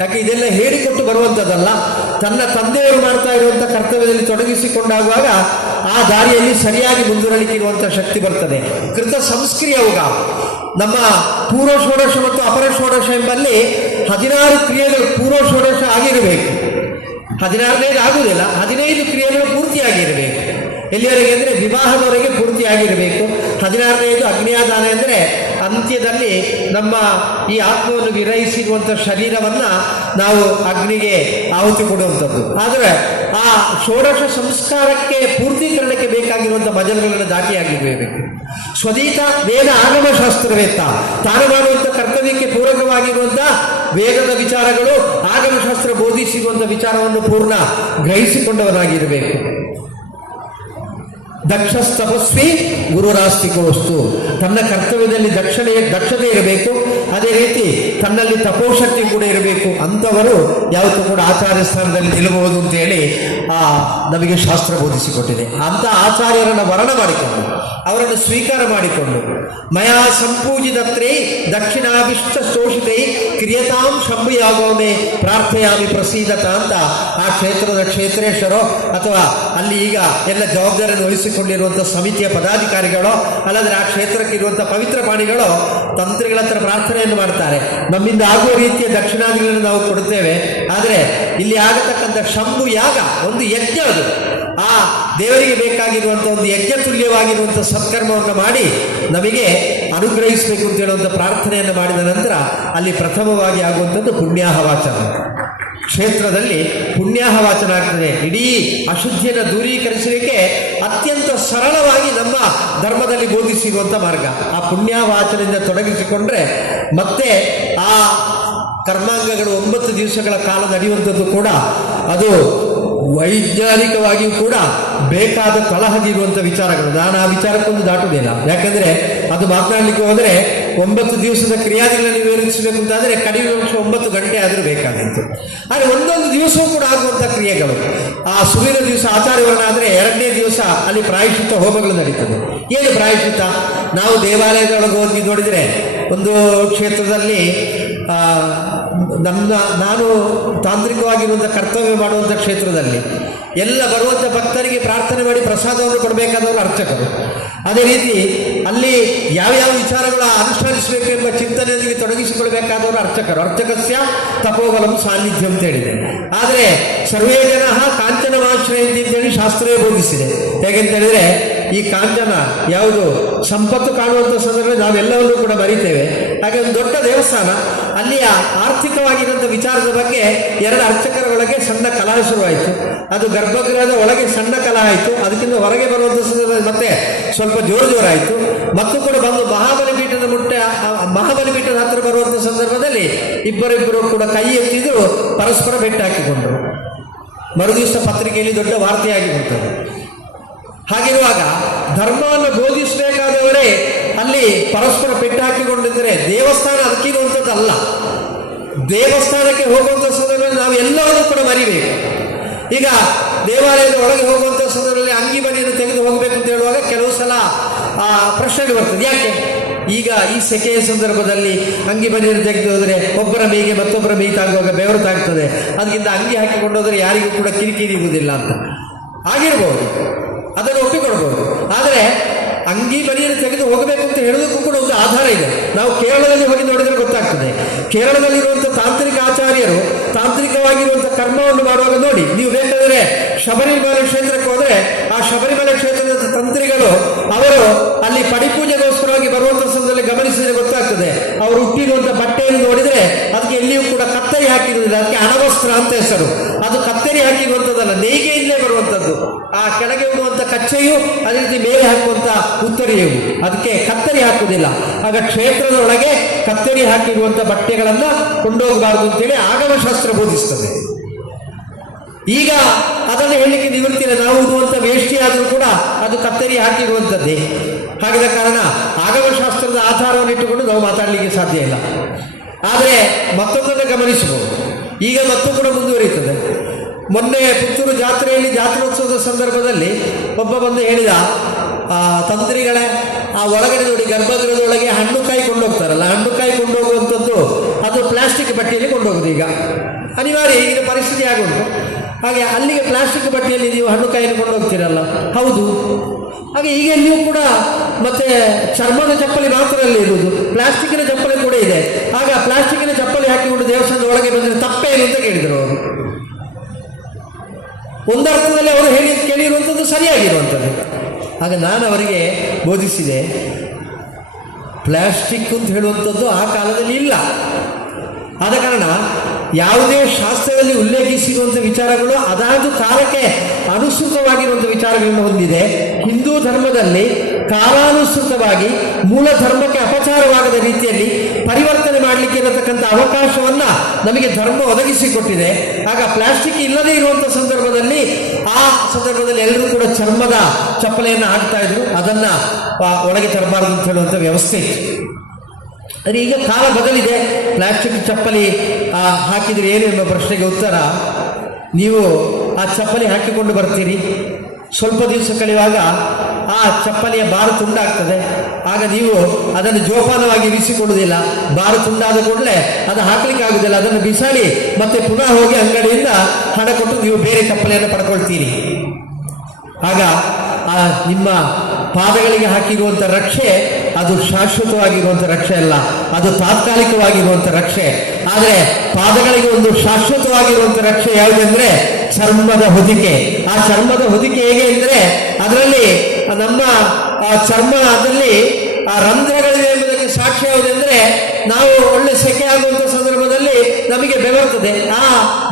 ಯಾಕೆ ಇದೆಲ್ಲ ಹೇಳಿಕೊಟ್ಟು ಬರುವಂಥದ್ದಲ್ಲ. ತನ್ನ ತಂದೆಯವರು ಮಾಡ್ತಾ ಇರುವಂಥ ಕರ್ತವ್ಯದಲ್ಲಿ ತೊಡಗಿಸಿಕೊಂಡಾಗುವಾಗ ಆ ದಾರಿಯಲ್ಲಿ ಸರಿಯಾಗಿ ಮುಂದುವರಲಿಕ್ಕೆ ಇರುವಂಥ ಶಕ್ತಿ ಬರ್ತದೆ. ಕೃತ ಸಂಸ್ಕ್ರಿಯವುಗ ನಮ್ಮ ಪೂರ್ವ ಷೋಡಶ ಮತ್ತು ಅಪರ ಷೋಡಶ ಎಂಬಲ್ಲಿ 16 ಕ್ರಿಯೆಗಳು ಪೂರ್ವ ಷೋಡಶ ಆಗಿರಬೇಕು. 16ನೇದು ಆಗುವುದಿಲ್ಲ, 15 ಕ್ರಿಯೆಗಳು ಪೂರ್ತಿಯಾಗಿರಬೇಕು. ಎಲ್ಲಿವರೆಗೆ ಅಂದರೆ ವಿವಾಹದವರೆಗೆ ಪೂರ್ತಿಯಾಗಿರಬೇಕು. 16ನೇದು ಅಗ್ನಿಯಾದಾನ ಅಂದರೆ ಅಂತ್ಯದಲ್ಲಿ ನಮ್ಮ ಈ ಆತ್ಮವನ್ನು ವಿರಹಿಸಿರುವಂಥ ಶರೀರವನ್ನು ನಾವು ಅಗ್ನಿಗೆ ಆಹುತಿ ಕೊಡುವಂಥದ್ದು. ಆದರೆ ಆ ಷೋಡಶ ಸಂಸ್ಕಾರಕ್ಕೆ ಪೂರ್ತೀಕರಣಕ್ಕೆ ಬೇಕಾಗಿರುವಂಥ ಮಜಲುಗಳನ್ನು ದಾಟಿಯಾಗಿರಬೇಕು. ಸ್ವದೀತ ವೇದ ಆಗಮ ಶಾಸ್ತ್ರವೇತ್ತ, ತಾನು ಮಾಡುವಂಥ ಕರ್ತವ್ಯಕ್ಕೆ ಪೂರಕವಾಗಿರುವಂಥ ವೇದದ ವಿಚಾರಗಳು, ಆಗಮಶಾಸ್ತ್ರ ಬೋಧಿಸಿರುವಂಥ ವಿಚಾರವನ್ನು ಪೂರ್ಣ ಗ್ರಹಿಸಿಕೊಂಡವನಾಗಿರಬೇಕು. ದಕ್ಷಸ್ತಪಸ್ವಿ ಗುರುರಾಸ್ತಿಕೋಸ್ತು, ತನ್ನ ಕರ್ತವ್ಯದಲ್ಲಿ ದಕ್ಷತೆ ಇರಬೇಕು. ಅದೇ ರೀತಿ ತನ್ನಲ್ಲಿ ತಪೋಶಕ್ತಿ ಕೂಡ ಇರಬೇಕು. ಅಂಥವರು ಯಾವತ್ತೂ ಕೂಡ ಆಚಾರ್ಯ ಸ್ಥಾನದಲ್ಲಿ ನಿಲ್ಲಬಹುದು ಅಂತೇಳಿ ನಮಗೆ ಶಾಸ್ತ್ರ ಬೋಧಿಸಿಕೊಟ್ಟಿದೆ. ಅಂಥ ಆಚಾರ್ಯರನ್ನು ವರ್ಣ ಮಾಡಿಕೊಂಡು ಅವರನ್ನು ಸ್ವೀಕಾರ ಮಾಡಿಕೊಂಡು ಮಯಾ ಸಂಪೂಜಿತತ್ರೇ ದಕ್ಷಿಣಾಭಿಷ್ಟ ಶೋಷಿತೈ ಕ್ರಿಯತಾಂ ಶಂಭುಯಾಗೋಮೆ ಪ್ರಾರ್ಥಯಾಮಿ ಪ್ರಸೀದತ ಅಂತ ಆ ಕ್ಷೇತ್ರದ ಕ್ಷೇತ್ರೇಶ್ವರೋ ಅಥವಾ ಅಲ್ಲಿ ಈಗ ಎಲ್ಲ ಜವಾಬ್ದಾರಿಯನ್ನು ವಹಿಸಿಕೊಂಡಿರುವಂಥ ಸಮಿತಿಯ ಪದಾಧಿಕಾರಿಗಳೋ ಅಲ್ಲದ್ರೆ ಆ ಕ್ಷೇತ್ರಕ್ಕೆ ಇರುವಂಥ ಪವಿತ್ರ ಪಾಣಿಗಳೋ ತಂತ್ರಿಗಳ ಹತ್ರ ಪ್ರಾರ್ಥನೆ ಪ್ರಾರ್ಥನೆಯನ್ನು ಮಾಡ್ತಾರೆ. ನಮ್ಮಿಂದ ಆಗುವ ರೀತಿಯ ದಕ್ಷಿಣಾದಿಗಳನ್ನು ನಾವು ಕೊಡುತ್ತೇವೆ. ಆದರೆ ಇಲ್ಲಿ ಆಗತಕ್ಕಂಥ ಶಂಭು ಯಾಗ ಒಂದು ಯಜ್ಞ, ಅದು ಆ ದೇವರಿಗೆ ಬೇಕಾಗಿರುವಂಥ ಒಂದು ಯಜ್ಞ ತುಲ್ಯವಾಗಿರುವಂಥ ಸತ್ಕರ್ಮವನ್ನು ಮಾಡಿ ನಮಗೆ ಅನುಗ್ರಹಿಸಬೇಕು ಅಂತ ಹೇಳುವಂಥ ಪ್ರಾರ್ಥನೆಯನ್ನು ಮಾಡಿದ ನಂತರ ಅಲ್ಲಿ ಪ್ರಥಮವಾಗಿ ಆಗುವಂಥದ್ದು ಪುಣ್ಯಾಹವಾಚನ. ಕ್ಷೇತ್ರದಲ್ಲಿ ಪುಣ್ಯಾಹವಾಚನ ಆಗ್ತದೆ. ಇಡೀ ಅಶುದ್ಧಿಯನ್ನು ದೂರೀಕರಿಸಲಿಕ್ಕೆ ಅತ್ಯಂತ ಸರಳವಾಗಿ ನಮ್ಮ ಧರ್ಮದಲ್ಲಿ ಬೋಧಿಸಿರುವಂಥ ಮಾರ್ಗ. ಆ ಪುಣ್ಯಾಹವಾಚನದಿಂದ ತೊಡಗಿಸಿಕೊಂಡ್ರೆ ಮತ್ತೆ ಆ ಕರ್ಮಾಂಗಗಳು 9 ದಿವಸಗಳ ಕಾಲ ನಡೆಯುವಂಥದ್ದು ಕೂಡ ಅದು ವೈಜ್ಞಾನಿಕವಾಗಿಯೂ ಕೂಡ ಬೇಕಾದ ತಳಹದಿರುವಂಥ ವಿಚಾರಗಳು. ನಾನು ಆ ವಿಚಾರಕ್ಕೊಂದು ದಾಟುವುದಿಲ್ಲ. ಯಾಕಂದರೆ ಅದು ಮಾತನಾಡಲಿಕ್ಕೆ ಹೋದರೆ 9 ದಿವಸದ ಕ್ರಿಯಾದಿಗಳನ್ನು ವಿವರಿಸಬೇಕು ಅಂತಾದರೆ ಕಡಿಮೆ ಪಕ್ಷ 9 ಗಂಟೆ ಆದರೂ ಬೇಕಾಗಿತ್ತು. ಆದರೆ ಒಂದೊಂದು ದಿವಸವೂ ಕೂಡ ಆಗುವಂಥ ಕ್ರಿಯೆಗಳು. ಆ ಸುರಿನ ದಿವಸ ಆಚಾರ್ಯವರ್ಣ ಆದರೆ 2ನೇ ದಿವಸ ಅಲ್ಲಿ ಪ್ರಾಯಶ್ಚಿತ್ತ ಹೋಮಗಳು ನಡೀತದೆ. ಏನು ಪ್ರಾಯಶ್ಚಿತ್ತ? ನಾವು ದೇವಾಲಯದೊಳಗೆ ಹೋಗಿ ನೋಡಿದರೆ ಒಂದು ಕ್ಷೇತ್ರದಲ್ಲಿ ನಾನು ತಾಂತ್ರಿಕವಾಗಿರುವಂಥ ಕರ್ತವ್ಯ ಮಾಡುವಂಥ ಕ್ಷೇತ್ರದಲ್ಲಿ ಎಲ್ಲ ಬರುವಂಥ ಭಕ್ತರಿಗೆ ಪ್ರಾರ್ಥನೆ ಮಾಡಿ ಪ್ರಸಾದವನ್ನು ಕೊಡಬೇಕಾದವರು ಅರ್ಚಕರು. ಅದೇ ರೀತಿ ಅಲ್ಲಿ ಯಾವ್ಯಾವ ವಿಚಾರಗಳ ಅನುಷ್ಠಾನಿಸಬೇಕು ಎಂಬ ಚಿಂತನೆಯೊಂದಿಗೆ ತೊಡಗಿಸಿಕೊಳ್ಬೇಕಾದವರು ಅರ್ಚಕರು. ಅರ್ಚಕಸ್ಯ ತಪೋಬಲಂ ಸಾನ್ನಿಧ್ಯ ಅಂತ ಹೇಳಿದೆ. ಆದರೆ ಸರ್ವೇ ಜನ ಕಾಂಚನಮಾಶ್ರಯಂತಿ ಅಂತೇಳಿ ಶಾಸ್ತ್ರವೇ ಬೋಧಿಸಿದೆ. ಹೇಗೆಂತ ಹೇಳಿದರೆ ಈ ಕಾಂಚನ ಯಾವುದು ಸಂಪತ್ತು ಕಾಣುವಂಥ ಸಂದರ್ಭದಲ್ಲಿ ನಾವೆಲ್ಲವನ್ನೂ ಕೂಡ ಮರಿತೇವೆ. ಹಾಗೆ ಒಂದು ದೊಡ್ಡ ದೇವಸ್ಥಾನ, ಅಲ್ಲಿಯ ಆರ್ಥಿಕವಾಗಿರುವಂಥ ವಿಚಾರದ ಬಗ್ಗೆ 2 ಅರ್ಚಕರ ಒಳಗೆ ಸಣ್ಣ ಕಲಹ ಶುರುವಾಯಿತು. ಅದು ಗರ್ಭಗೃಹದ ಒಳಗೆ ಸಣ್ಣ ಕಲಹ ಆಯಿತು. ಅದಕ್ಕಿಂತ ಹೊರಗೆ ಬರುವಂಥ ಸಂದರ್ಭದಲ್ಲಿ ಮತ್ತೆ ಸ್ವಲ್ಪ ಜೋರಾಯಿತು. ಮತ್ತು ಕೂಡ ಬಂದು ಮಹಾಬಲಿಪೀಠದ ಹತ್ತಿರ ಬರುವಂಥ ಸಂದರ್ಭದಲ್ಲಿ ಇಬ್ಬರಿಬ್ಬರು ಕೂಡ ಕೈ ಎತ್ತಿದ್ರು, ಪರಸ್ಪರ ಬೆಟ್ಟು ಹಾಕಿಕೊಂಡರು. ಮರುದಿವಸ ಪತ್ರಿಕೆಯಲ್ಲಿ ದೊಡ್ಡ ವಾರ್ತೆಯಾಗಿ ಬರ್ತದೆ. ಹಾಗಿರುವಾಗ ಧರ್ಮವನ್ನು ಬೋಧಿಸಬೇಕಾದವರೇ ಅಲ್ಲಿ ಪರಸ್ಪರ ಪೆಟ್ಟು ಹಾಕಿಕೊಂಡಿದ್ದರೆ ದೇವಸ್ಥಾನ ಅದಕ್ಕಿರುವಂಥದ್ದಲ್ಲ. ದೇವಸ್ಥಾನಕ್ಕೆ ಹೋಗುವಂಥ ಸಂದರ್ಭದಲ್ಲಿ ನಾವು ಎಲ್ಲವನ್ನೂ ಕೂಡ ಮರಿಬೇಕು. ಈಗ ದೇವಾಲಯದ ಒಳಗೆ ಹೋಗುವಂಥ ಸಂದರ್ಭದಲ್ಲಿ ಅಂಗಿ ಬನಿಯನ್ನು ತೆಗೆದು ಹೋಗಬೇಕು ಅಂತ ಹೇಳುವಾಗ ಕೆಲವು ಸಲ ಪ್ರಶ್ನೆಗಳು ಬರ್ತದೆ. ಯಾಕೆ ಈಗ ಈ ಸೆಕೆಯ ಸಂದರ್ಭದಲ್ಲಿ ಅಂಗಿ ಬನಿಯನ್ನು ತೆಗೆದು ಹೋದರೆ ಒಬ್ಬರ ಮೈಗೆ ಮತ್ತೊಬ್ಬರ ಮೈ ತಾಗುವಾಗ ಬೆವರು ತಾಗ್ತದೆ, ಅದಕ್ಕಿಂತ ಅಂಗಿ ಹಾಕಿಕೊಂಡು ಹೋದರೆ ಯಾರಿಗೂ ಕೂಡ ಕಿರಿಕಿರಿ ಇರುವುದಿಲ್ಲ ಅಂತ ಆಗಿರ್ಬೋದು, ಅದನ್ನು ಒಪ್ಪಿಕೊಳ್ಬೋದು. ಆದರೆ ಅಂಗಿ ಬನಿಯನ್ನು ತೆಗೆದು ಹೋಗಬೇಕು ಅಂತ ಹೇಳೋದಕ್ಕೂ ಕೂಡ ಒಂದು ಆಧಾರ ಇದೆ. ನಾವು ಕೇರಳದಲ್ಲಿ ಹೋಗಿ ನೋಡಿದರೆ ಗೊತ್ತಾಗ್ತದೆ. ಕೇರಳದಲ್ಲಿರುವಂಥ ತಾಂತ್ರಿಕ ಆಚಾರ್ಯರು ತಾಂತ್ರಿಕವಾಗಿರುವಂಥ ಕರ್ಮವನ್ನು ಮಾಡುವಾಗ ನೋಡಿ, ನೀವು ಬೇಕಾದರೆ ಶಬರಿಮಲೆ ಕ್ಷೇತ್ರಕ್ಕೆ ಹೋದರೆ ಆ ಶಬರಿಮಲೆ ಕ್ಷೇತ್ರದ ತಂತ್ರಿಗಳು ಅವರು ಅಲ್ಲಿ ಪಡಿಪೂಜೆಗೋಸ್ಕರವಾಗಿ ಬರುವಂಥ ಸಂದರ್ಭದಲ್ಲಿ ಗಮನಿಸಿದರೆ ಗೊತ್ತಾಗ್ತದೆ. ಅವರು ಹುಟ್ಟಿರುವಂಥ ಬಟ್ಟೆಯನ್ನು ನೋಡಿದರೆ ಅದಕ್ಕೆ ಎಲ್ಲಿಯೂ ಕೂಡ ಕತ್ತರಿ ಹಾಕಿರುವುದಿಲ್ಲ. ಅದಕ್ಕೆ ಅಣವಸ್ತ್ರ ಅಂತ ಹೆಸರು. ಅದು ಕತ್ತರಿ ಹಾಕಿರುವಂಥದ್ದಲ್ಲ, ನೇಯ್ಗೆಯಿಂದಲೇ ಬರುವಂಥದ್ದು. ಆ ಕೆಳಗೆ ಹೋಗುವಂಥ ಕಚ್ಚೆಯು ಅದೇ ರೀತಿ ಮೇಲೆ ಹಾಕುವಂಥ ಉತ್ತರಿಯು ಅದಕ್ಕೆ ಕತ್ತರಿ ಹಾಕುವುದಿಲ್ಲ. ಆಗ ಕ್ಷೇತ್ರದ ಒಳಗೆ ಕತ್ತರಿ ಹಾಕಿರುವಂಥ ಬಟ್ಟೆಗಳನ್ನು ಕೊಂಡೋಗಬಾರದು ಅಂತೇಳಿ ಆಗಮಶಾಸ್ತ್ರ ಬೋಧಿಸ್ತದೆ. ಈಗ ಅದನ್ನು ಹೇಳಲಿಕ್ಕೆ ನಿವೃತ್ತಿಲ್ಲ. ನಾವು ಉಡುವಂಥ ವೇಷ್ಟಿ ಆದರೂ ಕೂಡ ಅದು ಕತ್ತರಿ ಹಾಕಿರುವಂಥದ್ದೇ. ಹಾಗಿದ ಕಾರಣ ಆಗಮಶಾಸ್ತ್ರದ ಆಧಾರವನ್ನು ಇಟ್ಟುಕೊಂಡು ನಾವು ಮಾತಾಡಲಿಕ್ಕೆ ಸಾಧ್ಯ ಇಲ್ಲ. ಆದರೆ ಮತ್ತೊಂದನ್ನು ಗಮನಿಸಬಹುದು. ಈಗ ಮತ್ತೂ ಕೂಡ ಮುಂದುವರಿಯುತ್ತದೆ. ಮೊನ್ನೆ ಪುತ್ತೂರು ಜಾತ್ರೆಯಲ್ಲಿ ಜಾತ್ರೋತ್ಸವದ ಸಂದರ್ಭದಲ್ಲಿ ಒಬ್ಬ ಬಂದು ಹೇಳಿದ, ತಂತ್ರಿಗಳೇ ಆ ಒಳಗಡೆ ನೋಡಿ ಗರ್ಭಗೃಹದೊಳಗೆ ಹಣ್ಣು ಕಾಯಿ ಕೊಂಡೋಗ್ತಾರಲ್ಲ, ಹಣ್ಣು ಕಾಯಿ ಕೊಂಡೋಗುವಂಥದ್ದು ಅದು ಪ್ಲಾಸ್ಟಿಕ್ ಬಟ್ಟೆಯಲ್ಲಿ ಕೊಂಡೋಗೋದು ಈಗ ಅನಿವಾರ್ಯ, ಈಗಿನ ಪರಿಸ್ಥಿತಿ ಆಗುಂಟು. ಹಾಗೆ ಅಲ್ಲಿಗೆ ಪ್ಲಾಸ್ಟಿಕ್ ಬಟ್ಟೆಯಲ್ಲಿ ನೀವು ಹಣ್ಣು ಕಾಯಿಯನ್ನು ಕೊಂಡೋಗ್ತೀರಲ್ಲ, ಹೌದು. ಹಾಗೆ ಈಗ ಎಲ್ಲಿಯೂ ಕೂಡ ಮತ್ತೆ ಚರ್ಮದ ಚಪ್ಪಲಿ ಮಾತ್ರ ಅಲ್ಲಿ ಇರುವುದು, ಪ್ಲಾಸ್ಟಿಕ್ಕಿನ ಚಪ್ಪಲಿ ಕೂಡ ಇದೆ. ಆಗ ಪ್ಲಾಸ್ಟಿಕ್ಕಿನ ಚಪ್ಪಲಿ ಹಾಕಿಕೊಂಡು ದೇವಸ್ಥಾನದ ಒಳಗೆ ಬಂದರೆ ತಪ್ಪೇನು ಅಂತ ಕೇಳಿದರು ಅವರು. ಒಂದರ್ಥದಲ್ಲಿ ಅವರು ಕೇಳಿರುವಂಥದ್ದು ಸರಿಯಾಗಿರುವಂಥದ್ದು. ಆಗ ನಾನು ಅವರಿಗೆ ಬೋಧಿಸಿದೆ, ಪ್ಲಾಸ್ಟಿಕ್ ಅಂತ ಹೇಳುವಂಥದ್ದು ಆ ಕಾಲದಲ್ಲಿ ಇಲ್ಲ. ಆದ ಕಾರಣ ಯಾವುದೇ ಶಾಸ್ತ್ರದಲ್ಲಿ ಉಲ್ಲೇಖಿಸಿರುವಂಥ ವಿಚಾರಗಳು ಅದಾದ ಕಾಲಕ್ಕೆ ಅನುಸೃತವಾಗಿರುವಂಥ ವಿಚಾರಗಳನ್ನು ಹೊಂದಿದೆ. ಹಿಂದೂ ಧರ್ಮದಲ್ಲಿ ಕಾಲಾನುಸೃತವಾಗಿ ಮೂಲ ಧರ್ಮಕ್ಕೆ ಅಪಚಾರವಾಗದ ರೀತಿಯಲ್ಲಿ ಪರಿವರ್ತನೆ ಮಾಡಲಿಕ್ಕೆ ಇರತಕ್ಕಂಥ ಅವಕಾಶವನ್ನು ನಮಗೆ ಧರ್ಮ ಒದಗಿಸಿಕೊಟ್ಟಿದೆ. ಆಗ ಪ್ಲಾಸ್ಟಿಕ್ ಇಲ್ಲದೇ ಇರುವಂಥ ಸಂದರ್ಭದಲ್ಲಿ ಆ ಸಂದರ್ಭದಲ್ಲಿ ಎಲ್ಲರೂ ಕೂಡ ಚರ್ಮದ ಚಪ್ಪಲೆಯನ್ನು ಹಾಕ್ತಾ ಇದ್ರು, ಅದನ್ನು ಒಳಗೆ ತರಬಾರದು ಅಂತ ಹೇಳುವಂಥ ವ್ಯವಸ್ಥೆ ಇತ್ತು. ಆದರೆ ಈಗ ಕಾಲ ಬದಲಿದೆ. ಪ್ಲಾಸ್ಟಿಕ್ ಚಪ್ಪಲಿ ಹಾಕಿದರೆ ಏನು ಎಂಬ ಪ್ರಶ್ನೆಗೆ ಉತ್ತರ, ನೀವು ಆ ಚಪ್ಪಲಿ ಹಾಕಿಕೊಂಡು ಬರ್ತೀರಿ, ಸ್ವಲ್ಪ ದಿವಸ ಕಳೆಯುವಾಗ ಆ ಚಪ್ಪಲಿಯ ಬಾರು ತುಂಡಾಗ್ತದೆ. ಆಗ ನೀವು ಅದನ್ನು ಜೋಪಾನವಾಗಿ ಇರಿಸಿಕೊಳ್ಳುವುದಿಲ್ಲ. ಬಾರು ತುಂಡಾದ ಕೂಡಲೇ ಅದು ಹಾಕಲಿಕ್ಕೆ ಆಗುವುದಿಲ್ಲ, ಅದನ್ನು ಬಿಸಾಡಿ ಮತ್ತೆ ಪುನಃ ಹೋಗಿ ಅಂಗಡಿಯಿಂದ ಹಣ ಕೊಟ್ಟು ನೀವು ಬೇರೆ ಚಪ್ಪಲಿಯನ್ನು ಪಡ್ಕೊಳ್ತೀರಿ. ಆಗ ನಿಮ್ಮ ಪಾದಗಳಿಗೆ ಹಾಕಿರುವಂಥ ರಕ್ಷೆ ಅದು ಶಾಶ್ವತವಾಗಿರುವಂಥ ರಕ್ಷೆ ಅಲ್ಲ, ಅದು ತಾತ್ಕಾಲಿಕವಾಗಿರುವಂಥ ರಕ್ಷೆ. ಆದರೆ ಪಾದಗಳಿಗೆ ಒಂದು ಶಾಶ್ವತವಾಗಿರುವಂಥ ರಕ್ಷೆ ಯಾವುದೆಂದ್ರೆ ಚರ್ಮದ ಹೊದಿಕೆ. ಆ ಚರ್ಮದ ಹೊದಿಕೆ ಹೇಗೆ ಅಂದರೆ ಅದರಲ್ಲಿ ನಮ್ಮ ಚರ್ಮ ಅದರಲ್ಲಿ ಆ ರಂಧ್ರಗಳಿವೆ ಎಂಬುದಕ್ಕೆ ಸಾಕ್ಷಿ ಯಾವುದೆಂದ್ರೆ ನಾವು ಒಳ್ಳೆ ಸೆಕೆ ಆಗುವಂಥ ಸಂದರ್ಭದಲ್ಲಿ ನಮಗೆ ಬೆವರ್ತದೆ. ಆ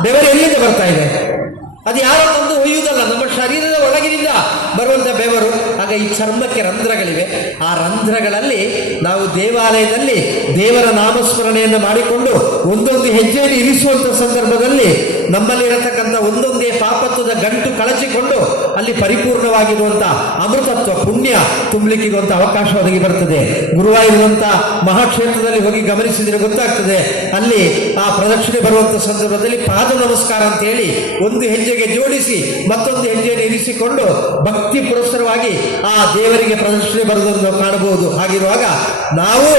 ಬೆವರು ಎಲ್ಲಿಂದ ಬರ್ತಾ ಇದೆ? ಅದು ಯಾರೋ ತಂದು ಒಯ್ಯುವುದಲ್ಲ, ನಮ್ಮ ಶರೀರದ ಒಳಗಿನಿಂದ ಬರುವಂಥ ಬೆವರು. ಆಗ ಈ ಚರ್ಮಕ್ಕೆ ರಂಧ್ರಗಳಿವೆ. ಆ ರಂಧ್ರಗಳಲ್ಲಿ ನಾವು ದೇವಾಲಯದಲ್ಲಿ ದೇವರ ನಾಮಸ್ಮರಣೆಯನ್ನು ಮಾಡಿಕೊಂಡು ಒಂದೊಂದು ಹೆಜ್ಜೆಯನ್ನು ಇರಿಸುವಂಥ ಸಂದರ್ಭದಲ್ಲಿ ನಮ್ಮಲ್ಲಿರತಕ್ಕಂಥ ಒಂದೊಂದೇ ಪಾಪತ್ವದ ಗಂಟು ಕಳಚಿಕೊಂಡು ಅಲ್ಲಿ ಪರಿಪೂರ್ಣವಾಗಿರುವಂಥ ಅಮೃತತ್ವ ಪುಣ್ಯ ತುಂಬಲಿಕ್ಕಿರುವಂಥ ಅವಕಾಶ ಒದಗಿ ಬರ್ತದೆ. ಗುರುವಾಯೂರುವಂಥ ಮಹಾಕ್ಷೇತ್ರದಲ್ಲಿ ಹೋಗಿ ಗಮನಿಸಿದರೆ ಗೊತ್ತಾಗ್ತದೆ. ಅಲ್ಲಿ ಆ ಪ್ರದಕ್ಷಿಣೆ ಬರುವಂಥ ಸಂದರ್ಭದಲ್ಲಿ ಪಾದ ನಮಸ್ಕಾರ ಅಂತ ಹೇಳಿ ಒಂದು ಹೆಜ್ಜೆಗೆ ಜೋಡಿಸಿ ಮತ್ತೊಂದು ಹೆಜ್ಜೆಯನ್ನು ಇರಿಸಿಕೊಂಡು ಭಕ್ತಿ ಪುರಸ್ಸರವಾಗಿ ಆ ದೇವರಿಗೆ ಪ್ರದಕ್ಷಿಣೆ ಬರುವುದನ್ನು ಕಾಣಬಹುದು. ಹಾಗಿರುವಾಗ ನಾವು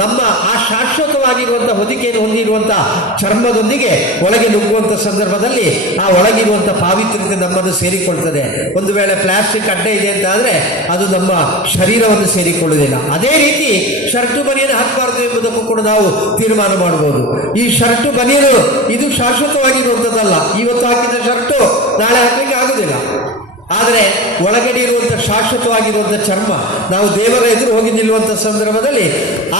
ನಮ್ಮ ಆ ಶಾಶ್ವತವಾಗಿರುವಂಥ ಹೊದಿಕೆಯನ್ನು ಹೊಂದಿರುವಂಥ ಚರ್ಮದೊಂದಿಗೆ ಒಳಗೆ ನುಗ್ಗುವಂಥ ಸಂದರ್ಭದಲ್ಲಿ ಆ ಒಳಗಿರುವಂಥ ಪಾವಿತ್ರ್ಯತೆ ನಮ್ಮನ್ನು ಸೇರಿಕೊಳ್ತದೆ. ಒಂದು ವೇಳೆ ಪ್ಲಾಸ್ಟಿಕ್ ಅಡ್ಡ ಇದೆ ಅಂತ ಆದರೆ ಅದು ನಮ್ಮ ಶರೀರವನ್ನು ಸೇರಿಕೊಳ್ಳುವುದಿಲ್ಲ. ಅದೇ ರೀತಿ ಶರ್ಟು ಬನಿಯನ್ನು ಹಾಕಬಾರದು ಎಂಬುದಕ್ಕೂ ಕೂಡ ನಾವು ತೀರ್ಮಾನ ಮಾಡಬಹುದು. ಈ ಶರ್ಟು ಬನಿಯನು ಇದು ಶಾಶ್ವತವಾಗಿರುವಂಥದ್ದಲ್ಲ. ಇವತ್ತು ಹಾಕಿದ ಶರ್ಟು ನಾಳೆ ಹಾಕಲಿಕ್ಕೆ ಆಗುವುದಿಲ್ಲ. ಆದರೆ ಒಳಗಡೆ ಇರುವಂಥ ಶಾಶ್ವತವಾಗಿರುವಂಥ ಚರ್ಮ ನಾವು ದೇವರ ಎದುರು ಹೋಗಿ ನಿಲ್ಲುವಂಥ ಸಂದರ್ಭದಲ್ಲಿ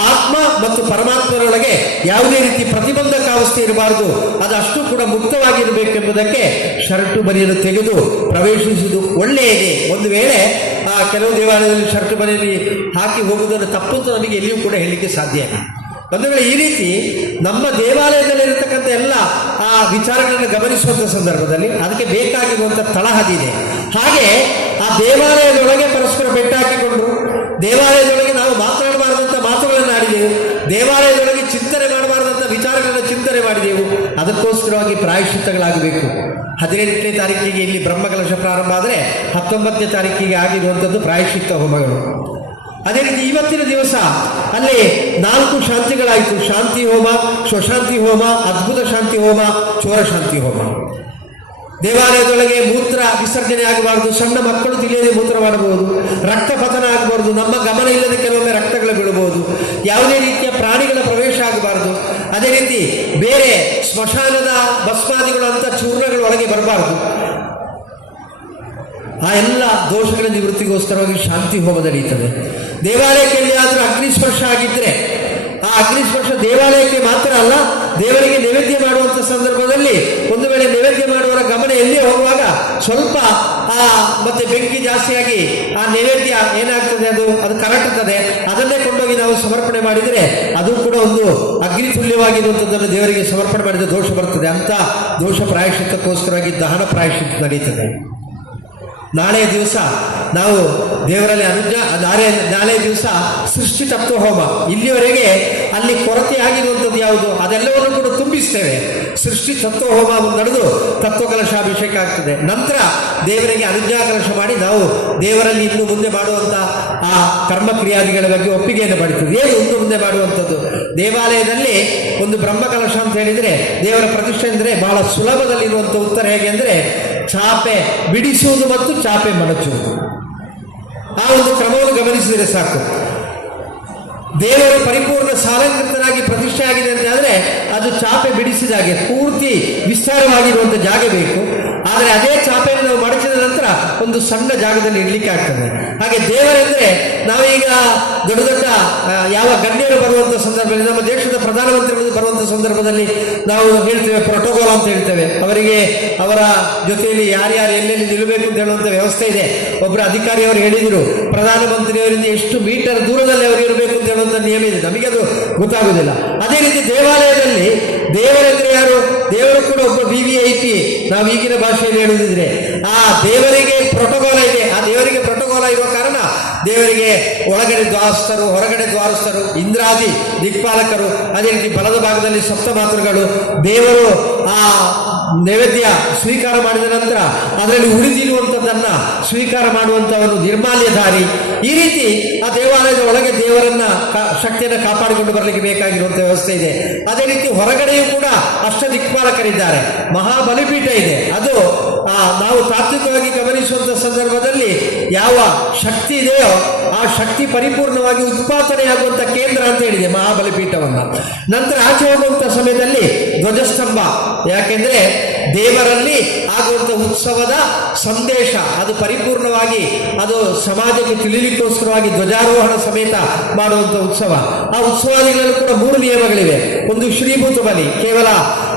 ಆತ್ಮ ಮತ್ತು ಪರಮಾತ್ಮರೊಳಗೆ ಯಾವುದೇ ರೀತಿ ಪ್ರತಿಬಂಧಕಾವಸ್ಥೆ ಇರಬಾರದು, ಅದು ಅಷ್ಟು ಕೂಡ ಮುಕ್ತವಾಗಿರಬೇಕೆಂಬುದಕ್ಕೆ ಶರ್ಟು ಬನಿಯನ್ನು ತೆಗೆದು ಪ್ರವೇಶಿಸುವುದು ಒಳ್ಳೆಯದೇ. ಒಂದು ವೇಳೆ ಕೆಲವು ದೇವಾಲಯದಲ್ಲಿ ಶರ್ಟು ಬನಿಯಲ್ಲಿ ಹಾಕಿ ಹೋಗುವುದನ್ನು ತಪ್ಪು ಅಂತ ನಮಗೆ ಎಲ್ಲಿಯೂ ಕೂಡ ಹೇಳಲಿಕ್ಕೆ ಸಾಧ್ಯ ಇಲ್ಲ. ಒಂದು ವೇಳೆ ಈ ರೀತಿ ನಮ್ಮ ದೇವಾಲಯದಲ್ಲಿರತಕ್ಕಂಥ ಎಲ್ಲ ಆ ವಿಚಾರಗಳನ್ನು ಗಮನಿಸುವಂಥ ಸಂದರ್ಭದಲ್ಲಿ ಅದಕ್ಕೆ ಬೇಕಾಗಿರುವಂಥ ತಳಹದಿ ಇದೆ. ಹಾಗೆ ಆ ದೇವಾಲಯದೊಳಗೆ ಪರಸ್ಪರ ಬೆಟ್ಟಾಕಿಕೊಂಡ್ರು, ದೇವಾಲಯದೊಳಗೆ ನಾವು ಮಾತನಾಡಬಾರದಂಥ ಮಾತುಗಳನ್ನು ಆಡಿದೆವು, ದೇವಾಲಯದೊಳಗೆ ಚಿಂತನೆ ಮಾಡಬಾರದಂಥ ವಿಚಾರಗಳನ್ನು ಚಿಂತನೆ ಮಾಡಿದೆವು. ಅದಕ್ಕೋಸ್ಕರವಾಗಿ ಪ್ರಾಯಶ್ಚಿತ್ತಗಳಾಗಬೇಕು. 18ನೇ ತಾರೀಕಿಗೆ ಇಲ್ಲಿ ಬ್ರಹ್ಮಕಲಶ ಪ್ರಾರಂಭ ಆದರೆ 19ನೇ ತಾರೀಕಿಗೆ ಆಗಿರುವಂಥದ್ದು ಪ್ರಾಯಶ್ಚಿತ್ತ ಹೋಮಗಳು. ಅದೇ ರೀತಿ ಇವತ್ತಿನ ದಿವಸ ಅಲ್ಲಿ 4 ಶಾಂತಿಗಳಾಯಿತು. ಶಾಂತಿ ಹೋಮ, ಸ್ವಶಾಂತಿ ಹೋಮ, ಅದ್ಭುತ ಶಾಂತಿ ಹೋಮ, ಚೋರ ಶಾಂತಿ ಹೋಮ. ದೇವಾಲಯದೊಳಗೆ ಮೂತ್ರ ವಿಸರ್ಜನೆ ಆಗಬಾರದು, ಸಣ್ಣ ಮಕ್ಕಳು ತಿಳಿಯದೆ ಮೂತ್ರ ಮಾಡಬಹುದು, ರಕ್ತಪತನ ಆಗಬಾರ್ದು, ನಮ್ಮ ಗಮನ ಇಲ್ಲದೆ ಕೆಲವೊಮ್ಮೆ ರಕ್ತಗಳು ಬೀಳಬಹುದು, ಯಾವುದೇ ರೀತಿಯ ಪ್ರಾಣಿಗಳ ಪ್ರವೇಶ ಆಗಬಾರ್ದು. ಅದೇ ರೀತಿ ಬೇರೆ ಸ್ಮಶಾನದ ಭಸ್ಮಾದಿಗಳು ಅಂತ ಚೂರ್ಣಗಳು ಒಳಗೆ ಬರಬಾರ್ದು. ಆ ಎಲ್ಲ ದೋಷಗಳ ನಿವೃತ್ತಿಗೋಸ್ಕರವಾಗಿ ಶಾಂತಿ ಹೋಮ ನಡೆಯುತ್ತದೆ. ದೇವಾಲಯಕ್ಕೆ ಎಲ್ಲಿಯಾದರೂ ಅಗ್ನಿಸ್ಪರ್ಶ ಆಗಿದ್ದರೆ ಆ ಅಗ್ನಿಸ್ಪರ್ಶ ದೇವಾಲಯಕ್ಕೆ ಮಾತ್ರ ಅಲ್ಲ, ದೇವರಿಗೆ ನೈವೇದ್ಯ ಮಾಡುವಂಥ ಸಂದರ್ಭದಲ್ಲಿ ಒಂದು ವೇಳೆ ನೈವೇದ್ಯ ಮಾಡುವವರ ಗಮನ ಎಲ್ಲಿ ಹೋಗುವಾಗ ಸ್ವಲ್ಪ ಮತ್ತೆ ಬೆಂಕಿ ಜಾಸ್ತಿಯಾಗಿ ಆ ನೈವೇದ್ಯ ಏನಾಗ್ತದೆ ಅದು ಕರಟುತ್ತದೆ. ಅದನ್ನೇ ಕೊಂಡೋಗಿ ನಾವು ಸಮರ್ಪಣೆ ಮಾಡಿದರೆ ಅದು ಕೂಡ ಒಂದು ಅಗ್ನಿ ತುಲ್ಯವಾಗಿರುವಂಥದ್ದನ್ನು ದೇವರಿಗೆ ಸಮರ್ಪಣೆ ಮಾಡಿದ ದೋಷ ಬರ್ತದೆ. ಅಂತ ದೋಷ ಪ್ರಾಯಶ್ಚಿತ್ತಕ್ಕೋಸ್ಕರವಾಗಿ ದಹನ ಪ್ರಾಯಶ್ಚಿತ್ತ ನಡೀತದೆ. ನಾಳೆ ದಿವಸ ನಾವು ದೇವರಲ್ಲಿ ನಾಳೆ ದಿವಸ ಸೃಷ್ಟಿ ತತ್ವ ಹೋಮ. ಇಲ್ಲಿವರೆಗೆ ಅಲ್ಲಿ ಕೊರತೆ ಆಗಿರುವಂಥದ್ದು ಯಾವುದು ಅದೆಲ್ಲವನ್ನು ಕೂಡ ತುಂಬಿಸ್ತೇವೆ. ಸೃಷ್ಟಿ ತತ್ವ ಹೋಮ ನಡೆದು ತತ್ವಕಲಶಾಭಿಷೇಕ ಆಗ್ತದೆ. ನಂತರ ದೇವರಿಗೆ ಅನುಜ್ಞಾ ಕಲಶ ಮಾಡಿ ನಾವು ದೇವರಲ್ಲಿ ಇನ್ನು ಮುಂದೆ ಮಾಡುವಂಥ ಆ ಕರ್ಮಕ್ರಿಯಾದಿಗಳ ಬಗ್ಗೆ ಒಪ್ಪಿಗೆಯನ್ನು ಪಡಿತದೆ. ಏನು ಇನ್ನು ಮುಂದೆ ಮಾಡುವಂಥದ್ದು? ದೇವಾಲಯದಲ್ಲಿ ಒಂದು ಬ್ರಹ್ಮಕಲಶ ಅಂತ ಹೇಳಿದರೆ ದೇವರ ಪ್ರತಿಷ್ಠೆ ಅಂದರೆ ಬಹಳ ಸುಲಭದಲ್ಲಿರುವಂಥ ಉತ್ತರ ಹೇಗೆ ಅಂದರೆ ಚಾಪೆ ಬಿಡಿಸುವುದು ಮತ್ತು ಚಾಪೆ ಮಡಚುವುದು. ಆ ಒಂದು ಕ್ರಮವನ್ನು ಗಮನಿಸಿದರೆ ಸಾಕು. ದೇವರು ಪರಿಪೂರ್ಣ ಸಾಲಂಕೃತನಾಗಿ ಪ್ರತಿಷ್ಠೆ ಆಗಿದೆ ಅಂತ ಆದರೆ ಅದು ಚಾಪೆ ಬಿಡಿಸಿದಾಗೆ ಪೂರ್ತಿ ವಿಸ್ತಾರವಾಗಿರುವಂಥ ಜಾಗ ಬೇಕು. ಆದರೆ ಅದೇ ಚಾಪೆಯನ್ನು ನಾವು ಮಡಚಿದ ನಂತರ ಒಂದು ಸಣ್ಣ ಜಾಗದಲ್ಲಿ ಇಡಲಿಕ್ಕೆ ಆಗ್ತದೆ. ಹಾಗೆ ದೇವರೆಂದರೆ ನಾವೀಗ ದೊಡ್ಡ ದೊಡ್ಡ ಯಾವ ಗಣ್ಯರು ಬರುವಂಥ ಸಂದರ್ಭದಲ್ಲಿ, ನಮ್ಮ ದೇಶದ ಪ್ರಧಾನಮಂತ್ರಿಗಳು ಬರುವಂಥ ಸಂದರ್ಭದಲ್ಲಿ ನಾವು ಹೇಳ್ತೇವೆ ಪ್ರೋಟೋಕಾಲ್ ಅಂತ ಹೇಳ್ತೇವೆ. ಅವರಿಗೆ ಅವರ ಜೊತೆಯಲ್ಲಿ ಯಾರ್ಯಾರು ಎಲ್ಲೆಲ್ಲಿ ನಿಲ್ಲಬೇಕು ಅಂತ ಹೇಳುವಂಥ ವ್ಯವಸ್ಥೆ ಇದೆ. ಒಬ್ಬರು ಅಧಿಕಾರಿಯವರು ಹೇಳಿದರು ಪ್ರಧಾನಮಂತ್ರಿಯವರಿಂದ ಎಷ್ಟು ಮೀಟರ್ ದೂರದಲ್ಲಿ ಅವರು ಇರಬೇಕು ಅಂತ ಹೇಳುವಂಥ ನಿಯಮ ಇದೆ. ನಮಗೆ ಅದು ಗೊತ್ತಾಗುವುದಿಲ್ಲ. ಅದೇ ರೀತಿ ದೇವಾಲಯದಲ್ಲಿ ದೇವರೆಂದರೆ ಯಾರು? ದೇವರು ಕೂಡ ಒಬ್ಬ VIP. ನಾವು ಈಗಿನ ಭಾಷೆಯಲ್ಲಿ ಹೇಳುವುದಿದ್ರೆ ಆ ದೇವರಿಗೆ ಪ್ರೋಟೋಕಾಲ ಇದೆ. ಆ ದೇವರಿಗೆ ಪ್ರೋಟೋಕಾಲ ಇರುವ ಕಾರಣ ದೇವರಿಗೆ ಒಳಗಡೆ ದ್ವಾರಸ್ಥರು, ಹೊರಗಡೆ ದ್ವಾರಸ್ಥರು, ಇಂದ್ರಾದಿ ದಿಕ್ಪಾಲಕರು, ಅದೇ ರೀತಿ ಬಲದ ಭಾಗದಲ್ಲಿ ಸಪ್ತ ಮಾತೃಗಳು, ದೇವರು ಆ ನೈವೇದ್ಯ ಸ್ವೀಕಾರ ಮಾಡಿದ ನಂತರ ಅದರಲ್ಲಿ ಉಳಿದಿರುವಂಥದ್ದನ್ನು ಸ್ವೀಕಾರ ಮಾಡುವಂಥವನು ನಿರ್ಮಾಲ್ಯಧಾರಿ. ಈ ರೀತಿ ಆ ದೇವಾಲಯದ ಒಳಗೆ ದೇವರನ್ನ ಶಕ್ತಿಯನ್ನು ಕಾಪಾಡಿಕೊಂಡು ಬರಲಿಕ್ಕೆ ಬೇಕಾಗಿರುವಂಥ ವ್ಯವಸ್ಥೆ ಇದೆ. ಅದೇ ರೀತಿ ಹೊರಗಡೆಯೂ ಕೂಡ ಅಷ್ಟ ದಿಕ್ಪಾಲಕರಿದ್ದಾರೆ. ಮಹಾಬಲಿಪೀಠ ಇದೆ. ಅದು ನಾವು ತಾತ್ವಿಕವಾಗಿ ಗಮನಿಸುವಂಥ ಸಂದರ್ಭದಲ್ಲಿ ಯಾವ ಶಕ್ತಿ ಇದೆಯೋ ಆ ಶಕ್ತಿ ಪರಿಪೂರ್ಣವಾಗಿ ಉತ್ಪಾದನೆಯಾಗುವಂಥ ಕೇಂದ್ರ ಅಂತ ಹೇಳಿದೆ ಮಹಾಬಲಿಪೀಠವನ್ನು. ನಂತರ ಆಚೆ ಹೋಗುವಂಥ ಸಮಯದಲ್ಲಿ ಧ್ವಜಸ್ತಂಭ, ಯಾಕೆಂದ್ರೆ ದೇವರಲ್ಲಿ ಆಗುವಂಥ ಉತ್ಸವದ ಸಂದೇಶ ಅದು ಪರಿಪೂರ್ಣವಾಗಿ ಅದು ಸಮಾಜಕ್ಕೆ ತಿಳಿಲಿಕ್ಕೋಸ್ಕರವಾಗಿ ಧ್ವಜಾರೋಹಣ ಸಮೇತ ಮಾಡುವಂಥ ಉತ್ಸವ. ಆ ಉತ್ಸವಾದಿಗಳಲ್ಲೂ ಕೂಡ 3 ನಿಯಮಗಳಿವೆ. ಒಂದು ಶ್ರೀಭೂತ ಬಲಿ, ಕೇವಲ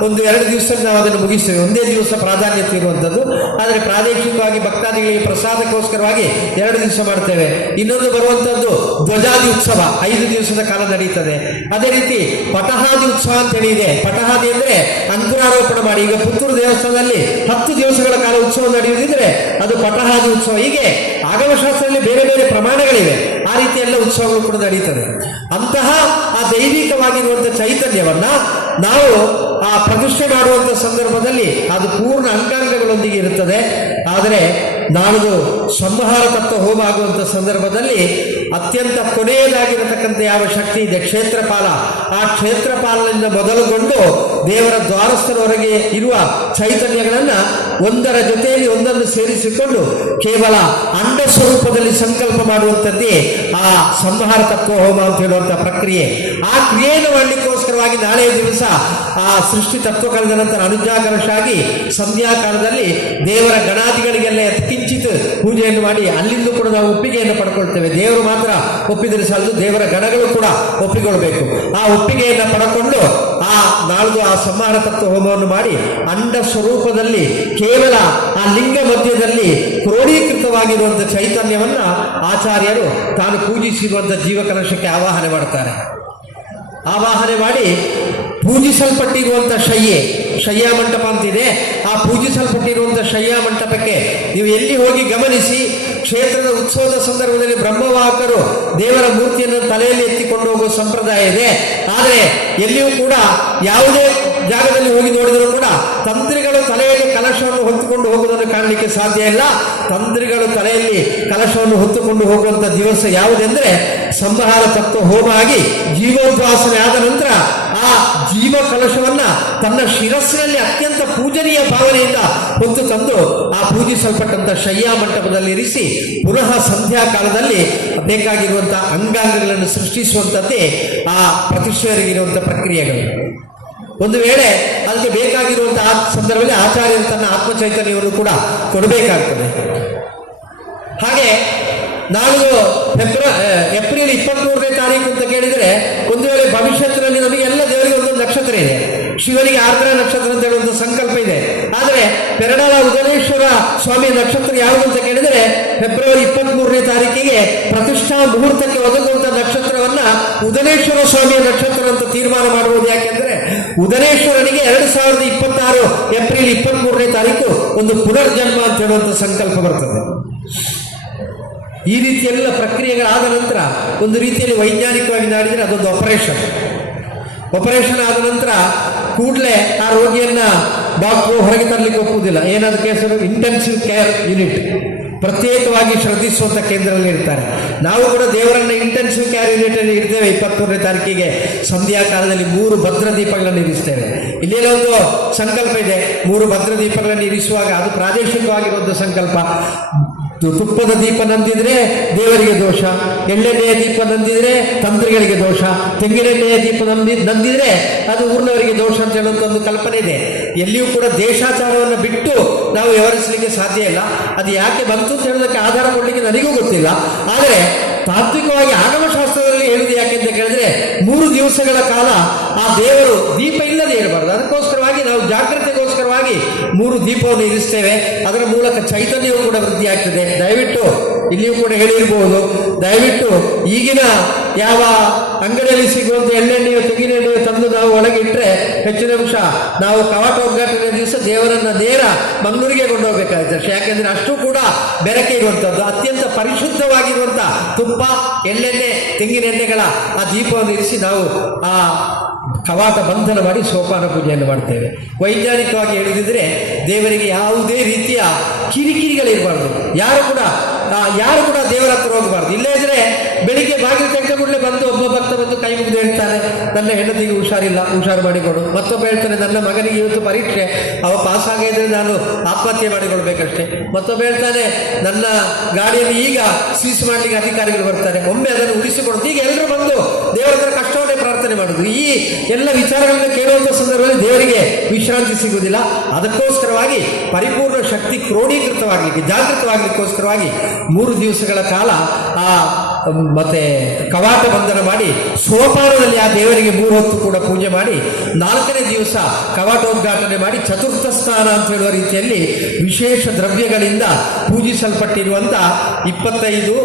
1-2 ದಿವಸ ನಾವು ಅದನ್ನು ಮುಗಿಸ್ತೇವೆ, ಒಂದೇ ದಿವಸ ಪ್ರಾಧಾನ್ಯತೆ ಇರುವಂಥದ್ದು. ಆದರೆ ಪ್ರಾದೇಶಿಕವಾಗಿ ಭಕ್ತಾದಿಗಳಿಗೆ ಪ್ರಸಾದಕ್ಕೋಸ್ಕರವಾಗಿ 2 ದಿವಸ ಮಾಡ್ತೇವೆ. ಇನ್ನೊಂದು ಬರುವಂಥದ್ದು ಧ್ವಜಾದಿ ಉತ್ಸವ, 5 ದಿವಸದ ಕಾಲ ನಡೀತದೆ. ಅದೇ ರೀತಿ ಪಟಹಾದಿ ಉತ್ಸವ ಅಂತ ಹೇಳಿ ಇದೆ. ಪಟಹಾದಿ ಅಂದ್ರೆ ಅಂಕುರಾರೋಪಣೆ ಮಾಡಿ, ಈಗ ಪುತ್ತೂರು ದೇವಸ್ಥಾನದಲ್ಲಿ 10 ದಿವಸಗಳ ಕಾಲ ಉತ್ಸವ ನಡೆಯುವುದಿದ್ರೆ ಅದು ಪಟಹಾದಿ ಉತ್ಸವ. ಹೀಗೆ ಆಗಮಶಾಸ್ತ್ರದಲ್ಲಿ ಬೇರೆ ಬೇರೆ ಪ್ರಮಾಣಗಳಿವೆ. ಆ ರೀತಿ ಎಲ್ಲ ಉತ್ಸವಗಳು ಕೂಡ ನಡೀತದೆ. ಅಂತಹ ಆ ದೈವಿಕವಾಗಿರುವಂಥ ಚೈತನ್ಯವನ್ನ ನಾವು ಆ ಪ್ರತಿಷ್ಠೆ ಮಾಡುವಂಥ ಸಂದರ್ಭದಲ್ಲಿ ಅದು ಪೂರ್ಣ ಅಂಗಾಂಗಗಳೊಂದಿಗೆ ಇರುತ್ತದೆ. ಆದರೆ ನಾಳಿದು ಸಂಹಾರ ತತ್ವ ಹೋಮ ಆಗುವಂಥ ಸಂದರ್ಭದಲ್ಲಿ ಅತ್ಯಂತ ಕೊನೆಯದಾಗಿರತಕ್ಕಂಥ ಯಾವ ಶಕ್ತಿ ಇದೆ, ಕ್ಷೇತ್ರಪಾಲ, ಆ ಕ್ಷೇತ್ರಪಾಲನಿಂದ ಮೊದಲುಗೊಂಡು ದೇವರ ದ್ವಾರಸ್ಥರವರೆಗೆ ಇರುವ ಚೈತನ್ಯಗಳನ್ನು ಒಂದರ ಜೊತೆಯಲ್ಲಿ ಒಂದನ್ನು ಸೇರಿಸಿಕೊಂಡು ಕೇವಲ ಅಂಡ ಸ್ವರೂಪದಲ್ಲಿ ಸಂಕಲ್ಪ ಮಾಡುವಂಥದ್ದೇ ಆ ಸಂಹಾರ ತತ್ವ ಹೋಮ ಅಂತ ಹೇಳುವಂಥ ಪ್ರಕ್ರಿಯೆ. ಆ ಕ್ರಿಯೆಯನ್ನು ಮಾಡಲಿಕ್ಕೋಸ್ಕರವಾಗಿ ನಾಳೆಯ ದಿವಸ ಆ ಸೃಷ್ಟಿ ತತ್ವ ಕಳೆದ ನಂತರ ಅನುಜಾಕರಶಾಗಿ ಸಂಧ್ಯಾಕಾಲದಲ್ಲಿ ದೇವರ ಗಣಾದಿಗಳಿಗೆಲ್ಲ ಕಿಂಚಿತ್ ಪೂಜೆಯನ್ನು ಮಾಡಿ ಅಲ್ಲಿಂದ ಕೂಡ ನಾವು ಒಪ್ಪಿಗೆಯನ್ನು ಪಡ್ಕೊಳ್ತೇವೆ. ದೇವರು ಮಾತ್ರ ಒಪ್ಪಿದರೆ ಸಾಲದು, ದೇವರ ಗಣಗಳು ಕೂಡ ಒಪ್ಪಿಕೊಳ್ಬೇಕು. ಆ ಒಪ್ಪಿಗೆಯನ್ನು ಪಡ್ಕೊಂಡು ಆ ನಾಳ್ದು ಆ ಸಂಹಾರ ತತ್ವ ಹೋಮವನ್ನು ಮಾಡಿ ಅಂಡ ಸ್ವರೂಪದಲ್ಲಿ ಕೇವಲ ಆ ಲಿಂಗ ಮಧ್ಯದಲ್ಲಿ ಕ್ರೋಢೀಕೃತವಾಗಿರುವಂಥ ಚೈತನ್ಯವನ್ನ ಆಚಾರ್ಯರು ತಾನು ಪೂಜಿಸಿರುವಂಥ ಜೀವಕಲಶಕ್ಕೆ ಆವಾಹನೆ ಮಾಡ್ತಾರೆ. ಆವಾಹನೆ ಮಾಡಿ ಪೂಜಿಸಲ್ಪಟ್ಟಿರುವಂಥ ಶಯ್ಯ ಮಂಟಪ ಅಂತಿದೆ. ಆ ಪೂಜಿಸಲ್ಪಟ್ಟಿರುವಂಥ ಶಯ್ಯ ಮಂಟಪಕ್ಕೆ ನೀವು ಎಲ್ಲಿ ಹೋಗಿ ಗಮನಿಸಿ, ಕ್ಷೇತ್ರದ ಉತ್ಸವದ ಸಂದರ್ಭದಲ್ಲಿ ಬ್ರಹ್ಮವಾಹಕರು ದೇವರ ಮೂರ್ತಿಯನ್ನು ತಲೆಯಲ್ಲಿ ಎತ್ತಿಕೊಂಡು ಹೋಗುವ ಸಂಪ್ರದಾಯ ಇದೆ. ಆದರೆ ಎಲ್ಲಿಯೂ ಕೂಡ ಯಾವುದೇ ಜಾಗದಲ್ಲಿ ಹೋಗಿ ನೋಡಿದರೂ ಕೂಡ ತಂತ್ರಿಗಳು ತಲೆಯಲ್ಲಿ ಕಲಶವನ್ನು ಹೊತ್ತುಕೊಂಡು ಹೋಗುವುದನ್ನು ಕಾಣಲಿಕ್ಕೆ ಸಾಧ್ಯ ಇಲ್ಲ. ತಂತ್ರಿಗಳು ತಲೆಯಲ್ಲಿ ಕಲಶವನ್ನು ಹೊತ್ತುಕೊಂಡು ಹೋಗುವಂಥ ದಿವಸ ಯಾವುದೆಂದರೆ ಸಂಹಾರ ತತ್ವ ಹೋಮ ಆಗಿ ಜೀವೋದ್ವಾಸನೆ ಆದ ನಂತರ ಆ ಜೀವ ಕಲಶವನ್ನ ತನ್ನ ಶಿರಸ್ಸಿನಲ್ಲಿ ಅತ್ಯಂತ ಪೂಜನೀಯ ಭಾವನೆಯಿಂದ ಹೊತ್ತು ತಂದು ಆ ಪೂಜಿಸಲ್ಪಟ್ಟಂತ ಶಯ್ಯಾ ಮಂಟಪದಲ್ಲಿ ಇರಿಸಿ ಪುನಃ ಸಂಧ್ಯಾ ಕಾಲದಲ್ಲಿ ಬೇಕಾಗಿರುವಂತಹ ಅಂಗಾಂಗಗಳನ್ನು ಸೃಷ್ಟಿಸುವಂಥದ್ದೇ ಆ ಪ್ರತಿಷ್ಠೆಯರಿಗಿರುವಂಥ ಪ್ರಕ್ರಿಯೆಗಳು. ಒಂದು ವೇಳೆ ಅದಕ್ಕೆ ಬೇಕಾಗಿರುವಂತಹ ಸಂದರ್ಭದಲ್ಲಿ ಆಚಾರ್ಯರು ತನ್ನ ಆತ್ಮಚೈತನ್ಯವನ್ನು ಕೂಡ ಕೊಡಬೇಕಾಗ್ತದೆ. ಹಾಗೆ ನಾಳಿದು ಏಪ್ರಿಲ್ 23ನೇ ತಾರೀಕು ಅಂತ ಕೇಳಿದರೆ, ಒಂದು ವೇಳೆ ಭವಿಷ್ಯತ್ತಿನಲ್ಲಿ ನಮಗೆ ಎಲ್ಲ ದೇವರಿಗೆ ಒಂದೊಂದು ನಕ್ಷತ್ರ ಇದೆ. ಶಿವನಿಗೆ ಆರ್ದ್ರ ನಕ್ಷತ್ರ ಅಂತ ಹೇಳುವಂಥ ಸಂಕಲ್ಪ ಇದೆ. ಆದರೆ ಪೆರಡಾಲ ಉದನೇಶ್ವರ ಸ್ವಾಮಿಯ ನಕ್ಷತ್ರ ಯಾವುದು ಅಂತ ಕೇಳಿದರೆ ಫೆಬ್ರವರಿ 23ನೇ ತಾರೀಕಿಗೆ ಪ್ರತಿಷ್ಠಾ ಮುಹೂರ್ತಕ್ಕೆ ಒದಗುವಂಥ ನಕ್ಷತ್ರವನ್ನ ಉದನೇಶ್ವರ ಸ್ವಾಮಿಯ ನಕ್ಷತ್ರ ಅಂತ ತೀರ್ಮಾನ ಮಾಡುವುದು. ಯಾಕೆಂದ್ರೆ ಉದನೇಶ್ವರನಿಗೆ 2026 ಏಪ್ರಿಲ್ 23ನೇ ತಾರೀಕು ಒಂದು ಪುನರ್ಜನ್ಮ ಅಂತ ಹೇಳುವಂಥ ಸಂಕಲ್ಪ ಬರ್ತದೆ. ಈ ರೀತಿಯೆಲ್ಲ ಪ್ರಕ್ರಿಯೆಗಳಾದ ನಂತರ ಒಂದು ರೀತಿಯಲ್ಲಿ ವೈಜ್ಞಾನಿಕವಾಗಿ ನೋಡಿದರೆ ಅದೊಂದು ಆಪರೇಷನ್ ಆದ ನಂತರ ಕೂಡಲೇ ಆ ರೋಗಿಯನ್ನ ಡಾಕ್ಟ್ರು ಹೊರಗೆ ತರಲಿಕ್ಕೆ ಒಪ್ಪುವುದಿಲ್ಲ. ಏನಾದ ಕೇಸರು ಇಂಟೆನ್ಸಿವ್ ಕೇರ್ ಯೂನಿಟ್, ಪ್ರತ್ಯೇಕವಾಗಿ ಶ್ರದ್ಧಿಸುವಂಥ ಕೇಂದ್ರದಲ್ಲಿ ಇರ್ತಾರೆ. ನಾವು ಕೂಡ ದೇವರನ್ನ ಇಂಟೆನ್ಸಿವ್ ಕೇರ್ ಯೂನಿಟ್ ಅಲ್ಲಿ ಇರ್ತೇವೆ. 23ನೇ ತಾರೀಕಿಗೆ ಸಂಧ್ಯಾ ಕಾಲದಲ್ಲಿ 3 ಭದ್ರ ದೀಪಗಳನ್ನು ಇರಿಸ್ತೇವೆ. ಇಲ್ಲೆಲ್ಲ ಒಂದು ಸಂಕಲ್ಪ ಇದೆ, 3 ಭದ್ರ ದೀಪಗಳನ್ನು ಇರಿಸುವಾಗ ಅದು ಪ್ರಾದೇಶಿಕವಾಗಿರುವಂಥ ಸಂಕಲ್ಪ. ತುಪ್ಪದ ದೀಪ ನಂದಿದ್ರೆ ದೇವರಿಗೆ ದೋಷ, ಎಳ್ಳೆಣ್ಣೆಯ ದೀಪ ನಂದಿದ್ರೆ ತಂತ್ರಿಗಳಿಗೆ ದೋಷ, ತೆಂಗಿನೆಣ್ಣೆಯ ದೀಪ ನಂದಿದ್ರೆ ಅದು ಊರಿನವರಿಗೆ ದೋಷ ಅಂತ ಹೇಳುವಂಥ ಒಂದು ಕಲ್ಪನೆ ಇದೆ. ಎಲ್ಲಿಯೂ ಕೂಡ ದೇಶಾಚಾರವನ್ನು ಬಿಟ್ಟು ನಾವು ವ್ಯವಹರಿಸಲಿಕ್ಕೆ ಸಾಧ್ಯ ಇಲ್ಲ. ಅದು ಯಾಕೆ ಬಂತು ಅಂತ ಹೇಳೋದಕ್ಕೆ ಆಧಾರ ಕೊಡಲಿಕ್ಕೆ ನನಗೂ ಗೊತ್ತಿಲ್ಲ. ಆದರೆ ತಾತ್ವಿಕವಾಗಿ ಆಗಮಶಾಸ್ತ್ರದಲ್ಲಿ ಹೇಳಿದೆ ಯಾಕೆ ಅಂತ ಕೇಳಿದ್ರೆ 3 ದಿವಸಗಳ ಕಾಲ ಆ ದೇವರು ದೀಪ ಇಲ್ಲದೆ ಇರಬಾರ್ದು. ಅದಕ್ಕೋಸ್ಕರವಾಗಿ ನಾವು ಜಾಗ್ರತೆಗೋಸ್ಕರವಾಗಿ 3 ದೀಪವನ್ನು ಇರಿಸ್ತೇವೆ. ಅದರ ಮೂಲಕ ಚೈತನ್ಯವು ಕೂಡ ವೃದ್ಧಿ ಆಗ್ತದೆ. ದಯವಿಟ್ಟು ಇಲ್ಲಿಯೂ ಕೂಡ ಹೇಳಿರ್ಬೋದು. ದಯವಿಟ್ಟು ಈಗಿನ ಯಾವ ಅಂಗಡಿಯಲ್ಲಿ ಸಿಗುವಂಥ ಎಳ್ಳೆಣ್ಣೆಯೋ ತೆಂಗಿನೆಣ್ಣೆಯೋ ತಂದು ನಾವು ಒಳಗಿಟ್ಟರೆ ಹೆಚ್ಚಿನ ಅಂಶ ನಾವು ಕವಾಟ ಉದ್ಘಾಟನೆ ದಿವಸ ದೇವರನ್ನ ನೇರ ಮಂಗಳೂರಿಗೆ ಕೊಂಡೋಗ್ಬೇಕಾಗುತ್ತೆ. ಯಾಕೆಂದ್ರೆ ಅಷ್ಟು ಕೂಡ ಬೆರಕೆ ಇರುವಂಥದ್ದು, ಅತ್ಯಂತ ಪರಿಶುದ್ಧವಾಗಿರುವಂಥ ತುಪ್ಪ, ಎಳ್ಳೆಣ್ಣೆ, ತೆಂಗಿನೆಣ್ಣೆಗಳ ಆ ದೀಪವನ್ನು ಇರಿಸಿ ನಾವು ಆ ಕವಾಟ ಬಂಧನ ಮಾಡಿ ಸೋಪಾನ ಪೂಜೆಯನ್ನು ಮಾಡ್ತೇವೆ. ವೈಜ್ಞಾನಿಕವಾಗಿ ಹೇಳಿದ್ರೆ ದೇವರಿಗೆ ಯಾವುದೇ ರೀತಿಯ ಕಿರಿಕಿರಿಗಳಿರಬಾರ್ದು. ಯಾರು ಕೂಡ ದೇವರ ಹತ್ರ ಹೋಗಬಾರ್ದು. ಇಲ್ಲೇ ಇದ್ರೆ ಬೆಳಿಗ್ಗೆ ಬಾಗಿಲು ತೆಗೆದ ಕೂಡಲೇ ಬಂದು ಒಬ್ಬ ಭಕ್ತ ಬಂದು ಕೈ ಮುಗಿದು ಹೇಳ್ತಾನೆ, ನನ್ನ ಹೆಂಡತಿಗೆ ಹುಷಾರಿಲ್ಲ, ಹುಷಾರು ಮಾಡಿಕೊಡು. ಮತ್ತೊಬ್ಬ ಹೇಳ್ತಾನೆ, ನನ್ನ ಮಗನಿಗೆ ಇವತ್ತು ಪರೀಕ್ಷೆ, ಅವ ಪಾಸ್ ಆಗಿದ್ರೆ ನಾನು ಆತ್ಮಹತ್ಯೆ ಮಾಡಿಕೊಳ್ಬೇಕಷ್ಟೇ. ಮತ್ತೊಬ್ಬ ಹೇಳ್ತಾನೆ, ನನ್ನ ಗಾಡಿಯಲ್ಲಿ ಈಗ ಸೀಸ್ ಮಾಡಲಿಕ್ಕೆ ಅಧಿಕಾರಿಗಳು ಬರ್ತಾರೆ, ಒಮ್ಮೆ ಅದನ್ನು ಉಳಿಸಿಕೊಡುದು. ಈಗ ಎಲ್ಲರೂ ಬಂದು ದೇವರ ಹತ್ರ ಕಷ್ಟವನ್ನೇ ಪ್ರಾರ್ಥನೆ ಮಾಡುದು. ಈ ಎಲ್ಲ ವಿಚಾರಗಳನ್ನು ಕೇಳುವಂಥ ಸಂದರ್ಭದಲ್ಲಿ ದೇವರಿಗೆ ವಿಶ್ರಾಂತಿ ಸಿಗುವುದಿಲ್ಲ. ಅದಕ್ಕೋಸ್ಕರವಾಗಿ ಪರಿಪೂರ್ಣ ಶಕ್ತಿ ಕ್ರೋಢೀಕೃತವಾಗಲಿಕ್ಕೆ, ಜಾಗೃತವಾಗಲಿಕ್ಕೋಸ್ಕರವಾಗಿ 3 ದಿವಸಗಳ ಕಾಲ ಮತ್ತೆ ಕವಾಟ ಬಂಧನ ಮಾಡಿ ಸೋಪಾನದಲ್ಲಿ ಆ ದೇವರಿಗೆ 3 ಹೊತ್ತು ಕೂಡ ಪೂಜೆ ಮಾಡಿ 4ನೇ ದಿವಸ ಕವಾಟೋದ್ಘಾಟನೆ ಮಾಡಿ ಚತುರ್ಥ ಸ್ನಾನ ಅಂತ ಹೇಳುವ ರೀತಿಯಲ್ಲಿ ವಿಶೇಷ ದ್ರವ್ಯಗಳಿಂದ ಪೂಜಿಸಲ್ಪಟ್ಟಿರುವಂಥ 25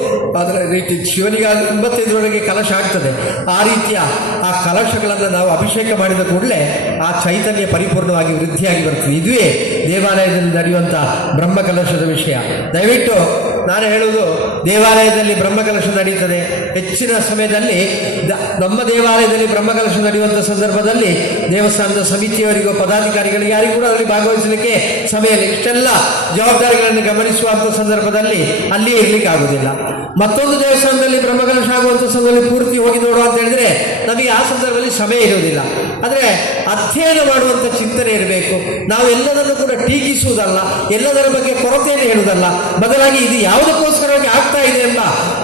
ಅದರ ರೀತಿ ಶಿವನಿಗೆ 85ರೊಳಗೆ ಕಲಶ ಆಗ್ತದೆ. ಆ ರೀತಿಯ ಆ ಕಲಶಗಳನ್ನು ನಾವು ಅಭಿಷೇಕ ಮಾಡಿದ ಕೂಡಲೇ ಆ ಚೈತನ್ಯ ಪರಿಪೂರ್ಣವಾಗಿ ವೃದ್ಧಿಯಾಗಿ ಬರ್ತದೆ. ಇದುವೇ ದೇವಾಲಯದಲ್ಲಿ ನಡೆಯುವಂಥ ಬ್ರಹ್ಮಕಲಶದ ವಿಷಯ. ದಯವಿಟ್ಟು ನಾನು ಹೇಳುವುದು, ದೇವಾಲಯದಲ್ಲಿ ಬ್ರಹ್ಮಕಲಶ ನಡೀತದೆ. ಹೆಚ್ಚಿನ ಸಮಯದಲ್ಲಿ ನಮ್ಮ ದೇವಾಲಯದಲ್ಲಿ ಬ್ರಹ್ಮಕಲಶ ನಡೆಯುವಂಥ ಸಂದರ್ಭದಲ್ಲಿ ದೇವಸ್ಥಾನದ ಸಮಿತಿಯವರಿಗೂ ಪದಾಧಿಕಾರಿಗಳಿಗೆ ಯಾರಿಗೂ ಕೂಡ ಅದರಲ್ಲಿ ಭಾಗವಹಿಸಲಿಕ್ಕೆ ಸಮಯ ಇಲ್ಲ. ಇಷ್ಟೆಲ್ಲ ಜವಾಬ್ದಾರಿಗಳನ್ನು ಗಮನಿಸುವಂಥ ಸಂದರ್ಭದಲ್ಲಿ ಅಲ್ಲಿಯೇ ಇರಲಿಕ್ಕೆ ಆಗುವುದಿಲ್ಲ. ಮತ್ತೊಂದು ದೇವಸ್ಥಾನದಲ್ಲಿ ಬ್ರಹ್ಮಕಲಶ ಆಗುವಂಥ ಸಂದರ್ಭದಲ್ಲಿ ಪೂರ್ತಿ ಹೋಗಿ ನೋಡುವ ಅಂತ ಹೇಳಿದ್ರೆ ನಮಗೆ ಆ ಸಂದರ್ಭದಲ್ಲಿ ಸಮಯ ಇರುವುದಿಲ್ಲ. ಆದರೆ ಅಧ್ಯಯನ ಮಾಡುವಂಥ ಚಿಂತನೆ ಇರಬೇಕು. ನಾವು ಎಲ್ಲದನ್ನು ಕೂಡ ಟೀಕಿಸುವುದಲ್ಲ, ಎಲ್ಲದರ ಬಗ್ಗೆ ಕೊರತೆಯನ್ನು ಹೇಳುವುದಲ್ಲ, ಬದಲಾಗಿ ಇದು ಯಾವುದಕ್ಕೋಸ್ಕರವಾಗಿ ಆಗ್ತಾ ಇದೆ ಎಂಬ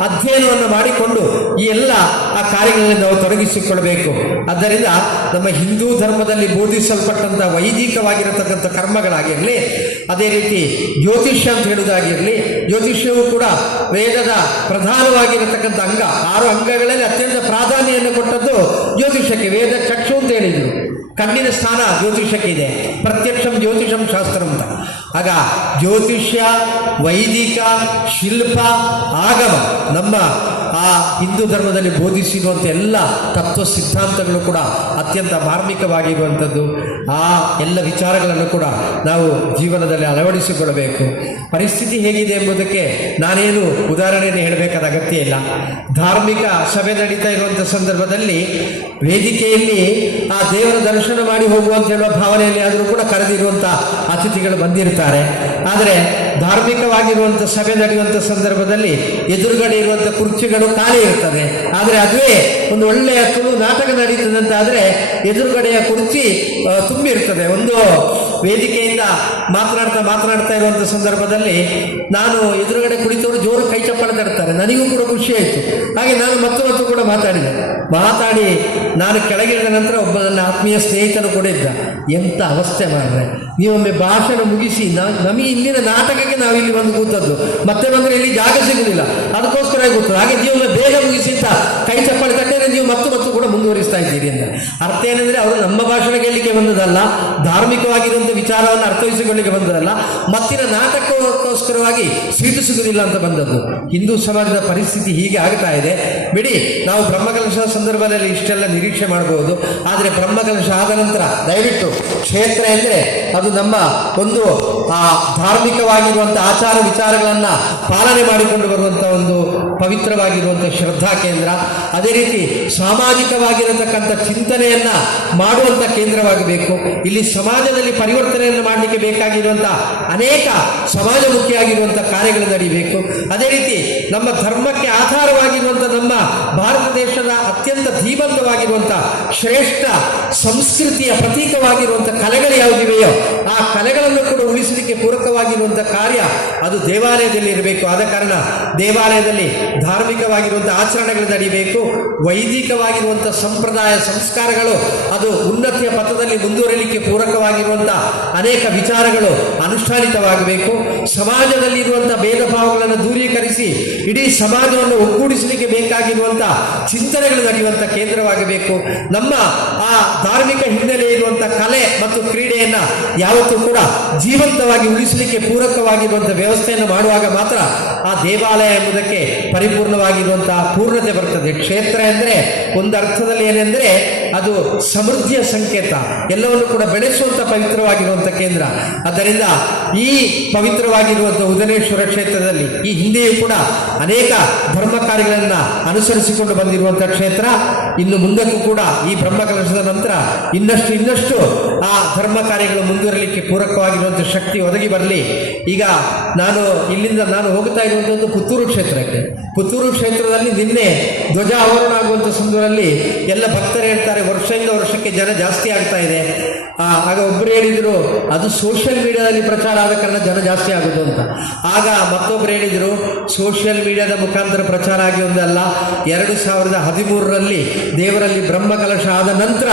ಅಧ್ಯಯನವನ್ನು ಮಾಡಿಕೊಂಡು ಈ ಎಲ್ಲ ಆ ಕಾರ್ಯಗಳಲ್ಲಿ ನಾವು ತೊಡಗಿಸಿಕೊಳ್ಳಬೇಕು. ಆದ್ದರಿಂದ ನಮ್ಮ ಹಿಂದೂ ಧರ್ಮದಲ್ಲಿ ಬೋಧಿಸಲ್ಪಟ್ಟಂಥ ವೈದಿಕವಾಗಿರತಕ್ಕಂಥ ಕರ್ಮಗಳಾಗಿರಲಿ, ಅದೇ ರೀತಿ ಜ್ಯೋತಿಷ್ಯ ಅಂತ ಹೇಳುವುದಾಗಿರಲಿ, ಜ್ಯೋತಿಷ್ಯವು ಕೂಡ ವೇದದ ಪ್ರಧಾನವಾಗಿರತಕ್ಕಂಥ ಅಂಗ. 6 ಅಂಗಗಳಲ್ಲಿ ಅತ್ಯಂತ ಪ್ರಾಧಾನ್ಯವನ್ನು ಕೊಟ್ಟದ್ದು ಜ್ಯೋತಿಷ್ಯಕ್ಕೆ. ವೇದ ಚಕ್ಷು ಅಂತ ಹೇಳಿದ್ರು, ಕಣ್ಣಿನ ಸ್ಥಾನ ಜ್ಯೋತಿಷ್ಯಕ್ಕೆ ಇದೆ. ಪ್ರತ್ಯಕ್ಷಂ ಜ್ಯೋತಿಷಂ ಶಾಸ್ತ್ರ ಅಂತ. ಆಗ ಜ್ಯೋತಿಷ್ಯ, ವೈದಿಕ, ಶಿಲ್ಪ, ಆಗಮ ನಮ್ಮ ಆ ಹಿಂದೂ ಧರ್ಮದಲ್ಲಿ ಬೋಧಿಸಿರುವಂಥ ಎಲ್ಲ ತತ್ವ ಸಿದ್ಧಾಂತಗಳು ಕೂಡ ಅತ್ಯಂತ ಮಾರ್ಮಿಕವಾಗಿರುವಂಥದ್ದು. ಆ ಎಲ್ಲ ವಿಚಾರಗಳನ್ನು ಕೂಡ ನಾವು ಜೀವನದಲ್ಲಿ ಅಳವಡಿಸಿಕೊಳ್ಳಬೇಕು. ಪರಿಸ್ಥಿತಿ ಹೇಗಿದೆ ಎಂಬುದಕ್ಕೆ ನಾನೇನು ಉದಾಹರಣೆಯನ್ನು ಹೇಳಬೇಕಾದ ಅಗತ್ಯ ಇಲ್ಲ. ಧಾರ್ಮಿಕ ಸಭೆ ನಡೀತಾ ಇರುವಂಥ ಸಂದರ್ಭದಲ್ಲಿ ವೇದಿಕೆಯಲ್ಲಿ ಆ ದೇವರ ದರ್ಶನ ಮಾಡಿ ಹೋಗುವಂತ ಹೇಳುವ ಭಾವನೆಯಲ್ಲಿ ಆದರೂ ಕೂಡ ಕರೆದಿರುವಂಥ ಅತಿಥಿಗಳು ಬಂದಿರ್ತಾರೆ. ಆದರೆ ಧಾರ್ಮಿಕವಾಗಿರುವಂಥ ಸಭೆ ನಡೆಯುವಂಥ ಸಂದರ್ಭದಲ್ಲಿ ಎದುರುಗಡೆ ಇರುವಂಥ ಕುರ್ಚಿಗಳು ಖಾಲಿ ಇರ್ತದೆ. ಆದರೆ ಅದುವೇ ಒಂದು ಒಳ್ಳೆಯ ತುಳು ನಾಟಕ ನಡೀತದೆ ಅಂತ ಆದರೆ ಎದುರುಗಡೆಯ ಕುರ್ಚಿ ತುಂಬಿರ್ತದೆ. ಒಂದು ವೇದಿಕೆಯಿಂದ ಮಾತನಾಡ್ತಾ ಇರುವಂಥ ಸಂದರ್ಭದಲ್ಲಿ ನಾನು ಎದುರುಗಡೆ ಕುಳಿತವರು ಜೋರು ಕೈ ಚಪ್ಪಾಳೆ ತರ್ತಾರೆ. ನನಗೂ ಕೂಡ ಖುಷಿ ಆಯಿತು. ಹಾಗೆ ನಾನು ಮತ್ತು ಕೂಡ ಮಾತಾಡಿ ನಾನು ಕೆಳಗಿಳಿದ ನಂತರ ಒಬ್ಬ ನನ್ನ ಆತ್ಮೀಯ ಸ್ನೇಹಿತನು ಕೂಡ ಇದ್ದ. ಎಂಥ ಅವಸ್ಥೆ ಮಾಡಿದ್ರೆ, ನೀವೊಮ್ಮೆ ಭಾಷಣ ಮುಗಿಸಿ ನಮಗೆ ಇಲ್ಲಿನ ನಾಟಕಕ್ಕೆ ನಾವು ಇಲ್ಲಿ ಬಂದು ಕೂತದ್ದು, ಮತ್ತೆ ಬಂದರೆ ಇಲ್ಲಿ ಜಾಗ ಸಿಗುವುದಿಲ್ಲ, ಅದಕ್ಕೋಸ್ಕರ ಕೂತದ್ದು. ಹಾಗೆ ನೀವೊಮ್ಮೆ ಬೇಗ ಮುಗಿಸಿ ಅಂತ ಕೈ ಚಪ್ಪಾಳೆ ತಟ್ಟರೆ ನೀವು ಮತ್ತು ಕೂಡ ಮುಂದುವರಿಸ್ತಾ ಇದ್ದೀರಿ ಅಂತ ಅರ್ಥ. ಏನಂದರೆ ಅವರು ನಮ್ಮ ಭಾಷಣ ಕೇಳಲಿಕ್ಕೆ ಬಂದದಲ್ಲ, ಧಾರ್ಮಿಕವಾಗಿರುವಂಥ ವಿಚಾರವನ್ನು ಅರ್ಥೈಸಿಕೊಳ್ಳಿಕ್ಕೆ ಬಂದದಲ್ಲ, ಮತ್ತಿನ ನಾಟಕಕ್ಕೋಸ್ಕರವಾಗಿ ಸೀಟು ಸಿಗುವುದಿಲ್ಲ ಅಂತ ಬಂದದ್ದು. ಹಿಂದೂ ಸಮಾಜದ ಪರಿಸ್ಥಿತಿ ಹೀಗೆ ಆಗ್ತಾ ಇದೆ. ಬಿಡಿ, ನಾವು ಬ್ರಹ್ಮಕಲಶದ ಸಂದರ್ಭದಲ್ಲಿ ಇಷ್ಟೆಲ್ಲ ನಿರೀಕ್ಷೆ ಮಾಡಬಹುದು. ಆದರೆ ಬ್ರಹ್ಮಕಲಶ ಆದ ನಂತರ ದಯವಿಟ್ಟು ಕ್ಷೇತ್ರ ಎಂದರೆ ಅದು ನಮ್ಮ ಒಂದು ಧಾರ್ಮಿಕವಾಗಿರುವಂಥ ಆಚಾರ ವಿಚಾರಗಳನ್ನು ಪಾಲನೆ ಮಾಡಿಕೊಂಡು ಬರುವಂಥ ಒಂದು ಪವಿತ್ರವಾಗಿರುವಂಥ ಶ್ರದ್ಧಾ ಕೇಂದ್ರ. ಅದೇ ರೀತಿ ಸಾಮಾಜಿಕವಾಗಿರತಕ್ಕಂಥ ಚಿಂತನೆಯನ್ನು ಮಾಡುವಂಥ ಕೇಂದ್ರವಾಗಬೇಕು. ಇಲ್ಲಿ ಸಮಾಜದಲ್ಲಿ ಪರಿವರ್ತನೆಯನ್ನು ಮಾಡಲಿಕ್ಕೆ ಬೇಕಾಗಿರುವಂಥ ಅನೇಕ ಸಮಾಜಮುಖಿಯಾಗಿರುವಂಥ ಕಾರ್ಯಗಳು ನಡೀಬೇಕು. ಅದೇ ರೀತಿ ನಮ್ಮ ಧರ್ಮಕ್ಕೆ ಆಧಾರವಾಗಿರುವಂಥ ನಮ್ಮ ಭಾರತ ದೇಶದ ಅತ್ಯಂತ ಧೀಮಂತವಾಗಿರುವಂಥ ಶ್ರೇಷ್ಠ ಸಂಸ್ಕೃತಿಯ ಪ್ರತೀಕವಾಗಿರುವಂಥ ಕಲೆಗಳು ಯಾವುದಿವೆಯೋ ಆ ಕಲೆಗಳನ್ನು ಕೂಡ ಉಳಿಸಲಿಕ್ಕೆ ಪೂರಕವಾಗಿರುವಂಥ ಕಾರ್ಯ ಅದು ದೇವಾಲಯದಲ್ಲಿ ಇರಬೇಕು. ಆದ ಕಾರಣ ದೇವಾಲಯದಲ್ಲಿ ಧಾರ್ಮಿಕವಾಗಿರುವಂಥ ಆಚರಣೆಗಳು ನಡೀಬೇಕು. ವೈದಿಕ ವೈದಿಕವಾಗಿರುವಂಥ ಸಂಪ್ರದಾಯ ಸಂಸ್ಕಾರಗಳು ಅದು ಉನ್ನತಿಯ ಪಥದಲ್ಲಿ ಮುಂದುವರಿಲಿಕ್ಕೆ ಪೂರಕವಾಗಿರುವಂಥ ಅನೇಕ ವಿಚಾರಗಳು ಅನುಷ್ಠಾನಿತವಾಗಬೇಕು. ಸಮಾಜದಲ್ಲಿರುವಂಥ ಭೇದ ಭಾವಗಳನ್ನು ದೂರೀಕರಿಸಿ ಇಡೀ ಸಮಾಜವನ್ನು ಒಗ್ಗೂಡಿಸಲಿಕ್ಕೆ ಬೇಕಾಗಿರುವಂಥ ಚಿಂತನೆಗಳು ನಡೆಯುವಂಥ ಕೇಂದ್ರವಾಗಬೇಕು. ನಮ್ಮ ಆ ಧಾರ್ಮಿಕ ಹಿನ್ನೆಲೆ ಇರುವಂಥ ಕಲೆ ಮತ್ತು ಕ್ರೀಡೆಯನ್ನು ಯಾವತ್ತೂ ಕೂಡ ಜೀವಂತವಾಗಿ ಉಳಿಸಲಿಕ್ಕೆ ಪೂರಕವಾಗಿರುವಂಥ ವ್ಯವಸ್ಥೆಯನ್ನು ಮಾಡುವಾಗ ಮಾತ್ರ ಆ ದೇವಾಲಯ ಎಂಬುದಕ್ಕೆ ಪರಿಪೂರ್ಣವಾಗಿರುವಂತಹ ಪೂರ್ಣತೆ ಬರ್ತದೆ. ಕ್ಷೇತ್ರ ಎಂದರೆ ಒಂದು ಅರ್ಥದಲ್ಲಿ ಏನೆಂದರೆ ಅದು ಸಮೃದ್ಧಿಯ ಸಂಕೇತ, ಎಲ್ಲವನ್ನು ಕೂಡ ಬೆಳೆಸುವಂಥ ಪವಿತ್ರವಾಗಿರುವಂಥ ಕೇಂದ್ರ. ಆದ್ದರಿಂದ ಈ ಪವಿತ್ರವಾಗಿರುವಂಥ ಉದನೇಶ್ವರ ಕ್ಷೇತ್ರದಲ್ಲಿ ಈ ಹಿಂದೆಯೂ ಕೂಡ ಅನೇಕ ಧರ್ಮ ಕಾರ್ಯಗಳನ್ನು ಅನುಸರಿಸಿಕೊಂಡು ಬಂದಿರುವಂಥ ಕ್ಷೇತ್ರ. ಇನ್ನು ಮುಂದಕ್ಕೂ ಕೂಡ ಈ ಬ್ರಹ್ಮಕಲಶದ ನಂತರ ಇನ್ನಷ್ಟು ಆ ಧರ್ಮ ಕಾರ್ಯಗಳು ಮುಂದುವರಲಿಕ್ಕೆ ಪೂರಕವಾಗಿರುವಂಥ ಶಕ್ತಿ ಒದಗಿ ಬರಲಿ. ಈಗ ಇಲ್ಲಿಂದ ನಾನು ಹೋಗ್ತಾ ಇರುವಂಥದ್ದು ಪುತ್ತೂರು ಕ್ಷೇತ್ರಕ್ಕೆ. ಪುತ್ತೂರು ಕ್ಷೇತ್ರದಲ್ಲಿ ನಿನ್ನೆ ಧ್ವಜ ಆವರಣ ಆಗುವಂಥ ಸಂದರ್ಭದಲ್ಲಿ ಎಲ್ಲ ಭಕ್ತರು ಹೇಳ್ತಾರೆ ವರ್ಷದಿಂದ ವರ್ಷಕ್ಕೆ ಜನ ಜಾಸ್ತಿ ಆಗ್ತಾ ಇದೆ. ಆಗ ಒಬ್ಬರು ಹೇಳಿದರು ಅದು ಸೋಷಿಯಲ್ ಮೀಡಿಯಾದಲ್ಲಿ ಪ್ರಚಾರ ಆದ ಕಾರಣ ಜನ ಜಾಸ್ತಿ ಆಗೋದು ಅಂತ. ಆಗ ಮತ್ತೊಬ್ಬರು ಹೇಳಿದರು ಸೋಷಿಯಲ್ ಮೀಡಿಯಾದ ಮುಖಾಂತರ ಪ್ರಚಾರ ಆಗಿ ಒಂದಲ್ಲ, 2013ರಲ್ಲಿ ದೇವರಲ್ಲಿ ಬ್ರಹ್ಮಕಲಶ ಆದ ನಂತರ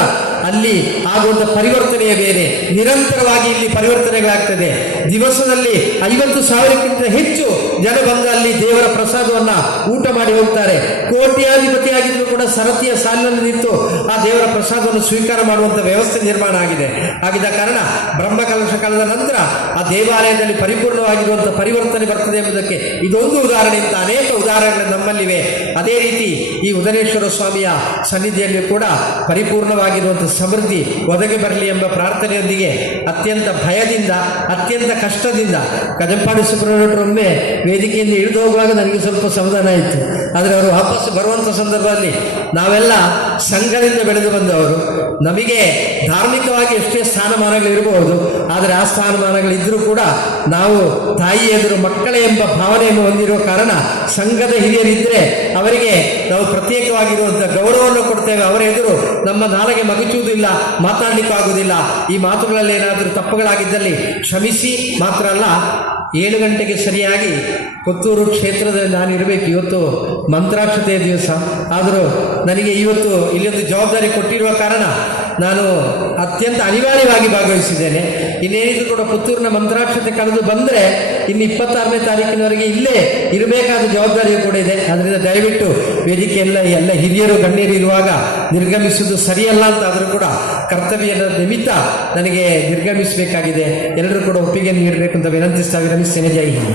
ಅಲ್ಲಿ ಆಗುವಂಥ ಪರಿವರ್ತನೆಯೇ ಬೇರೆ. ನಿರಂತರವಾಗಿ ಇಲ್ಲಿ ಪರಿವರ್ತನೆಗಳಾಗ್ತದೆ. ದಿವಸದಲ್ಲಿ 50,000ಕ್ಕಿಂತ ಹೆಚ್ಚು ಜನ ಬಂದು ಅಲ್ಲಿ ದೇವರ ಪ್ರಸಾದವನ್ನು ಊಟ ಮಾಡಿ ಹೋಗ್ತಾರೆ. ಕೋಟ್ಯಾಧಿಪತಿಯಾಗಿದ್ದರೂ ಕೂಡ ಸರತಿಯ ಸಾಲಿನಲ್ಲಿ ನಿಂತು ಆ ದೇವರ ಪ್ರಸಾದವನ್ನು ಸ್ವೀಕಾರ ಮಾಡುವಂಥ ವ್ಯವಸ್ಥೆ ನಿರ್ಮಾಣ ಆಗಿದ ಕಾರಣ ಬ್ರಹ್ಮಕಲಶ ಕಾಲದ ನಂತರ ಆ ದೇವಾಲಯದಲ್ಲಿ ಪರಿಪೂರ್ಣವಾಗಿರುವಂಥ ಪರಿವರ್ತನೆ ಬರ್ತದೆ ಎಂಬುದಕ್ಕೆ ಇದೊಂದು ಉದಾಹರಣೆ ಅಂತ ಅನೇಕ ಉದಾಹರಣೆಗಳು ನಮ್ಮಲ್ಲಿವೆ. ಅದೇ ರೀತಿ ಈ ಉದನೇಶ್ವರ ಸ್ವಾಮಿಯ ಸನ್ನಿಧಿಯಲ್ಲಿ ಕೂಡ ಪರಿಪೂರ್ಣವಾಗಿರುವಂಥ ಸಮೃದ್ಧಿ ಒದಗಿ ಬರಲಿ ಎಂಬ ಪ್ರಾರ್ಥನೆಯೊಂದಿಗೆ ಅತ್ಯಂತ ಭಯದಿಂದ ಅತ್ಯಂತ ಕಷ್ಟದಿಂದ ಕದಂಪಾಡಿ ಸುಬ್ರಹ್ಮಣ್ಯರೊಮ್ಮೆ ವೇದಿಕೆಯಿಂದ ಇಳಿದು ಹೋಗುವಾಗ ನನಗೆ ಸ್ವಲ್ಪ ಸಮಾಧಾನ ಆಯಿತು. ಆದರೆ ಅವರು ವಾಪಸ್ ಬರುವಂಥ ಸಂದರ್ಭದಲ್ಲಿ ನಾವೆಲ್ಲ ಸಂಘದಿಂದ ಬೆಳೆದು ಬಂದವರು, ನಮಗೆ ಧಾರ್ಮಿಕವಾಗಿ ಎಷ್ಟೇ ಸ್ಥಾನಮಾನಗಳಿರಬಹುದು, ಆದರೆ ಆ ಸ್ಥಾನಮಾನಗಳಿದ್ದರೂ ಕೂಡ ನಾವು ತಾಯಿ ಎದುರು ಮಕ್ಕಳೇ ಎಂಬ ಭಾವನೆಯನ್ನು ಹೊಂದಿರುವ ಕಾರಣ ಸಂಘದ ಹಿರಿಯರಿದ್ದರೆ ಅವರಿಗೆ ನಾವು ಪ್ರತ್ಯೇಕವಾಗಿರುವಂಥ ಗೌರವವನ್ನು ಕೊಡ್ತೇವೆ. ಅವರ ಎದುರು ನಮ್ಮ ನಾಲಿಗೆ ಮಗುಚುವುದಿಲ್ಲ, ಮಾತಾಡಲಿಕ್ಕೂ ಆಗುವುದಿಲ್ಲ. ಈ ಮಾತುಗಳಲ್ಲಿ ಏನಾದರೂ ತಪ್ಪುಗಳಾಗಿದ್ದಲ್ಲಿ ಕ್ಷಮಿಸಿ. ಮಾತ್ರ ಅಲ್ಲ, 7 ಗಂಟೆಗೆ ಸರಿಯಾಗಿ ಪುತ್ತೂರು ಕ್ಷೇತ್ರದಲ್ಲಿ ನಾನು ಇರಬೇಕು. ಇವತ್ತು ಮಂತ್ರಾಕ್ಷತೆಯ ದಿವಸ, ಆದರೂ ನನಗೆ ಇವತ್ತು ಇಲ್ಲೊಂದು ಜವಾಬ್ದಾರಿ ಕೊಟ್ಟಿರುವ ಕಾರಣ ನಾನು ಅತ್ಯಂತ ಅನಿವಾರ್ಯವಾಗಿ ಭಾಗವಹಿಸಿದ್ದೇನೆ. ಇನ್ನೇನಿದ್ರು ಕೂಡ ಪುತ್ತೂರಿನ ಮಂತ್ರಾಕ್ಷತೆ ಕಳೆದು ಬಂದರೆ ಇನ್ನು 26ನೇ ತಾರೀಕಿನವರೆಗೆ ಇಲ್ಲೇ ಇರಬೇಕಾದ ಜವಾಬ್ದಾರಿಯೂ ಕೂಡ ಇದೆ. ಆದ್ದರಿಂದ ದಯವಿಟ್ಟು ವೇದಿಕೆಯೆಲ್ಲ ಹಿರಿಯರು ಗಣ್ಯರು ಇರುವಾಗ ನಿರ್ಗಮಿಸುವುದು ಸರಿಯಲ್ಲ ಅಂತ ಆದರೂ ಕೂಡ ಕರ್ತವ್ಯದ ನಿಮಿತ್ತ ನನಗೆ ನಿರ್ಗಮಿಸಬೇಕಾಗಿದೆ. ಎಲ್ಲರೂ ಕೂಡ ಒಪ್ಪಿಗೆ ನೀಡಬೇಕು ಅಂತ ವಿನಂತಿಸ್ತಾ ವಿರಮಿಸ್ತೇನೆ. ಜೈ ಹಿಂದ್.